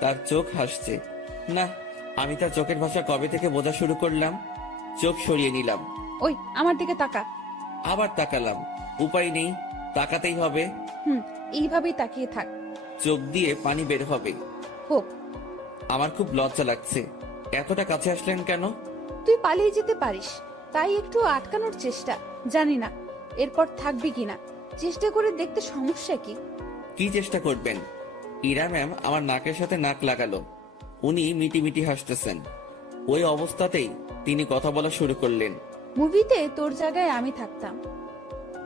তার চোখ হাসছে। না, আমি তার চোখের ভাষা কবে থেকে বোঝা শুরু করলাম। চোখ সরিয়ে নিলাম। ওই আমার দিকে তাকা। আবার তাকালাম। উপায় নেই, তাকাতেই হবে। এইভাবেই তাকিয়ে থাক। চোখ দিয়ে পানি বের হবে। হোক। আমার খুব লজ্জা লাগছে। এতটা কাছে আসলেন কেন? তুই পালিয়ে যেতে পারিস, তাই একটু আটকানোর চেষ্টা। জানি না এরপর থাকবি কিনা, চেষ্টা করে দেখতে সমস্যা কি? কি চেষ্টা করবেন? ইরা ম্যাম আমার নাকের সাথে নাক লাগালো। উনি মিটি হাসতেছেন। ওই অবস্থাতেই তিনি কথা বলা শুরু করলেন। মুভিতে তোর জায়গায় আমি থাকতাম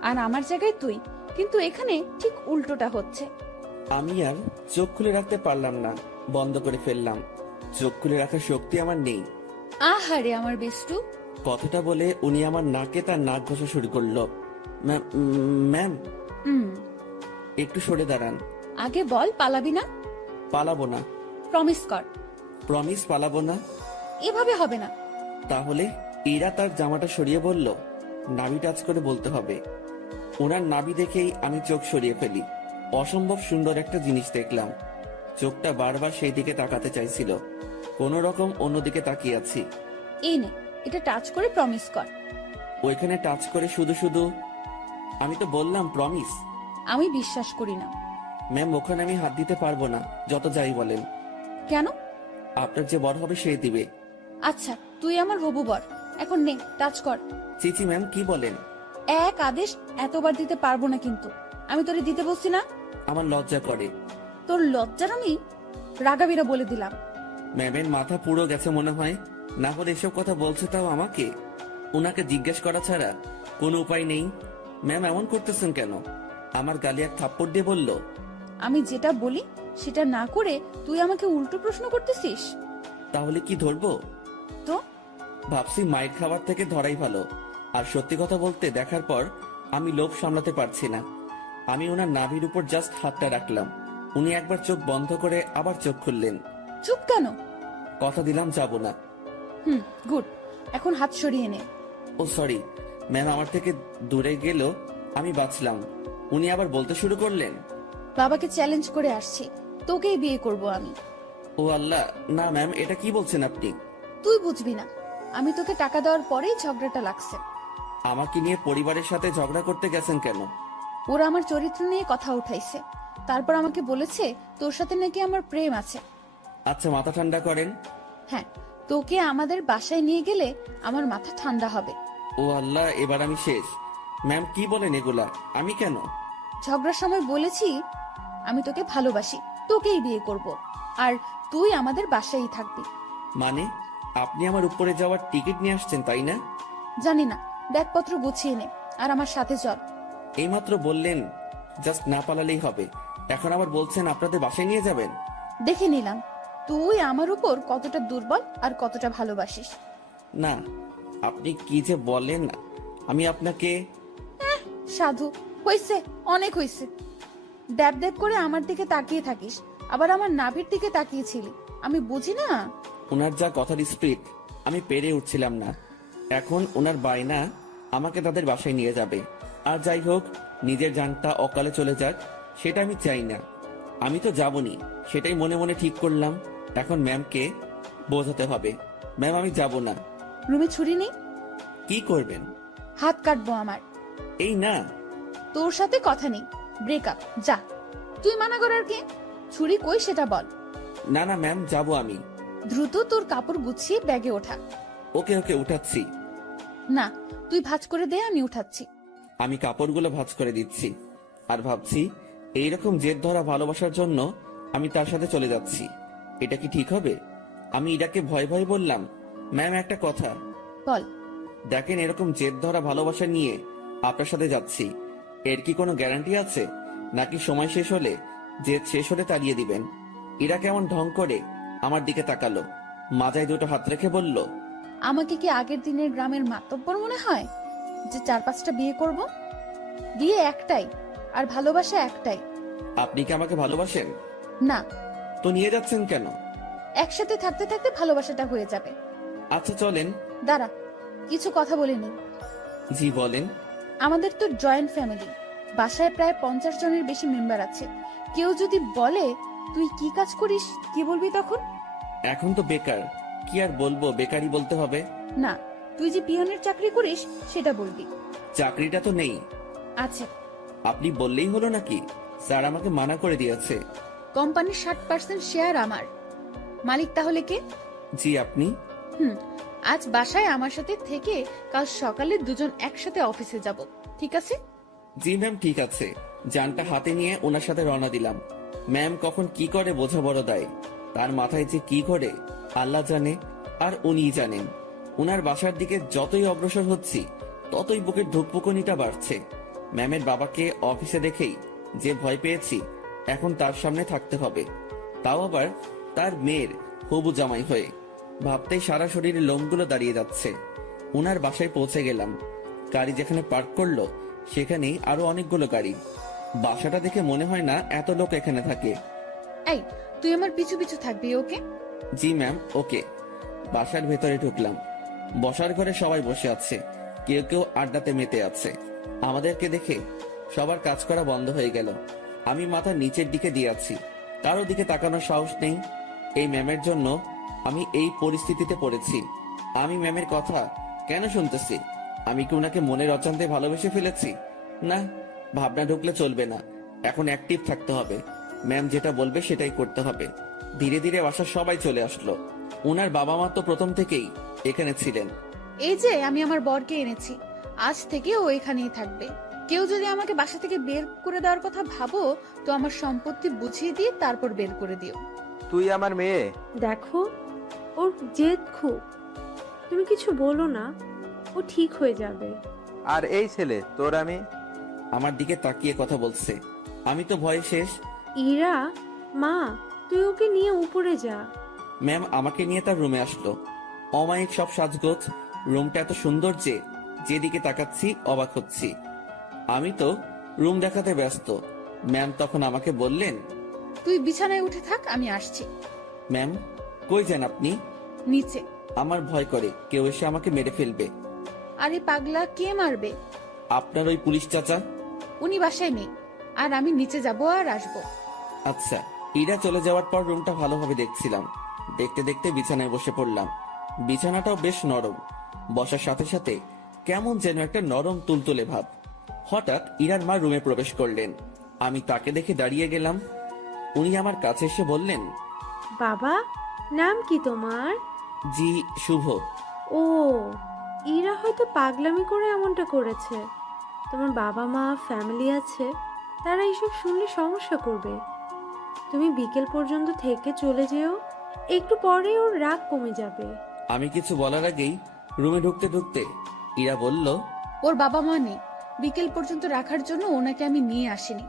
আর আমার জায়গায় তুই, কিন্তু এখানে ঠিক উল্টোটা হচ্ছে। আমি আর চোখ খুলে রাখতে পারলাম না, বন্ধ করে ফেললাম। চোখ খুলে রাখার শক্তি আমার নেই। আহারে আমার বেষ্টু। কথাটা বলে উনি আমার নাকে তার নাক ঘষা শুরু করলো। ম্যাম, হুম, একটু সরে দাঁড়ান। আগে বল পালাবি না। পালাবো না। প্রমিস কর। প্রমিস, পালাবো না। এভাবে হবে না। তাহলে ইরা তার জামাটা সরিয়ে বলল, নাভি টাচ করে বলতে হবে। ওনার নাভি দেখেই আমি চোখ সরিয়ে ফেলি। অসম্ভব সুন্দর একটা জিনিস দেখলাম। চোখটা বারবার সেই দিকে তাকাতে চাইছিল, কোনো রকম অন্যদিকে তাকিয়ে আছি। এই নে, এটা টাচ করে প্রমিস কর। ওইখানে টাচ করে শুধু আমি তো বললাম প্রমিস। আমি বিশ্বাস করি না। ম্যাম, ওখানে আমি হাত দিতে পারবো না, যত যাই বলেন। কেন? আপনার যে বর হবে সেই দিবে। আচ্ছা, তুই আমার হবু বর, এখন নে টাচ কর। চিচি ম্যাম, কি বলেন? এক আদেশ এতবার দিতে পারবো না, কিন্তু আমি তোরে দিতে বলছি না। আমার লজ্জা করে। তোর লজ্জার আমি রাগাবিরা বলে দিলাম। ম্যামের মাথা পুরো গেছে মনে হয়, না হলে এসব কথা বলছে তাও আমাকে। ওনাকে জিজ্ঞেস করা ছাড়া কোনো উপায় নেই। ম্যাম এমন করতেছেন কেন? আমার গালে এক থাপ্পড় দিয়ে বলল, আমি যেটা বলি সেটা না করে তুই আমাকে উল্টো প্রশ্ন করতেছিস। তাহলে কি ধরবো? তো ভাবছি মায়ের খাবার থেকে ধরাই ভালো। আর সত্যি কথা বলতে, দেখার পর আমি লোভ সামলাতে পারছি না। আমি ওনার নাভির উপর জাস্ট হাতটা রাখলাম। উনি একবার চোখ বন্ধ করে আবার চোখ খুললেন। চুপ কেন? কথা দিলাম যাব না। গুড, এখন হাত সরিয়ে নে। ও সরি ম্যাম, আমার থেকে দূরে গেল, আমি বাঁচলাম। উনি আবার বলতে শুরু করলেন, বাবাকে চ্যালেঞ্জ করে আসছি, তোকেই বিয়ে করব আমি। ও আল্লাহ, না ম্যাম, এটা কি বলছেন আপনি? তুই বুঝবি না, আমি তোকে টাকা দেওয়ার পরেই ঝগড়াটা লাগছে। আমাকে নিয়ে পরিবারের সাথে ঝগড়া করতে গেছেন কেন? ওরা আমার চরিত্র নিয়ে কথা উঠাইছে, তারপর আমাকে বলেছে তোর সাথে নাকি আমার প্রেম আছে। আচ্ছা, মাথা ঠান্ডা করেন। হ্যাঁ, তোকে আমাদের বাসায় নিয়ে গেলে আমার মাথা ঠান্ডা হবে। ও আল্লাহ, এবার আমি শেষ। ম্যাম কি বলেন এগুলা? আমি কেন? ঝগড়ার সময় বলেছি আমি তোকে ভালোবাসি, তোকেই বিয়ে করব, আর তুই আমাদের বাসায়ই থাকবি। মানে আপনি আমার উপরে যাওয়ার টিকিট নিয়ে আসছেন, তাই না? জানি না, ব্যাগপত্র গুছিয়ে নে আর আমার সাথে চল। এইমাত্র বললেন জাস্ট না পালালেই হবে, এখন আবার বলছেন আপনাদের বাসায় নিয়ে যাবেন। দেখে নিলাম তুই আমার উপর কতটা দুর্বল আর কতটা ভালোবাসিস। না, আপনি কি যে বলেন, আমি আপনাকে। সাধু, হইছে, অনেক হইছে। দেব দেব করে আমার দিকে তাকিয়ে থাকিস, আবার আমার নাভির দিকে তাকিয়েছিলি, আমি বুঝি না। ওনার যা কথার স্পিড, আমি পেরে উঠছিলাম না। এখন ওনার বায়না আমাকে তাদের বাসায় নিয়ে যাবে। আর যাই হোক, নিজের জানটা অকালে চলে যাক সেটা আমি চাই না। আমি তো যাবনি, সেটাই মনে মনে ঠিক করলাম। এখন ম্যামকে বোঝাতে হবে, ম্যাম আমি যাব না। রুমে ছুরি নেই? কি করবেন? হাত কাটবো আমার। এই না। তোর সাথে কথা নেই, ব্রেকআপ, যা। তুই মানা করার কে? ছুরি কই সেটা বল। না না ম্যাম, যাব আমি। দ্রুত তোর কাপড় গুছিয়ে ব্যাগে ওঠা। ওকে ওকে, উঠাচ্ছি। না, তুই ভাঁজ করে দে, আমি উঠাচ্ছি। আমি কাপড়গুলো ভাঁজ করে দিচ্ছি আর ভাবছি, এইরকম জেদ ধরা ভালোবাসার জন্য আমি তার সাথে চলে যাচ্ছি। এটা কি ঠিক হবে? আমি ইরাকে ভয় ভয় বললাম, ম্যাম একটা কথা। বল। দেখেন, এরকম জেদ ধরা ভালোবাসা নিয়ে আপনার সাথে যাচ্ছি, এর কি কোনো গ্যারান্টি আছে? নাকি সময় শেষ হলে জেদ শেষ হলে তাড়িয়ে দিবেন? ইরা কেমন ঢং করে আমার দিকে তাকালো, মাথায় দুটো হাত রেখে বলল, আমাকে কি আগের দিনের গ্রামের মাতব্বর মনে হয় যে 4-5টা বিয়ে করব? বিয়ে একটাই, আর ভালোবাসা একটাই। আপনি কি আমাকে ভালোবাসেন? না। তো নিয়ে যাচ্ছেন কেন? একসাথে থাকতে থাকতে ভালোবাসাটা হয়ে যাবে। আচ্ছা চলেন। দাঁড়া, কিছু কথা বলে নি। জি বলেন। আমাদের তো জয়েন্ট ফ্যামিলি, বাসায় প্রায় 50 জনের বেশি মেম্বার আছে। কেউ যদি বলে তুই কি কাজ করিস, কি বলবি তখন? এখন তো বেকার, কি আর বলবো, বেকারই বলতে হবে। না, তুই যে পিয়নের চাকরি করিস সেটা বলবি। চাকরিটা তো নেই। আচ্ছা, আপনি বললেই হলো নাকি? স্যার আমাকে মানা করে দিয়েছে। কোম্পানির 60% শেয়ার আমার। মালিক তাহলে কে? জি আপনি। হুম, আজ বাসায় আমার সাথে থেকে কাল সকালে দুজন একসাথে অফিসে যাব, ঠিক আছে? জি ম্যাম, ঠিক আছে। যানটা হাতে নিয়ে ওনার সাথে রওনা দিলাম। ম্যাম কখন কি করে বোঝা বড় দায়। তার মাথায় যে কি করে আল্লাহ জানে, আর উনিই জানেন। ওনার বাসার দিকে যতই অগ্রসর হচ্ছি ততই বুকের ধুকপুকনিটা বাড়ছে। ম্যামের বাবাকে অফিসে দেখেই যে ভয় পেয়েছি, এখন তার সামনে থাকতে হবে, তাও আবার তার মেয়ের হবু জামাই হয়ে। ভাবতেই সারা শরীরের লোমগুলো দাঁড়িয়ে যাচ্ছে। ওনার বাসায় পৌঁছে গেলাম। গাড়ি যেখানে পার্ক করলো সেখানেই আরো অনেকগুলো গাড়ি। বাসাটা দেখে মনে হয় না এত লোক এখানে থাকে। এই, তুই আমার পিছু পিছু থাকবি, ওকে? জি ম্যাম, ওকে। বাসার ভেতরে ঢুকলাম। বসার ঘরে সবাই বসে আছে, কেউ কেউ আড্ডাতে মেতে আছে। আমাদেরকে দেখে সবার কাজ করা বন্ধ হয়ে গেল। আমি মাথা নিচের দিকে দিয়ে আছি, কারো দিকে তাকানোর সাহস নেই। এই ম্যামের জন্য আমি এই পরিস্থিতিতে পড়েছি। আমি ম্যামের কথা কেন শুনতেছি? আমি কি ওনাকে মনের অজান্তে ভালোবেসে ফেলেছি? না, ভাবনা ঢুকলে চলবে না। এখন অ্যাক্টিভ থাকতে হবে। ম্যাম যেটা বলবে সেটাই করতে হবে। ধীরে ধীরে বাসার সবাই চলে আসলো। ওনার বাবা মা তো প্রথম থেকেই এখানে ছিলেন। এই যে আমি আমার বরকে এনেছি, আজ থেকে ও এখানেই থাকবে। কেউ যদি আমাকে বাসা থেকে বের করে দেওয়ার কথা ভাবো, তো আমার সম্পত্তি বুঝিয়ে দিয়ে তারপর বের করে দিও। তুই আমার মেয়ে। দেখো, ওর জেদ খুব। তুমি কিছু বলো না, ও ঠিক হয়ে যাবে। আর এই ছেলে তোর আমি। আমার দিকে তাকিয়ে কথা বলছে। আমি তো ভয়ে শেষ। ইরা, মা, তুই ওকে নিয়ে উপরে যা। ম্যাম আমাকে নিয়ে তার রুমে আসলো। অমায়িক সব সাজগোজ। রুমটা এত সুন্দর যে যেদিকে তাকাচ্ছি অবাক হচ্ছি। আমি তো রুম দেখাতে ব্যস্ত। ম্যাম তখন আমাকে বললেন, তুই বিছানায় উঠে থাক, আমি আসছি। ম্যাম কই যান আপনি? নিচে। আমার ভয় করে কেউ এসে আমাকে মেরে ফেলবে। আরে পাগলা, কে মারবে? আপনার ওই পুলিশ চাচা। উনি বাসায় নেই, আর আমি নিচে যাব আর আসবো। আচ্ছা। ইরা চলে যাওয়ার পর রুমটা ভালোভাবে দেখছিলাম। দেখতে দেখতে বিছানায় বসে পড়লাম। বিছানাটাও বেশ নরম। বসার সাথে সাথে কেমন যেন একটা নরম তুলতুলে ভাব। হঠাৎ ইরার মা রুমে প্রবেশ করলেন। আমি তাকে দেখে দাঁড়িয়ে গেলাম। উনি আমার কাছে এসে বললেন, বাবা, নাম কি তোমার? জি শুভ। ও, ইরা হয়তো পাগলামি করে এমনটা করেছে। তোমার বাবা মা, ফ্যামিলি আছে, তারা এইসব শুনলে সমস্যা করবে। তুমি বিকেল পর্যন্ত থেকে চলে যেও, একটু পরে ওর রাগ কমে যাবে। আমি কিছু বলার আগেই রুমে ঢুকতে ঢুকতে ইরা বলল, ওর বাবা মা নেই, বিকেল পর্যন্ত রাখার জন্য ওনাকে আমি নিয়ে আসিনি।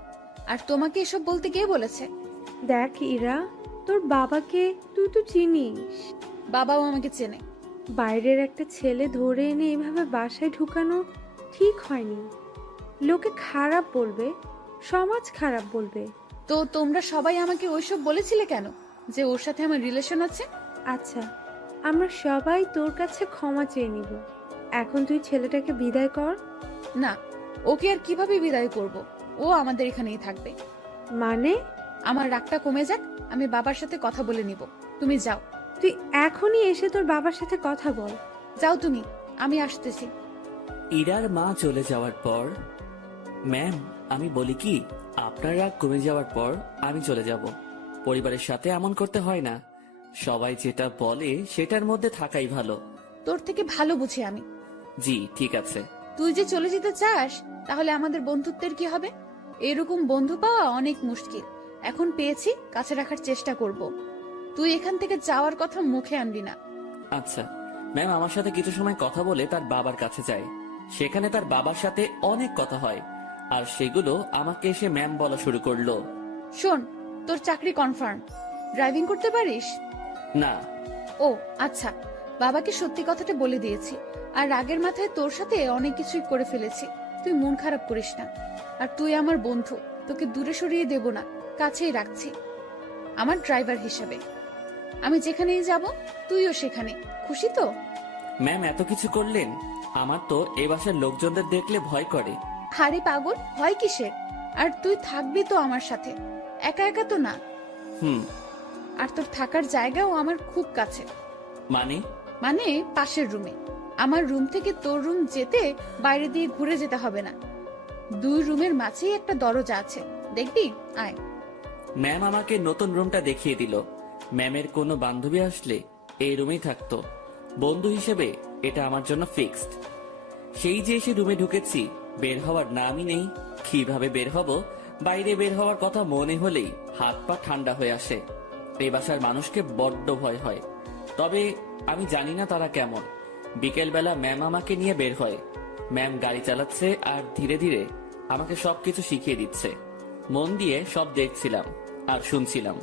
আর তোমাকে এসব বলতে কে বলেছে? দেখ ইরা, তোর বাবাকে তুই তো চিনিস। বাবাও আমাকে চেনে। বাইরের একটা ছেলে ধরে এনে এভাবে বাসায় ঢুকানো ঠিক হয়নি। লোকে খারাপ বলবে, সমাজ খারাপ বলবে। তো তোমরা সবাই আমাকে ওইসব বলেছিলে কেন, যে ওর সাথে আমার রিলেশন আছে? আচ্ছা, আমরা সবাই তোর কাছে ক্ষমা চেয়ে নিব। এখন তুই ছেলেটাকে বিদায় কর। না, ওকে আর কিভাবে বিদায় করব? ও আমাদের এখানেই থাকবে। মানে? আমার রাগটা কমে যাক, আমি বাবার সাথে কথা বলে নিব। তুমি যাও। তুই এখনই এসে তোর বাবার সাথে কথা বল। যাও তুমি, আমি আসতেছি। ইরার মা চলে যাওয়ার পর, ম্যাম আমি বলি কি, আপনার রাগ কমে যাওয়ার পর আমি চলে যাব। পরিবারের সাথে এমন করতে হয় না। সবাই যেটা বলে সেটার মধ্যে থাকাই ভালো। তোর থেকে ভালো বুঝি আমি। জি ঠিক আছে। তুই যে চলে যেতে চাস, তাহলে আমাদের বন্ধুত্বের কি হবে? এরকম বন্ধু পাওয়া অনেক মুশকিল। এখন পেয়েছি, কাছে রাখার চেষ্টা করব। তুই এখান থেকে যাওয়ার কথা মুখে আনবি না। আচ্ছা ম্যাম, আমার সাথে কিছু সময় কথা বলে তার বাবার কাছে যায়। সেখানে তার বাবার সাথে অনেক কথা হয়, আর সেগুলো আমাকে এসে ম্যাম বলা শুরু করলো। শোন, তোর চাকরি কনফার্ম। ড্রাইভিং করতে পারিস? না। ও আচ্ছা, বাবাকে সত্যি কথাটা বলে দিয়েছি। আর রাগের মাথায় তোর সাথে অনেক কিছুই করে ফেলেছি। তুই মন খারাপ করিস না। আর তুই আমার বন্ধু, তোকে দূরে সরিয়ে দেব না, কাছেই রাখছি আমার ড্রাইভার হিসেবে। আমি যেখানেই যাব তুইও সেখানে। খুশি তো? ম্যাম এত কিছু করলেন, আমার তো এ বাসার লোকজনদের দেখলে ভয় করে। হারে পাগল, ভয় কিসের? আর তুই থাকবি তো আমার সাথে, একা একা তো না। হুম। আর তোর থাকার জায়গাও আমার খুব কাছে। মানে? মানে পাশের রুমে। আমার রুম থেকে তোর রুম যেতে বাইরে দিয়ে ঘুরে যেতে হবে না। 2 রুমের মাঝেই একটা দরজা আছে, দেখবি? আয়। ম্যাম আমাকে নতুন রুমটা দেখিয়ে দিল। ম্যামের কোনো বান্ধবী আসলে এই রুমেই থাকতো। বন্ধু হিসেবে এটা আমার জন্য ফিক্সড। সেই যে এসে রুমে ঢুকেছি, বের হওয়ার নামই নেই। কিভাবে বের হব? বাইরে বের হওয়ার কথা মনে হলেই হাত পা ঠান্ডা হয়ে আসে। এই বাসার মানুষকে বড্ড ভয় হয়। তবে আমি জানি না তারা কেমন। বিকেলবেলা ম্যাম আমাকে নিয়ে বের হয়। ম্যাম গাড়ি চালাচ্ছে আর ধীরে ধীরে আমাকে সবকিছু শিখিয়ে দিচ্ছে। মন দিয়ে সব দেখছিলাম আর শুনছিলাম।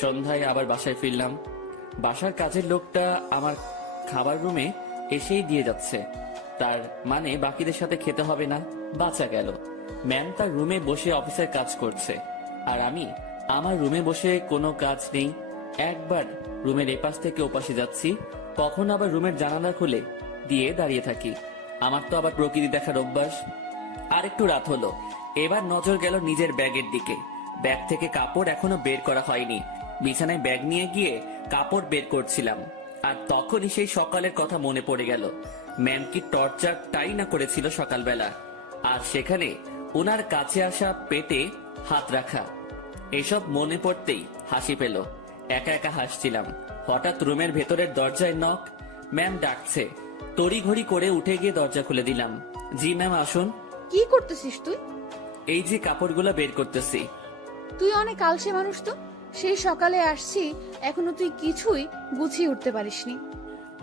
সন্ধ্যায় আবার বাসায় ফিরলাম। বাসার কাজের লোকটা আমার খাবার রুমে এসেই দিয়ে যাচ্ছে। তার মানে বাকিদের সাথে খেতে হবে না। বাঁচা গেল। ম্যাম তার রুমে বসে অফিসের কাজ করছে আর আমি আমার রুমে বসে কোনো কাজ নেই। একবার রুমের এপাশ থেকে ওপাশে যাচ্ছি, কখন আবার রুমের জানালা খুলে দিয়ে দাঁড়িয়ে থাকি। আমার তো আবার প্রকৃতি দেখার অভ্যাস। আর একটু রাত হলো। এবার নজর গেল নিজের ব্যাগের দিকে। ব্যাগ থেকে কাপড় এখনো বের করা হয়নি। বিছানায় ব্যাগ নিয়ে গিয়ে কাপড় বের করছিলাম আর তখনই সেই সকালের কথা মনে পড়ে গেল। ম্যাম কি টর্চারটাই না করেছিল সকালবেলা, আর সেখানে ওনার কাছে আসা পেটে হাত রাখা। এসব মনে পড়তেই হাসি পেল। একা একা হাসছিলাম। হঠাৎ রুমের ভেতরের দরজায় নক। ম্যাম ডাকছে। তড়িঘড়ি করে উঠে গিয়ে দরজা খুলে দিলাম। জি ম্যাম, আসুন। কি করতেছিস তুই? এই যে কাপড়গুলো বের করতেছি। তুই অনেক আলসে মানুষ তো। সেই সকালে আসছি, এখনো তুই কিছুই গুছিয়ে উঠতে পারিসনি।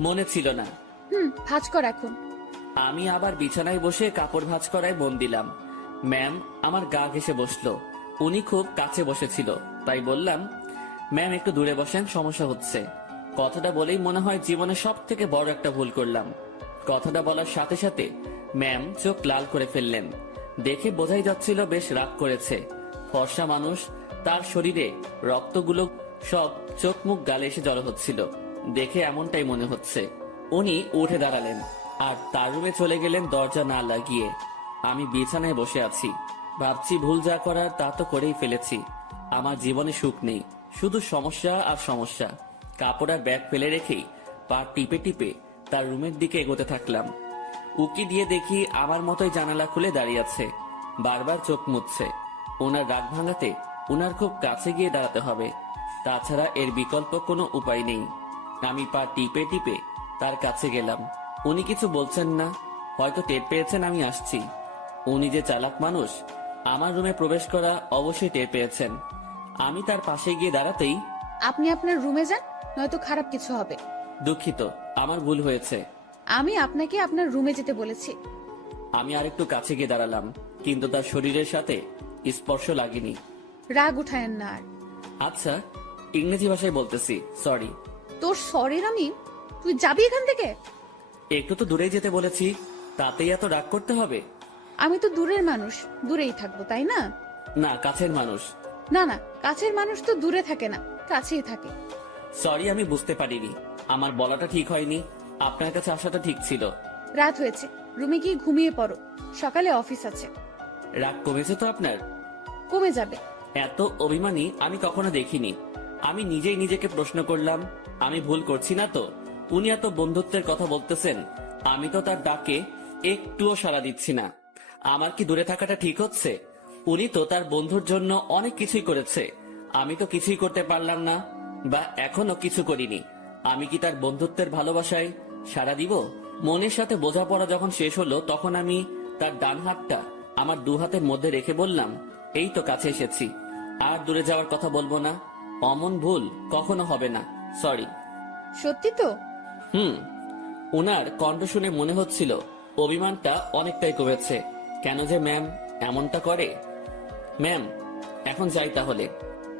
মনে ছিল না। ভাঁজ কর এখন। আমি আবার বিছানায় বসে কাপড় ভাঁজ করায় মন দিলাম। ম্যাম আমার গা ঘেঁষে বসলো। উনি খুব কাছে বসেছিল, তাই বললাম, ম্যাম একটু দূরে বসেন, সমস্যা হচ্ছে। কথাটা বলেই মনে হয় জীবনে সব থেকে বড় একটা ভুল করলাম। কথাটা বলার সাথে সাথে ম্যাম চোখ লাল করে ফেললেন। দেখে বোঝাই যাচ্ছিল বেশ রাগ করেছে। ফর্সা মানুষ, তার শরীরে রক্তগুলো সব চোখ মুখ গালে এসে জড়ো হচ্ছিল। দেখে এমনটাই মনে হচ্ছে। উনি উঠে দাঁড়ালেন আর তার রুমে চলে গেলেন দরজা না লাগিয়ে। আমি বিছানায় বসে আছি, ভাবছি ভুল যা করার তা তো করেই ফেলেছি। আমার জীবনে সুখ নেই, শুধু সমস্যা আর সমস্যা। কাপড় আর ব্যাগ ফেলে রেখেই পা টিপে টিপে তার রুমের দিকে এগোতে থাকলাম। উকি দিয়ে দেখি আমার মতোই জানালা খুলে দাঁড়িয়ে আছে, বারবার চোখ মুছছে। ওনার রাগ ভাঙাতে ওনার খুব কাছে গিয়ে দাঁড়াতে হবে, তাছাড়া এর বিকল্প কোনো উপায় নেই। আমি পা টিপে টিপে তার কাছে গেলাম। উনি কিছু বলছেন না, হয়তো টের পেয়েছেন আমি আসছি। উনি যে চালাক মানুষ, আমার রুমে প্রবেশ করা অবশ্যই টের পেয়েছেন। আমি তার পাশে গিয়ে দাঁড়াতেই, আপনি আপনার রুমে যান, নয়তো খারাপ কিছু হবে। দুঃখিত, আমার ভুল হয়েছে। আমি আপনাকে আপনার রুমে যেতে বলেছি। আমি আরেকটু কাছে গিয়ে দাঁড়ালাম, কিন্তু তার শরীরের সাথে স্পর্শ লাগেনি। রাগ উঠায়েন না আর। আচ্ছা, ইংরেজি ভাষায় বলতেছি, সরি। তোর সরের আমি, তুই যাবি এখান থেকে? একটু তো দূরেই যেতে বলেছি, তাতেই এত রাগ করতে হবে? আমি তো দূরের মানুষ, দূরেই থাকবো, তাই না? না, কাছের মানুষ। না না, কাছের মানুষ তো দূরে থাকে না, কাছেই থাকে। সরি, আমি বুঝতে পারিনি। আমার বলাটা ঠিক হয়নি। আপনার কাছে আসাটা ঠিক ছিল। রাত হয়েছে, রুমে গিয়ে ঘুমিয়ে পড়ো, সকালে অফিস আছে। রাগ কমেছে তো আপনার? কমে যাবে। এত অভিমানী আমি কখনো দেখিনি। আমি নিজেই নিজেকে প্রশ্ন করলাম, আমি ভুল করছি না তো? উনি এত বন্ধুত্বের কথা বলতেছেন, আমি তো তার ডাকে একটুও সাড়া দিচ্ছি না। আমার কি দূরে থাকাটা ঠিক হচ্ছে? উনি তো তার বন্ধুর জন্য অনেক কিছুই করেছে, আমি তো কিছুই করতে পারলাম না, বা এখনো কিছু করিনি। আমি কি তার বন্ধুত্বের ভালোবাসায় সাড়া দিব? মনের সাথে বোঝাপড়া যখন শেষ হলো, তখন আমি তার ডান হাতটা আমার দু হাতের মধ্যে রেখে বললাম, এই তো কাছে এসেছি, আর দূরে যাওয়ার কথা বলবো না। অমন ভুল কখনো হবে না, সরি। সত্যি তো? ওনার কণ্ঠ শুনে মনে হচ্ছিল অভিমানটা অনেকটাই কমেছে। কেন যে ম্যাম এমনটা করে? ম্যাম, এখন যাই তাহলে।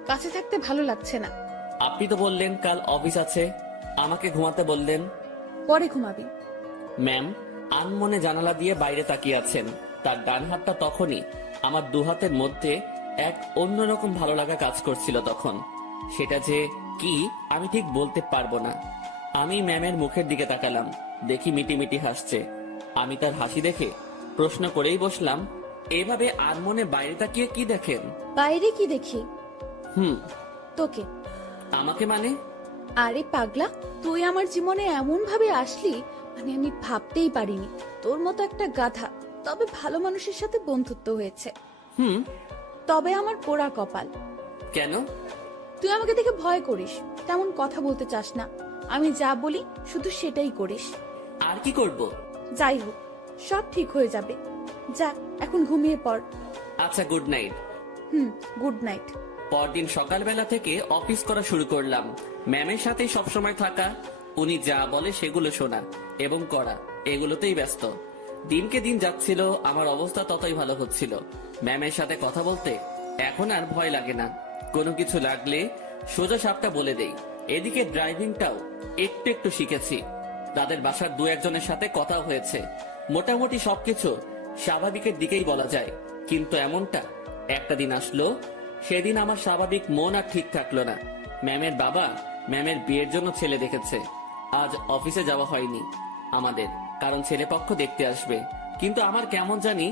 কাছে থাকতে ভালো লাগছে না। আপনি তো বললেন কাল অফিস আছে, আমাকে ঘুমাতে বললেন। পরে ঘুমাবি। ম্যাম আনমনে জানালা দিয়ে বাইরে তাকিয়ে আছেন। তার ডান হাতটা তখনই আমার দু হাতের মধ্যে এক অন্যরকম ভালো লাগা কাজ করছিল তখন। সেটা যে কি আমি ঠিক বলতে পারবো না। আমি ম্যামের মুখের দিকে তাকালাম, দেখি মিটিমিটি হাসছে। আমি তার হাসি দেখে প্রশ্ন করেই বসলাম, এভাবে আনমনে বাইরে তাকিয়ে কি দেখেন? বাইরে কি দেখি? তোকে। আমাকে মানে? আরে পাগলা, তুই আমার জীবনে এমন ভাবে আসলি, মানে আমি ভাবতেই পারিনি। তোর মতো একটা গাধা, তবে ভালো মানুষের সাথে বন্ধুত্ব হয়েছে। তবে আমার পোড়া কপাল। কেন? তুই আমাকে দেখে ভয় করিস, তেমন কথা বলতে চাস না। আমি যা বলি শুধু সেটাই করিস। আর কি করব? যাই হোক, সব ঠিক হয়ে যাবে। যা, এখন ঘুমিয়ে পড়। আচ্ছা, গুড নাইট। Good night. পরদিন সকালবেলা থেকে অফিস করা শুরু করলাম। ম্যামের সাথেই সবসময় থাকা, উনি যা বলে সেগুলো শোনা এবং করা, এগুলোতেই ব্যস্ত। দিনকে দিন যাচ্ছিল, আমার অবস্থা ততই ভালো হচ্ছিল। ম্যামের সাথে কথা বলতে এখন আর ভয় লাগে না। কোনো কিছু লাগলে সোজা সাপটা বলে দেই। এদিকে ড্রাইভিংটাও একটু একটু শিখেছি। তাদের বাসার দু একজনের সাথে কথা হয়েছে। মোটামুটি সবকিছু স্বাভাবিকের দিকেই বলা যায়। কিন্তু এমনটা একটা দিন আসলো, সেদিন আমার স্বাভাবিক মন আর ঠিক থাকলো না। ম্যামের বাবা ম্যামের বিয়ের জন্য ছেলে দেখেছে। আজ অফিসে যাওয়া হয়নি আমাদের, কারণ ছেলেপক্ষ দেখতে আসবে। কিন্তু আমার কেমন জানি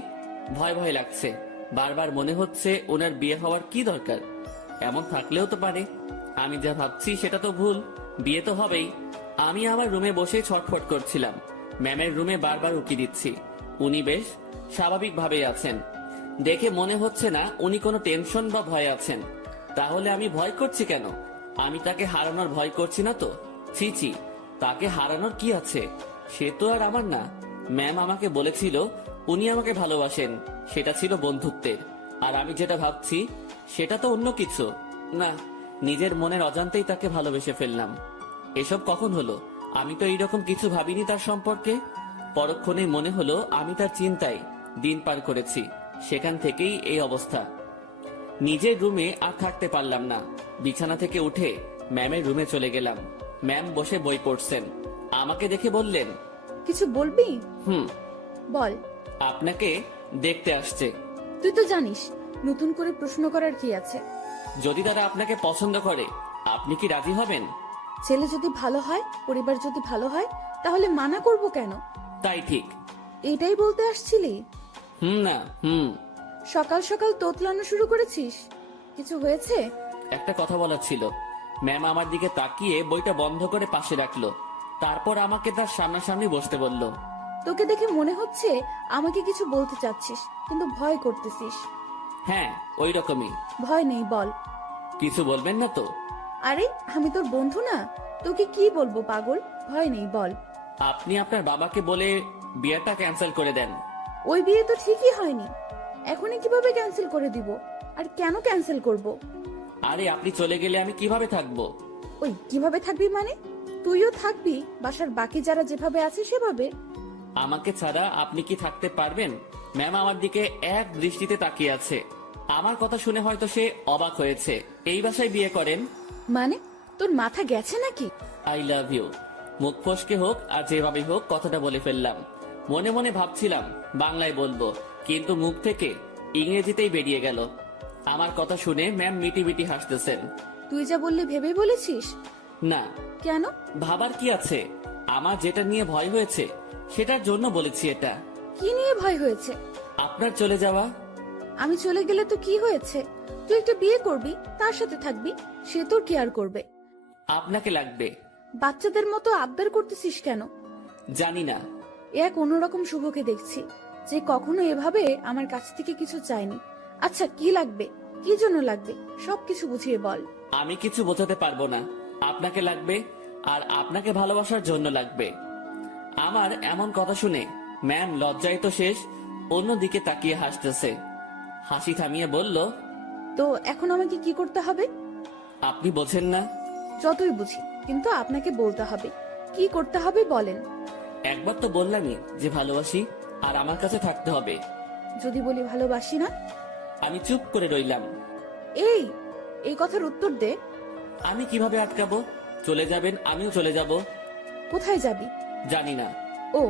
ভয় ভয় লাগছে। বারবার মনে হচ্ছে ওনার বিয়ে হওয়ার কি দরকার? এমন থাকলেও তো পারে। আমি যা ভাবছি সেটা তো ভুল, বিয়ে তো হবেই। আমি আমার রুমে বসে ছটফট করছিলাম। ম্যামের রুমে বারবার উকি দিচ্ছি। উনি বেশ স্বাভাবিকভাবেই আছেন। দেখে মনে হচ্ছে না উনি কোনো টেনশন বা ভয় আছেন। তাহলে আমি ভয় করছি কেন? আমি তাকে হারানোর ভয় করছি না তো? ছি ছি, তাকে হারানোর কি আছে? সে তো আর আমার না। ম্যাম আমাকে বলেছিল উনি আমাকে ভালোবাসেন, সেটা ছিল বন্ধুত্বের। আর আমি যেটা ভাবছি সেটা তো অন্য কিছু। না, নিজের মনের অজান্তেই তাকে ভালোবেসে ফেললাম। এসব কখন হলো? আমি তো এইরকম কিছু ভাবিনি তার সম্পর্কে। পরক্ষণেই মনে হলো আমি তার চিন্তায় দিন পার করেছি। সেখান থেকেই এই অবস্থা। নিজের রুমে আর থাকতে পারলাম না। বিছানা থেকে উঠে ম্যামের রুমে চলে গেলাম। ম্যাম বসে বই পড়ছেন। আমাকে দেখে বললেন, কিছু বলবি? বল। আপনাকে দেখতে আসছে। তুই তো জানিস নতুন করে প্রশ্ন করার কি আছে। যদি তারা আপনাকে পছন্দ করে, আপনি কি রাজি হবেন? ছেলে যদি ভালো হয়, পরিবার যদি ভালো হয়, তাহলে মানা করব কেন? তাই ঠিক। এটাই বলতে আসছিলি? না। সকাল সকাল তোতলানো শুরু করেছিস। কিছু হয়েছে? একটা কথা বলার ছিল। ম্যাম আমার দিকে তাকিয়ে বইটা বন্ধ করে পাশে রাখলো। তারপর আমাকে তার সামনাসামনি বসতে বলল। তোকে দেখে মনে হচ্ছে আমাকে কিছু বলতে চাচ্ছিস, কিন্তু ভয় করতেছিস। হ্যাঁ, ওই রকমই। ভয় নেই, বল। কিছু বলবেন না তো? আরে আমি তোর বন্ধু না, তোকে কি বলবো পাগল? ভয় নেই, বল। আপনি আপনার বাবাকে বলে বিয়েটা ক্যান্সেল করে দেন। ওই বিয়ে তো ঠিকই হয়নি, এখনই কিভাবে ক্যান্সেল করে দিব? আর কেন ক্যান্সেল করব? আরে আপনি চলে গেলে আমি কিভাবে থাকবো? ওই কিভাবে থাকবি মানে? তুইও থাকবি বাসার বাকি যারা যেভাবে আছে সেভাবে। আমাকে ছাড়া আপনি কি থাকতে পারবেন? ম্যাম আমার দিকে এক দৃষ্টিতে তাকিয়ে আছে। আমার কথা শুনে হয়তো সে অবাক হয়েছে। এই বাসায় বিয়ে করেন মানে? তোর মাথা গেছে নাকি? I love you. মুখ ফসকে হোক আর যেভাবে হোক কথাটা বলে ফেললাম। মনে মনে ভাবছিলাম বাংলায় বলবো, কিন্তু মুখ থেকে ইংরেজিতেই বেরিয়ে গেল। আমার কথা শুনে ম্যাম মিটি মিটি হাসতেছেন। তুই যা বললি ভেবে বলেছিস? না, কেন? ভাবার কি আছে? আমার যেটা নিয়ে ভয় হয়েছে সেটার জন্য বলেছি এটা। কি নিয়ে ভয় হয়েছে? আপনার চলে যাওয়া। আমি চলে গেলে তো কি হয়েছে? তুই একটা বিয়ে করবি, তার সাথে থাকবি, সে তোর কেয়ার করবে। আপনাকে লাগবে। বাচ্চাদের মতো আবদার করতেছিস কেন? জানি না। এক অন্যরকম শুভকে দেখছি, যে কখনো এভাবে আমার কাছ থেকে কিছু চায়নি। আচ্ছা, কি লাগবে? কি জন্য লাগবে? সবকিছু বুঝিয়ে বল। আমি কিছু বোঝাতে পারবো না। আপনাকে লাগবে, আর আপনাকে ভালোবাসার জন্য লাগবে। আমার এমন কথা শুনে ম্যাম লজ্জায় তো শেষ, অন্যদিকে তাকিয়ে হাসতেছে। হাসি থামিয়ে বলল, তো এখন আমাকে কি করতে হবে? আপনি বোঝেন না? যতই বুঝি, কিন্তু আপনাকে বলতে হবে। কি করতে হবে বলেন। একবার তো বললামই যে ভালোবাসি, আর আমার কাছে থাকতে হবে। যদি বলি ভালোবাসি না? আমি চুপ করে রইলাম। এই কথার উত্তর দে। আমি কিভাবে আটকাবো? চলে যাবেন, আমিও চলে যাব। কোথায় যাবি? জানি না। ও,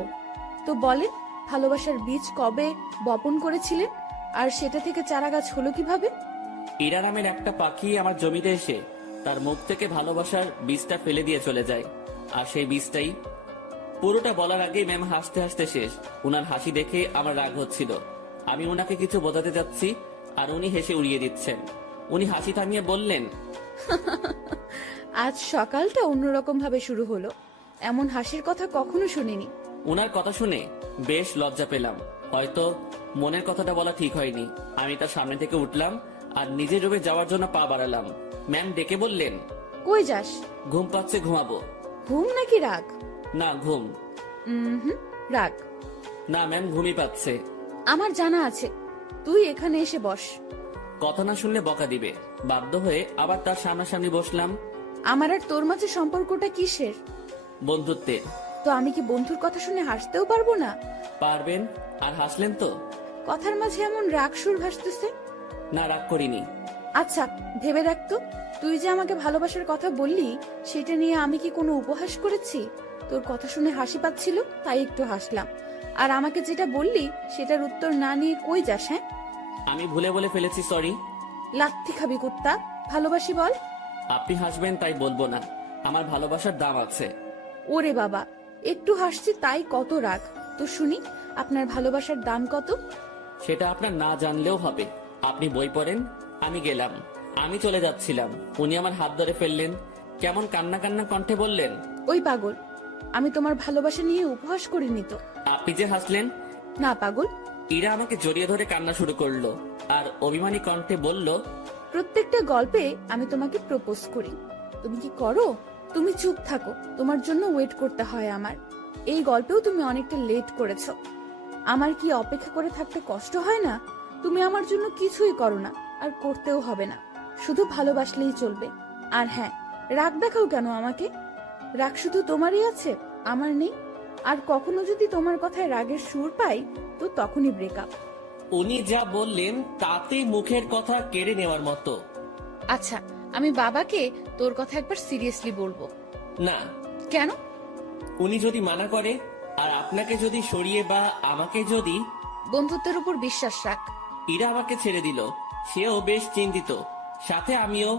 তো বলেন, ভালোবাসার বীজ কবে বপন করেছিলেন, আর সেটা থেকে চারা গাছ হলো কিভাবে? ইরা নামের একটা পাখি আমার জমিতে এসে তার মুখ থেকে ভালোবাসার বীজটা ফেলে দিয়ে চলে যায়, আর সেই বীজটাই। পুরোটা বলার আগেই ম্যাম হাসতে হাসতে শেষ। উনার হাসি দেখে আমার রাগ হচ্ছিল। আমি ওনাকে কিছু বোঝাতে যাচ্ছি, আর উনি হেসে উড়িয়ে দিচ্ছেন। উনি হাসি থামিয়ে বললেন, আজ সকালটা অন্যরকম ভাবে শুরু হলো। এমন হাসির কথা কখনো শুনিনি। উনার কথা শুনে বেশ লজ্জা পেলাম। হয়তো মনের কথাটা বলা ঠিক হয়নি। আমি তার সামনে থেকে উঠলাম আর নিজের রুমে যাওয়ার জন্য পা বাড়ালাম। ম্যাম ডেকে বললেন, কই যাস? ঘুম পাচ্ছে, ঘুমাবো। ঘুম নাকি রাগ? না, ঘুম। হুম, রাগ। না ম্যাম, ঘুমই পাচ্ছে। আমার জানা আছে, তুই এখানে এসে বস। কথা না শুনলে বকা দিবে। বাধ্য হয়ে আবার তার সামনাসামনি বসলাম। আমার আর তোর মাঝে সম্পর্কটা কিসের? বন্ধুত্বের। তো আমি কি বন্ধুর কথা শুনে হাসতেও পারবো না? পারবেন। আর হাসলেন তো? কথার মাঝে এমন রাগ সুর ভাসতেছে। না, রাগ করিনি। আচ্ছা, ভেবে দেখ তো, তুই যে আমাকে ভালোবাসার কথা বললি, সেটা নিয়ে আমি কি কোনো উপহাস করেছি? তোর কথা শুনে হাসি পাচ্ছিল, তাই একটু হাসলাম। আর আমাকে যেটা বললি সেটার উত্তর না নিয়ে কই যাস? হ্যাঁ, আমি ভুলে বলে ফেলেছি, সরি। লাথি খাবি কুত্তা। ভালোবাসি বল। আপনি হাসবেন তাই বলবো না। আমার ভালোবাসার দাম আছে। ওরে বাবা, একটু হাসছি তাই কত রাগ? তো শুনি, আপনার ভালোবাসার দাম কত? সেটা আপনার না জানলেও হবে। আপনি বই পড়েন, আমি গেলাম। আমি চলে যাচ্ছিলাম, উনি আমার হাত ধরে ফেললেন। কেমন কান্না কান্না কণ্ঠে বললেন, ওই পাগল, আমি তোমার ভালোবাসা নিয়ে উপহাস করিনি তো। আপনি যে হাসলেন। না পাগল। ইরা আমাকে জড়িয়ে ধরে কান্না শুরু করলো আর অভিমানী কণ্ঠে বলল, প্রত্যেকটা গল্পে আমি তোমাকে প্রপোজ করি, তুমি কি করো? তুমি চুপ থাকো, তোমার জন্য ওয়েট করতে হয় আমার। এই গল্পেও তুমি অনেকটা লেট করেছো। আমার কি অপেক্ষা করে থাকতে কষ্ট হয় না? তুমি আমার জন্য কিছুই করো না, আর করতেও হবে না। শুধু ভালোবাসলেই চলবে। আর হ্যাঁ, রাগ দেখাও কেন আমাকে? রাগ শুধু তোমারই আছে, আমার নেই। আর কখনো যদি তোমার কথায় রাগের সুর পাই, তো তখনই ব্রেকআপ। উনি যা বললেন তাতে মুখের কথা কেড়ে নেওয়ার মতো। আচ্ছা, আমি বাবাকে তোর কথা একবার সিরিয়াসলি বলবো। না। কেন? উনি যদি মানা করে, আর আপনাকে যদি সরিয়ে বা আমাকে যদি। বন্ধুত্বের উপর বিশ্বাস রাখ। ইরা আমাকে ছেড়ে দিল, সেও বেশ চিন্তিত, সাথে আমিও।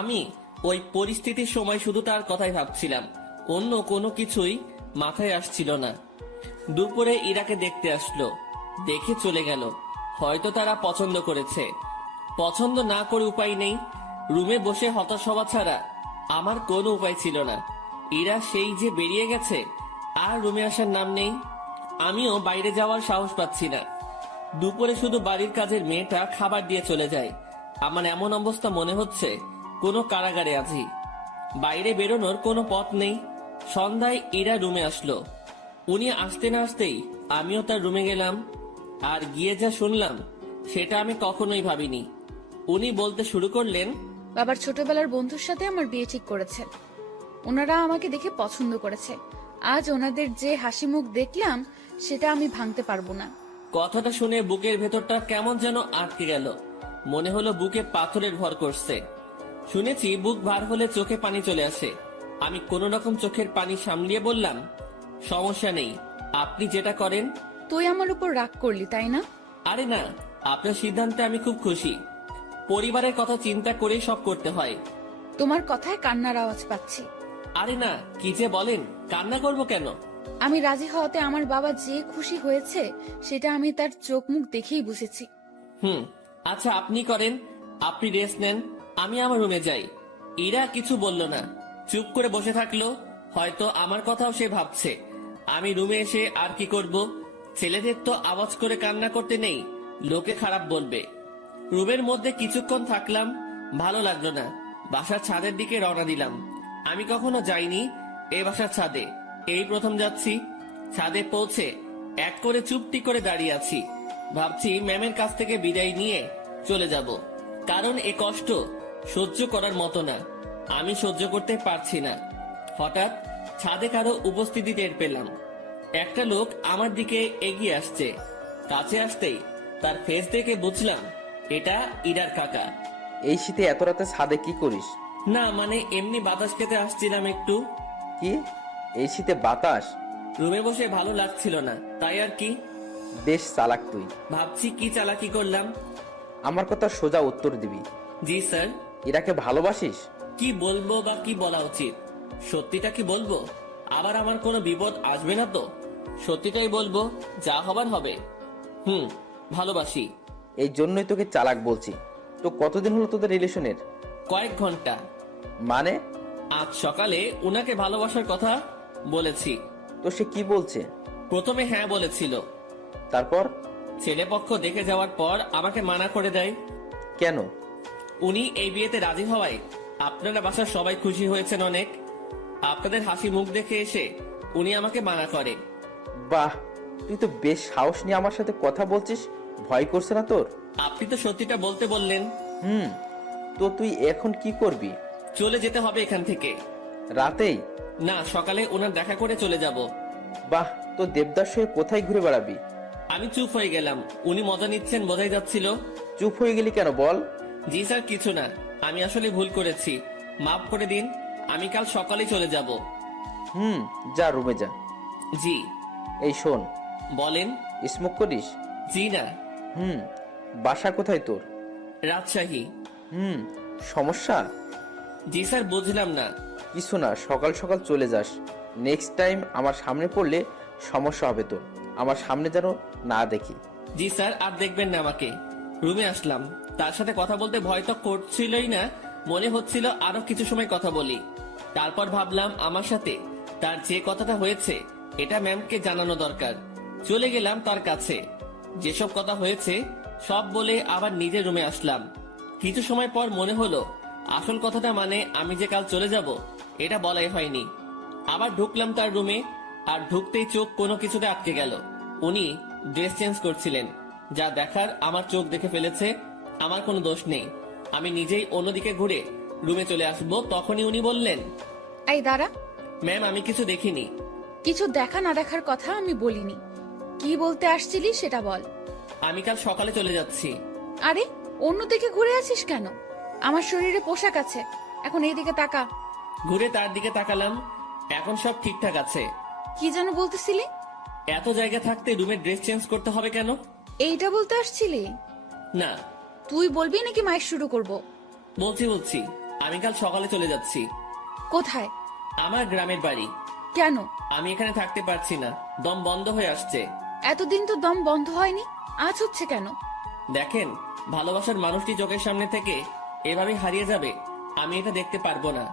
আমি ওই পরিস্থিতির সময় শুধু তার কথাই ভাবছিলাম, অন্য কোনো কিছুই মাথায় আসছিল না। দুপুরে ইরাকে দেখতে আসলো, দেখে চলে গেল। হয়তো তারা পছন্দ করেছে। পছন্দ না করে উপায় নেই। রুমে বসে হতাশ হওয়া ছাড়া আমার কোনো উপায় ছিল না। ইরা সেই যে বেরিয়ে গেছে, আর রুমে আসার নাম নেই। আমিও বাইরে যাওয়ার সাহস পাচ্ছি না। দুপুরে শুধু বাড়ির কাজের মেয়েটা খাবার দিয়ে চলে যায়। আমার এমন অবস্থা মনে হচ্ছে কোনো কারাগারে আছি। বাইরে বেরোনোর কোনো পথ নেই। সন্ধ্যায় ইরা রুমে আসলো। উনি আসতে না আসতেই আমিও তার রুমে গেলাম। আর গিয়ে যা শুনলাম সেটা আমি কখনোই ভাবিনি। উনি বলতে শুরু করলেন, বাবার ছোটবেলার বন্ধুর সাথে আমার বিয়ে ঠিক করেছে। ওনারা আমাকে দেখে পছন্দ করেছে। আজ ওনাদের যে হাসি মুখ দেখলাম, সেটা আমি ভাঙতে পারবো না। কথাটা শুনে বুকের ভেতরটা কেমন যেন আটকে গেল। মনে হলো বুকে পাথরের ভর করছে। শুনেছি বুক ভার হলে চোখে পানি চলে আসে। আমি কোনো রকম চোখের পানি সামলিয়ে বললাম, সমস্যা নেই, আপনি যেটা করেন। তুই আমার উপর রাগ করলি, তাই না? আরে না, আপনার সিদ্ধান্তে আমি খুব খুশি। পরিবারের কথা চিন্তা করে সব করতে হয়। তোমার কথায় কান্নার আওয়াজ পাচ্ছি। আরে না, কি যে বলেন, কান্না করব কেন? আমি রাজি হওয়াতে আমার বাবা যে খুশি হয়েছে, সেটা আমি তার চোখ মুখ দেখেই বুঝেছি। আচ্ছা, আপনি করেন, আপনি রেস্ট নেন, আমি আমার রুমে যাই। ইরা কিছু বলল না, চুপ করে বসে থাকলো। হয়তো আমার কথাও সে ভাবছে। আমি রুমে এসে আর কি করব? ছেলেদের তো আওয়াজ করে কান্না করতে নেই, লোকে খারাপ বলবে। রুমের মধ্যে কিছুক্ষণ থাকলাম, ভালো লাগলো না। বাসার ছাদের দিকে রওনা দিলাম। আমি কখনো যাইনি এই বাসার ছাদে, এই প্রথম যাচ্ছি। ছাদে পৌঁছে এক করে চুপটি করে দাঁড়িয়ে আছি। ভাবছি ম্যামের কাছ থেকে বিদায় নিয়ে চলে যাব, কারণ এ কষ্ট সহ্য করার মতো না। আমি সহ্য করতে পারছি না। হঠাৎ ছাদে কারো উপস্থিতি টের পেলাম। একটা লোক আমার দিকে এগিয়ে আসছে। কাছে আসতেই তার ফেস দেখে বুঝলাম এটা ইরার কাকা। এই শীতে এত রাতে ছাদে কি করিস? না মানে এমনি বাতাস খেতে আসছিলাম একটু। কি, এই শীতে বাতাস? রুমে বসে ভালো লাগছিল না, তাই আর কি। বেশ চালাক তুই। ভাবছি কি চালাকি করলাম। আমার কথা সোজা উত্তর দিবি। জি স্যার। ইরাকে ভালোবাসিস? কি বলবো বা কি বলা উচিত? সত্যিটা কি বলবো? আবার আমার কোনো বিপদ আসবে না তো? সত্যিটাই বলবো, যা হবার হবে। ভালোবাসি। এই জন্যই তোকে চালাক বলছি। তো কতদিন হলো তোদের রিলেশনের? কয়েক ঘন্টা। মানে? আজ সকালে উনাকে ভালোবাসার কথা বলেছি। তো সে কি বলছে? প্রথমে হ্যাঁ বলেছিল, তারপর? ছেলেপক্ষ দেখে যাওয়ার পর আমাকে মানা করে দেয়। কেন? উনি এই বিয়েতে রাজি হওয়ায় আপনারা বাসার সবাই খুশি হয়েছেন অনেক। আপনাদের হাসি মুখ দেখে এসে উনি আমাকে মানা করে। বাহ, তুই তো বেশ সাহস নিয়ে আমার সাথে কথা বলছিস, ভয় করছে না তোর? আপনি তো সত্যিটা বলতে বললেন। তো তুই এখন কি করবি? চলে যেতে হবে এখান থেকে। রাতেই? না, সকালে ওনার দেখা করে চলে যাব। বাহ, তো দেবদাস হয়ে কোথায় ঘুরে বেড়াবি? আমি চুপ হয়ে গেলাম। উনি মজা নিচ্ছেন বোঝাই যাচ্ছিল। চুপ হয়ে গেলি কেন বল? জি স্যার, কিছু না, আমি আসলে ভুল করেছি, মাফ করে দিন। আমি কাল সকালে চলে যাব। যা রুমে যা। জি। এই শোন। বলেন। স্মোক করিস? জি না। বাসা কোথায় তোর? রাজশাহী। সমস্যা? জি স্যার, বুঝলাম না। কিছু না, সকাল সকাল চলে যাস। নেক্সট টাইম আমার সামনে পড়লে সমস্যা হবে তোর। আমার সামনে যেন না দেখি। জি স্যার, আর দেখবেন না আমাকে। রুমে আসলাম, তার সাথে কথা বলতে ভয় তো করছিলই না, মনে হচ্ছিল আরো কিছু সময় কথা বলি। তারপর ভাবলাম আমার সাথে তার যে কথাটা হয়েছে এটা ম্যামকে জানানো দরকার। চলে গেলাম তার কাছে, যেসব কথা হয়েছে সব বলে আবার নিজের রুমে আসলাম। কিছু সময় পর মনে হলো আসল কথাটা, মানে আমি যে কাল চলে যাব এটা বলাই হয়নি। আবার ঢুকলাম তার রুমে, আর ঢুকতেই চোখ কোনো কিছুতে আটকে গেল। উনি ড্রেস চেঞ্জ করছিলেন, যা দেখার আমার চোখ দেখে ফেলেছে, আমার কোনো দোষ নেই। আমি নিজেই অন্যদিকে ঘুরে রুমে চলে আসবো, তখনই উনি বললেন, এই দাঁড়া। ম্যাম আমি কিছু দেখিনি। কিছু দেখা না দেখার কথা আমি বলিনি, কি বলতে আসছিলি সেটা বল। আমি কাল সকালে চলে যাচ্ছি। আরে, অন্যদিকে ঘুরে আছিস কেন? আমার শরীরে পোশাক আছে, এখন এইদিকে তাকা। ঘুরে তার দিকে তাকালাম, এখন সব ঠিকঠাক আছে। কি যেন বলতেছিলি? এত জায়গা থাকতে রুমে ড্রেস চেঞ্জ করতে হবে কেন? এইটা বলতে আসছিলি? না। তুই বলবি নাকি মাইক শুরু করব? বলছি, আমি কাল সকালে চলে যাচ্ছি। কোথায়? আমার গ্রামের বাড়ি। কেন? আমি এখানে থাকতে পারছি না, দম বন্ধ হয়ে আসছে। এতদিন তো দম বন্ধ হয়নি, আজ হচ্ছে কেন? দেখেন, ভালোবাসার মানুষটি চোখের সামনে থেকে এভাবে হারিয়ে যাবে, আমি এটা দেখতে পারবো না।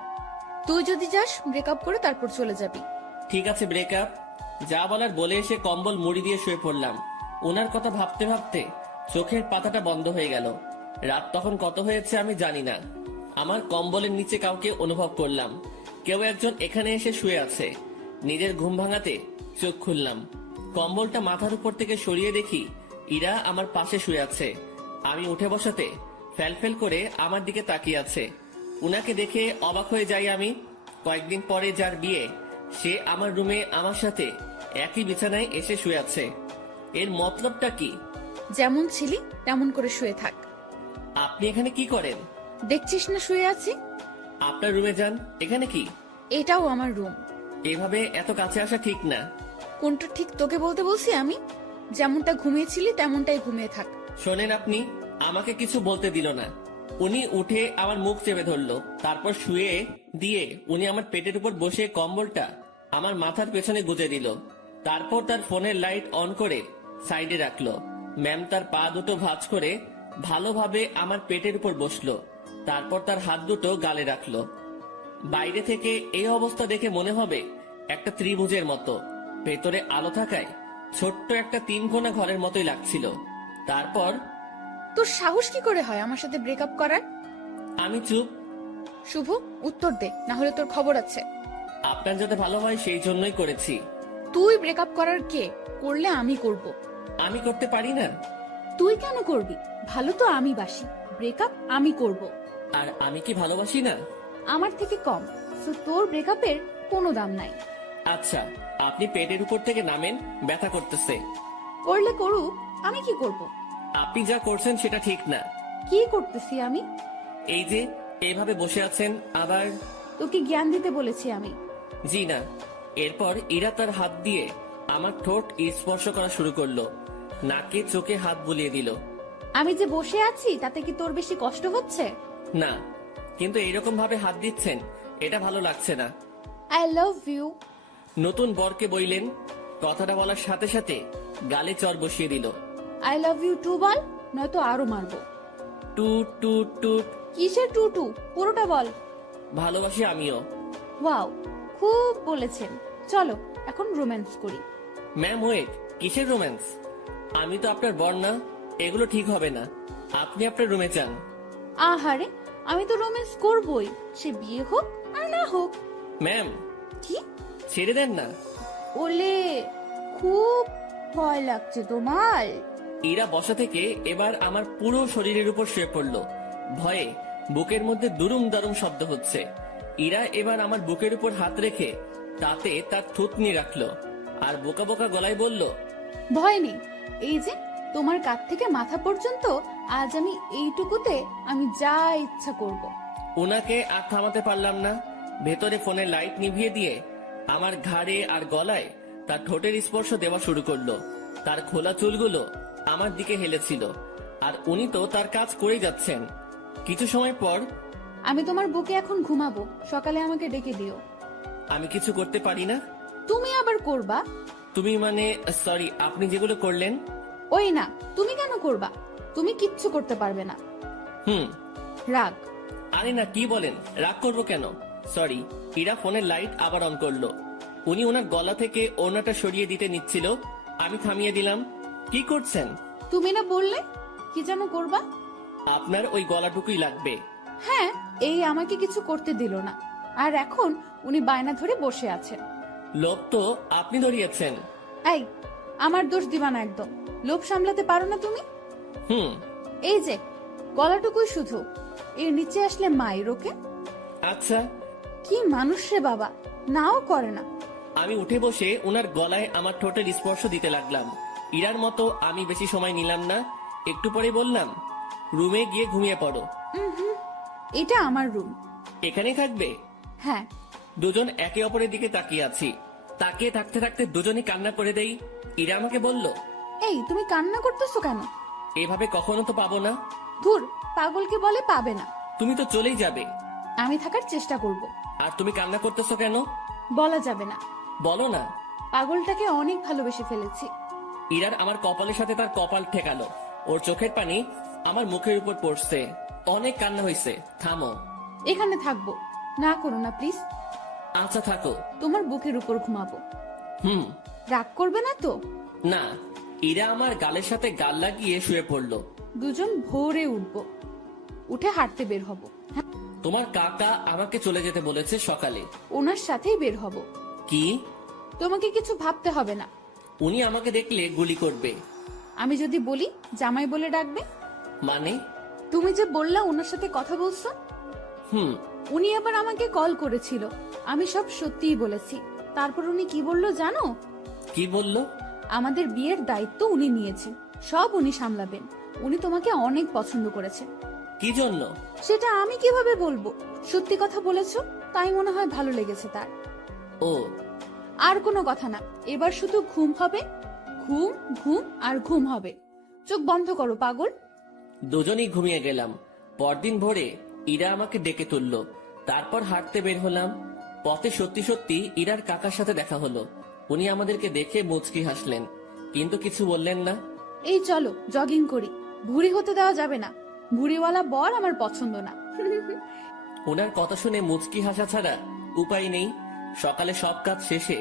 তুই যদি যাস ব্রেকআপ করে তারপর চলে যাবি। ঠিক আছে, ব্রেকআপ। যা বলার বলে এসে কম্বল মুড়ি দিয়ে শুয়ে পড়লাম। ওনার কথা ভাবতে ভাবতে চোখের পাতাটা বন্ধ হয়ে গেল। রাত তখন কত হয়েছে আমি জানি না। আমার কম্বলের নিচে কাউকে অনুভব করলাম, কেউ একজন এখানে এসে শুয়ে আছে। নিজের ঘুম ভাঙাতে চোখ খুললাম, কম্বলটা মাথার উপর থেকে সরিয়ে দেখি ইরা আমার পাশে শুয়ে আছে। আমি উঠে বসাতে ফ্যালফেল করে আমার দিকে তাকিয়ে আছে। উনাকে দেখে অবাক হয়ে যাই আমি। কয়েকদিন পরে যার বিয়ে, সে আমার রুমে আমার সাথে একই বিছানায় এসে শুয়ে আছে। এর মতলবটা কি? যেমন ছিলি তেমন করে শুয়ে থাক। আপনি এখানে কি করেন? দেখছিস না শুয়ে আছি? আপনার রুমে যান, এখানে কি? এটাও আমার রুম। এভাবে এত কাছে আসা ঠিক না। কোনটা ঠিক তোকে বলতে বলছি আমি? যেমনটা ঘুমিয়েছিলি তেমনটাই ঘুমিয়ে থাক। শোনেন, আপনি আমাকে কিছু বলতে দিল না। উনি উঠে আমার মুখ চেপে ধরলো, তারপর শুয়ে দিয়ে উনি আমার পেটের উপর বসে কম্বলটা আমার মাথার পেছনে গুজে দিল। তারপর তার ফোনের লাইট অন করে সাইডে রাখলো। ম্যাম তার পা দুটো ভাঁজ করে ভালোভাবে আমার পেটের উপর বসলো, তারপর তার হাত দুটো গালে রাখলো। বাইরে থেকে এই অবস্থা দেখে মনে হবে একটা ত্রিভুজের মতো, ভেতরে আলো থাকায় ছোট্ট একটা 3 কোণা ঘরের মতোই লাগছিল। তারপর তোর সাহস কি করে হয় আমার সাথে ব্রেকআপ করার? আমি চুপ। শুভ, উত্তর দে, না হলে তোর খবর আছে। আপনার যাতে ভালো হয় সেই জন্যই করেছি। তুই ব্রেকআপ করার কে? করলে আমি করব। আমি করতে পারি না। তুই কেন করবি? ভালো তো আমি বাসি, ব্রেকআপ আমি করব। আর আমি কি ভালোবাসি না? আমার থেকে কম, সো তোর ব্রেকআপের কোনো দাম নাই। আচ্ছা, আপনি পেটের উপর থেকে নামেন, ব্যথা করতেছে। করলে করুক, আমি কি করব? আপনি যা করছেন সেটা ঠিক না। কি করতেছি আমি? এই যে এইভাবে বসে আছেন, আবার তোকে জ্ঞান দিতে বলেছি আমি। জি না। এরপর ইরা তার হাত দিয়ে আমার ঠোঁট স্পর্শ করা শুরু করলো, নাকে চোখে হাত বুলিয়ে দিল। আমি যে বসে আছি তাতে কি তোর বেশি কষ্ট হচ্ছে? না, কিন্তু এইরকম ভাবে হাত দিচ্ছেন এটা ভালো লাগছে না। I love you. নতুন বরকে বইলেন, কথাটা বলার সাথে সাথে গালে চর বসিয়ে দিল। আই লাভ ইউ টু বল, নয়তো আরো মারবো। টুট টুট টুট। কিসের টু টু? পুরোটা বল। ভালোবাসি আমিও। ওয়াও, খুব বলেছেন। চলো এখন রোম্যান্স করি। ম্যাম ওয়েট, কিসের রোম্যান্স? আমি তো আপনার বর না, এগুলো ঠিক হবে না। আপনি আপনার রুমে যান। আহারে, আমি তো রোম্যান্স করবই, সে বিয়ে হোক আর না হোক। ম্যাম, কি? ছেড়ে দেন না। ওলে, খুব ভয় লাগছে তোমার? ইরা বসা থেকে এবার আমার পুরো শরীরের উপর শুয়ে পড়লো। ভয়ে বুকের মধ্যে দুরুম দারুম শব্দ হচ্ছে। ইরা এবার আমার বুকের উপর হাত রেখে তাতে তার থুতনি রাখলো আর বোকা বোকা গলায় বলল, ভয় নেই, এই যে তোমার কাঁধ থেকে মাথা পর্যন্ত আজ আমি এইটুকুতে আমি যা ইচ্ছা করব। ওনাকে আর থামাতে পারলাম না। ভেতরে ফোনের লাইট নিভিয়ে দিয়ে আমার ঘাড়ে আর গলায় তার ঠোঁটের স্পর্শ দেওয়া শুরু করলো। তার খোলা চুলগুলো আমার দিকে হেলেছিল আর উনি তো তার কাজ করেই যাচ্ছেন। কিছু সময় পর, আমি তোমার বুকে এখন ঘুমাবো, সকালে আমাকে ডেকে দিও। আমি কিছু করতে পারি না। তুমি আবার করবা? তুমি মানে, সরি, আপনি যেগুলো করলেন। ওই না, তুমি কেন করবা? তুমি কিচ্ছু করতে পারবে না। হুম। রাগ। আরে না, কি বলেন, রাগ করবো কেন? সরি। ইরা ফোনের লাইট আবার অন করলো। উনি ওনার গলা থেকে ওড়নাটা সরিয়ে দিতে নিচ্ছিল, আমি থামিয়ে দিলাম। কি করছেন? তুমি না বললে কি যেন করবা? আপনার ওই গলাটুকুই লাগবে। হ্যাঁ, এই আমাকে কিছু করতে দিল না, আর এখন উনি বায়না ধরে বসে আছেন। লোভ তো আপনি ধরিয়েছেন। এই, আমার দোষ দিবা না একদম। লোভ সামলাতে পারো না তুমি? হুম। এই যে গলাটুকুই শুধু, এর নিচে আসলে মায়ের ওকে। আচ্ছা। কি মানুষ রে বাবা, নাও করে না। আমি উঠে বসে ওনার গলায় আমার ঠোঁটের স্পর্শ দিতে লাগলাম। ইরার মতো আমি বেশি সময় নিলাম না। একটু পরে বললাম, রুমে গিয়ে ঘুমিয়ে পড়ো। এটা আমার রুম। এখানেই থাকবে? হ্যাঁ। দুজন একে অপরের দিকে তাকিয়ে আছি। তাকিয়ে থাকতে থাকতে দুজনই কান্না করে দেই। ইরা আমাকে বলল, এই, তুমি কান্না করতেছো কেন? এভাবে কখনো তো পাবো না। ধুর, পাগলকে বলে পাবে না। তুমি তো চলেই যাবে। আমি থাকার চেষ্টা করব। আর তুমি কান্না করতেছো কেন? বলা যাবে না। বলো না। পাগলটাকে অনেক ভালোবেসে ফেলেছি। ইরার আমার কপালের সাথে তার কপাল ঠেকালো। ওর চোখের পানি আমার মুখের উপর পড়ছে। অনেক কান্না হয়েছে, থামো। এখানে থাকবো, না করো না প্লিজ। আচ্ছা থাকো। তোমার বুকের উপর ঘুমাবো। হুম। রাগ করবে না তো? না। ইরা আমার গালের সাথে গাল লাগিয়ে শুয়ে পড়লো। দুজন ভোরে উঠবো, উঠে হাঁটতে বের হব। হ্যাঁ, তোমার কাকা আমাকে চলে যেতে বলেছে সকালে। ওনার সাথেই বের হব। কি? তোমাকে কিছু ভাবতে হবে না। উনি আমাকে দেখলে গুলি করবে। আমি যদি বলি জামাই বলে ডাকবে। মানে? তুমি যে বললা ওনার সাথে কথা বলছো, হুম। উনি আবার আমাকে কল করেছিল। আমি সব সত্যিই বলেছি। তারপর উনি কি বললো জানো? কি বললো? আমাদের বিয়ের দায়িত্ব উনি নিয়েছেন, সব উনি সামলাবেন। উনি তোমাকে অনেক পছন্দ করেছেন। কি জন্য? সেটা আমি কিভাবে বলবো? সত্যি কথা বলেছো, তাই মনে হয় ভালো লেগেছে তার। ও। আর কোনো কথা না, এবার শুধু ঘুম হবে, ঘুম ঘুম আর ঘুম হবে। চোখ বন্ধ করো পাগল। দুজনেই ঘুমিয়ে গেলাম। পরদিন ভোরে ইরা আমাকে ডেকে তুললো। তারপর হাঁটতে বের হলাম। পথে সত্যি সত্যি ইরার কাকার সাথে দেখা হলো। উনি আমাদেরকে দেখে মুচকি হাসলেন, কিন্তু কিছু বললেন না। এই চলো জগিং করি, ভুঁড়ি হতে দেওয়া যাবে না। ভুঁড়িওয়ালা বর আমার পছন্দ না। ওনার কথা শুনে মুচকি হাসা ছাড়া উপায় নেই। সকালে সব কাজ শেষে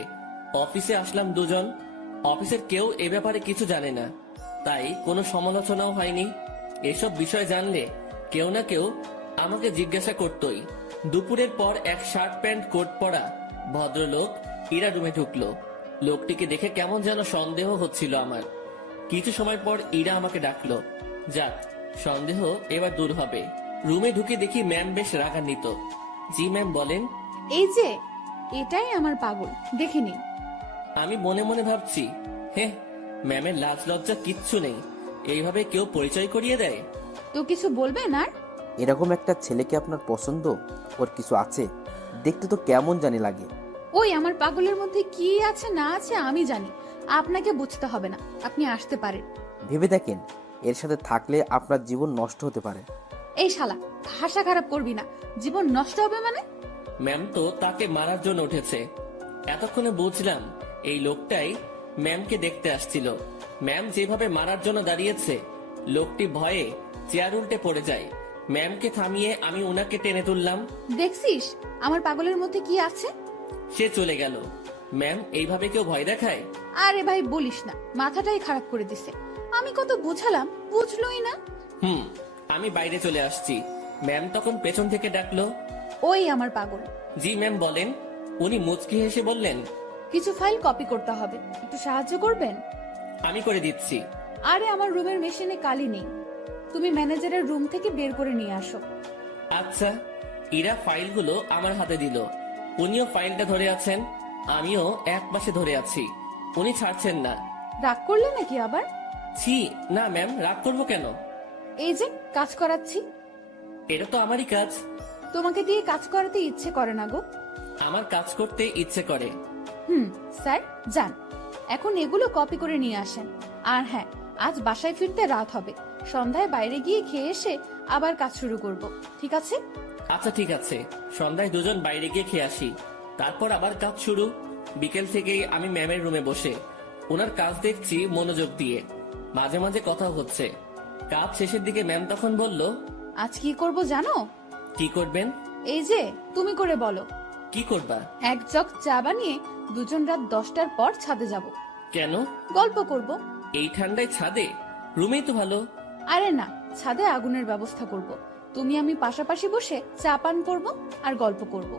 অফিসে আসলাম দুজন। অফিসের কেউ এ ব্যাপারে কিছু জানে না, তাই কোনো সমালোচনাও হয়নি। এসব বিষয় জানলে কেউ না কেউ আমাকে জিজ্ঞাসা করতই। দুপুরের পর এক শার্ট প্যান্ট কোট পরা ভদ্রলোক ইরা রুমে ঢুকলো। লোকটিকে দেখে কেমন যেন সন্দেহ হচ্ছিল আমার। কিছু সময় পর ইরা আমাকে ডাকলো। যাক, সন্দেহ এবার দূর হবে। রুমে ঢুকে দেখি ম্যাম বেশ রাগান্বিত। জি ম্যাম, বলেন। এই যে, এটাই আমার পাগল, দেখে নিন। আমি মনে মনে ভাবছি, হ্যাঁ, ম্যামের লাজ লজ্জা কিচ্ছু নেই, এইভাবে কেউ পরিচয় করিয়ে দেয়। তো কিছু বলবেন আর? এরকম একটা ছেলেকে আপনার পছন্দ? ওর কিছু আছে? দেখতে তো কেমন জানি লাগে। ওই আমার পাগলের মধ্যে কি আছে না আছে আমি জানি, আপনাকে বুঝতে হবে না। আপনি আসতে পারেন। ভেবে দেখেন, এর সাথে থাকলে আপনার জীবন নষ্ট হতে পারে। এই শালা, ভাষা খারাপ করবি না। জীবন নষ্ট হবে মানে? ম্যাম তো তাকে মারার জন্য উঠেছে। এতক্ষণে বুঝলাম এই লোকটাই ম্যামকে দেখতে আসছিল। ম্যাম যেভাবে মারার জন্য দাঁড়িয়েছে, লোকটি ভয়ে চেয়ার উল্টে পড়ে যায়। ম্যামকে থামিয়ে আমি ওনাকে টেনে তুললাম। দেখছিস আমার পাগলের মধ্যে কি আছে? সে চলে গেল। ম্যাম, এইভাবে কেউ ভয় দেখায়? আরে ভাই বলিস না, মাথাটাই খারাপ করে দিছে। আমি কত বুঝালাম, বুঝলোই না। হুম। আমি বাইরে চলে আসছি। ম্যাম তখন পেছন থেকে ডাকলো। ওই আমার পাগল, জি ম্যাম বলেন। উনি মুচকি হেসে বললেন, কিছু ফাইল কপি করতে হবে, একটু সাহায্য করবেন? আমি করে দিচ্ছি। আরে আমার রুমের মেশিনে কালি নেই, তুমি ম্যানেজারের রুম থেকে বের করে নিয়ে আসো। আচ্ছা। ইরা ফাইলগুলো আমার হাতে দিল। উনিও ফাইলটা ধরে আছেন, আমিও এক পাশে ধরে আছি। উনি ছাড়ছেন না। রাগ করলে নাকি আবার? ছি না ম্যাম, রাগ করবো কেন? এই যে কাজ করাচ্ছি। এটা তো আমারই কাজ। তোমাকে দিয়ে কাজ করাতে ইচ্ছে করে না গো। আমার কাজ করতে ইচ্ছে করে। স্যার যান, এখন এগুলো কপি করে নিয়ে আসেন। আর হ্যাঁ, আজ বাসায় ফিরতে রাত হবে, সন্ধ্যায় বাইরে গিয়ে খেয়ে এসে আবার কাজ শুরু করব, ঠিক আছে? আচ্ছা ঠিক আছে, সন্ধ্যায় দুজন বাইরে গিয়ে খেয়ে আসি, তারপর আবার কাজ শুরু। বিকেল থেকেই আমি ম্যামের রুমে বসে ওনার কাজ দেখছি মনোযোগ দিয়ে। মাঝে মাঝে কথা হচ্ছে। কাজ শেষের দিকে ম্যাম তখন বলল, আজ কি করব জানো? কি করবেন? এই যে তুমি করে বলো। কি করবা? এক জগ চা বানিয়ে দুজন রাত 10টার পর ছাদে যাব, কেন? গল্প করব। এই ঠান্ডায় ছাদে? রুমেই তো ভালো। আরে না, ছাদে আগুনের ব্যবস্থা করব, তুমি আমি পাশাপাশি বসে চা পান করব আর গল্প করব।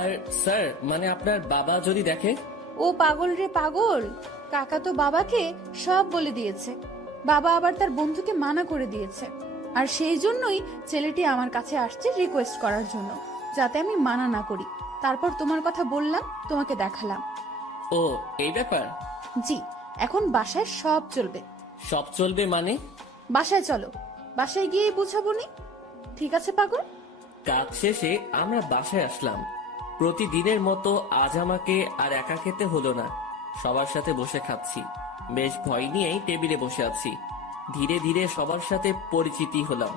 আর স্যার, মানে আপনার বাবা যদি দেখে? ও পাগল রে পাগল, কাকা তো বাবাকে সব বলে দিয়েছে। বাবা আবার তার বন্ধুকে মানা করে দিয়েছে, আর সেই জন্যই ছেলেটি আমার কাছে আসছে রিকোয়েস্ট করার জন্য, যাতে আমি মানা না করি। তারপর তোমার কথা বললাম, তোমাকে দেখালাম। ও এই ব্যাপার? জি, এখন বাসায় সব চলবে। সব চলবে মানে? বাসায় চলো, বাসায় গিয়ে বুঝাবো নি, ঠিক আছে পাগল? কাজ শেষে আমরা বাসায় আসলাম। প্রতিদিনের মতো আজ আমাকে আর একা খেতে হলো না, সবার সাথে বসে খাচ্ছি। বেশ ভয় নিয়েই টেবিলে বসে আছি। ধীরে ধীরে সবার সাথে পরিচিতি হলাম।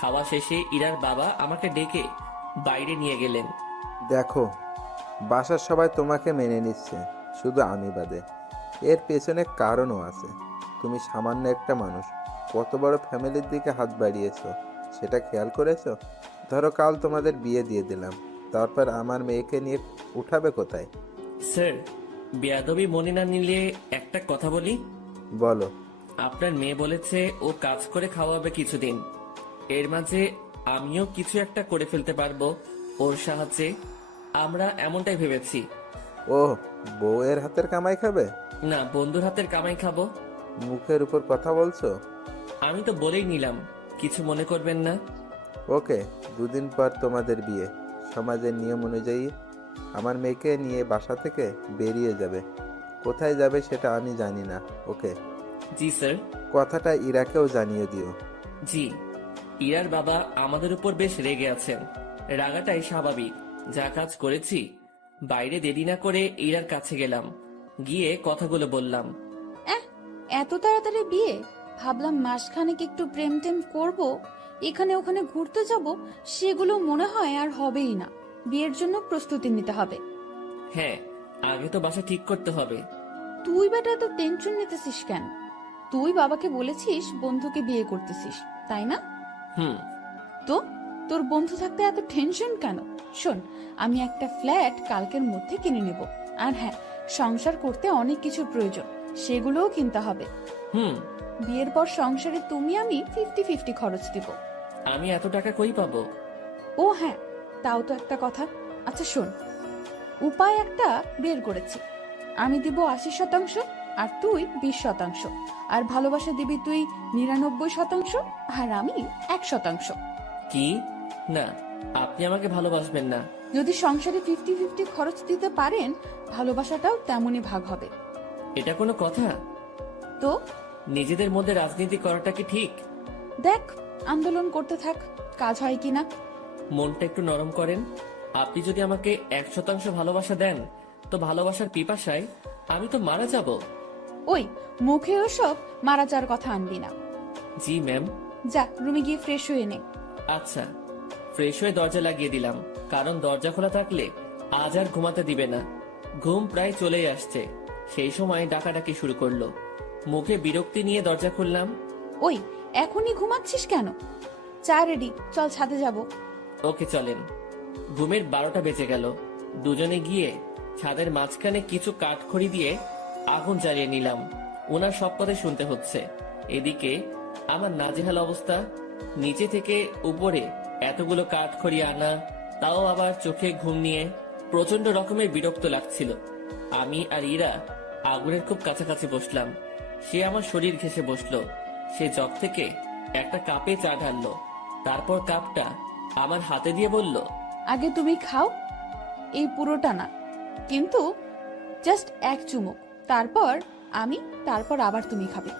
খাওয়া শেষে ইরার বাবা আমাকে ডেকে বাইরে নিয়ে গেলেন। দেখো, বাসার সবাই তোমাকে মেনে নিচ্ছে, শুধু আমি বাদে। এর পেছনে কারণও আছে। তুমি সামান্য একটা মানুষ, কত বড় ফ্যামিলির দিকে হাত বাড়িয়েছো সেটা খেয়াল করেছো? ধরো কাল তোমাদের বিয়ে দিয়ে দিলাম, তারপর আমার মেয়েকে নিয়ে উঠাবে কোথায়? স্যার, বেয়াদবি মনে না নিলে একটা কথা বলি। বলো। আপনার মেয়ে বলেছে ও কাজ করে খাওয়াবে কিছুদিন, এর মাঝে আমিও কিছু একটা করে ফেলতে পারবো ওর সাহায্যে। আমরা এমনটাই ভেবেছি। ও, বউয়ের হাতের কামাই খাবে? না, বন্ধুর হাতের কামাই খাবো। মুখের উপর কথা বলছো। আমি তো বলেই নিলাম, কিছু মনে করবেন না। ওকে, দুদিন পর তোমাদের বিয়ে। সমাজের নিয়ম অনুযায়ী আমার মেয়েকে নিয়ে বাসা থেকে বেরিয়ে যাবে। কোথায় যাবে সেটা আমি জানি না। ওকে? জি স্যার। কথাটা ইরাকেও জানিয়ে দিও। জি। ইরার বাবা আমাদের উপর বেশ রেগে আছেন। রাগাটাই স্বাভাবিক, যা কাজ করেছি। বাইরে দেরি না করে ইরার কাছে গেলাম, গিয়ে কথাগুলো বললাম। এত তাড়াতাড়ি বিয়ে? ভাবলাম মাসখানেক একটু প্রেম টেম করবো, এখানে ওখানে ঘুরতে যাব, সেগুলো মনে হয় আর হবেই না। বিয়ের জন্য প্রস্তুতি নিতে হবে। হ্যাঁ, আগে তো বাসা ঠিক করতে হবে। তুই বেটা এত টেনশন নিতেছিস কেন? তুই বাবাকে বলেছিস বন্ধুকে বিয়ে করতেছিস, তাই না? হুম। তো তোর বন্ধু থাকতে এত টেনশন কেন? শোন, আমি একটা ফ্ল্যাট কালকের মধ্যে কিনে নেব। আর হ্যাঁ, সংসার করতে অনেক কিছুর প্রয়োজন, সেগুলোও কিনতে হবে। হুম। বিয়ের পর সংসারে তুমি আমি 50-50 খরচ দিব। আমি এত টাকা কই পাবো? ও হ্যাঁ, তাও তো একটা কথা। আচ্ছা শোন, উপায় একটা বের করেছি। আমি দিব 80%, আর তুই 20%, আর ভালোবাসা দিবি তুই 99%, আর আমি 1%। কি? না, আপনি আমাকে ভালোবাসবেন না। যদি সংসারে 50-50 খরচ দিতে পারেন, ভালোবাসাটাও তেমনই ভাগ হবে। এটা কোনো কথা? তো নিজেদের মধ্যে রাজনীতি করাটা কি ঠিক? দেখ, আন্দোলন করতে থাক, কাজ হয় কিনা। মনটা একটু নরম করেন। আপনি যদি আমাকে 1% ভালোবাসা দেন, তো ভালোবাসার পিপাসায় আমি তো মারা যাব। ওই মুখে ওসব মারা যাওয়ার কথা আনবি না। জি ম্যাম। যা, রুমে গিয়ে ফ্রেশ হয়ে নে। আচ্ছা। ফ্রেশ হয়ে দরজা লাগিয়ে দিলাম, কারণ দরজা খোলা থাকলে আজ আর ঘুমাতে দিবে না। ঘুম প্রায় চলেই আসছে, সেই সময় ডাকাডাকি শুরু করলো। মুখে বিরক্তি নিয়ে দরজা খুললাম। ওই এখনই ঘুমাচ্ছিস কেন? চা রেডি, চল ছাদে যাব। ওকে চলেন। ঘুমের 12টা বেজে গেল। দুজনে গিয়ে ছাদের মাঝখানে কিছু কাঠখড়ি দিয়ে আগুন জ্বালিয়ে নিলাম। ওনার সব কথা শুনতে হচ্ছে। এদিকে আমার নাজেহাল অবস্থা। নিচে থেকে উপরে এতগুলো কাঠখড়ি আনা, তাও আবার চোখে ঘুম নিয়ে প্রচন্ড রকমের বিরক্ত লাগছিল। আমি আর ইরা আগুনের খুব কাছাকাছি বসলাম। সে আমার শরীর ঘেঁষে বসলো। সে জগ থেকে একটা কাপে চা ঢাললো, তারপর কাপটা আমার হাতে দিয়ে বলল, আগে তুমি খাও, এই পুরোটা না, কিন্তু জাস্ট এক চুমুক, তারপর আবার তুমি খাবে।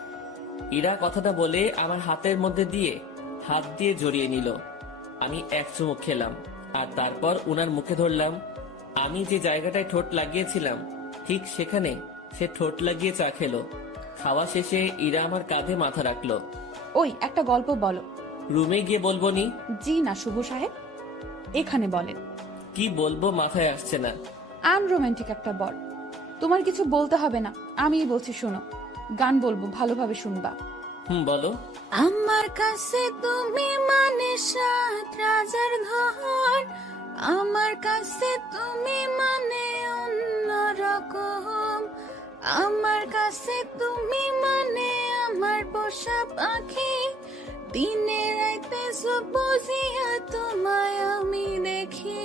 ইরা কথাটা বলে আমার হাতের মধ্যে দিয়ে হাত দিয়ে জড়িয়ে নিল। আমি এক চুমুক খেলাম আর তারপর উনার মুখে ধরলাম। আমি যে জায়গাটায় ঠোঁট লাগিয়েছিলাম ঠিক সেখানে সে ঠোঁট লাগিয়ে চা খেলো। খাওয়া শেষে ইরা আমার কাঁধে মাথা রাখলো। ওই একটা গল্প বলো। রুমে গিয়ে বলবো নি? জি না শুভ সাহেব, এখানে বলেন। কি বলবো মাথায় আসছে না। আনরোম্যান্টিক একটা বর, তোমার কিছু বলতে হবে না, আমিই বলছি শোনো। গান বলবো, ভালোভাবে শুনবা। বলো। আমার কাছে তুমি মানে সাত রাজার ধন, আমার কাছে তুমি মানে অন্যরকম, আমার কাছে তুমি মানে আমার পোষা পাখি, দিনে রাইতে সব বুঝিয়া তোমায় আমি দেখি,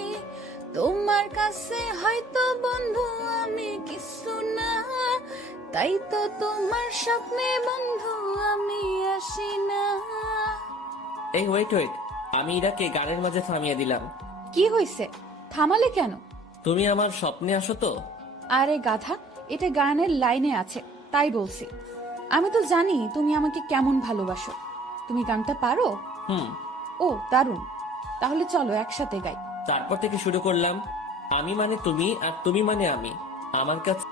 তোমার কাছে হয়তো বন্ধু আমি কিছু না, তাই তো তোমার স্বপ্নে বন্ধু আমি আসি না। এই ওয়েট, আমি ইরাকে গানের মাঝে থামিয়ে দিলাম। কি হয়েছে, থামালে কেন? তুমি আমার স্বপ্নে আসো তো? আরে গাধা, এটা গানের লাইনে আছে তাই বলছি। আমি তো জানি তুমি আমাকে কেমন ভালোবাসো। তুমি গানটা পারো? ও দারুণ, তাহলে চলো একসাথে গাই। তারপর থেকে শুরু করলাম, আমি মানে তুমি আর তুমি মানে আমি। আমার কাছে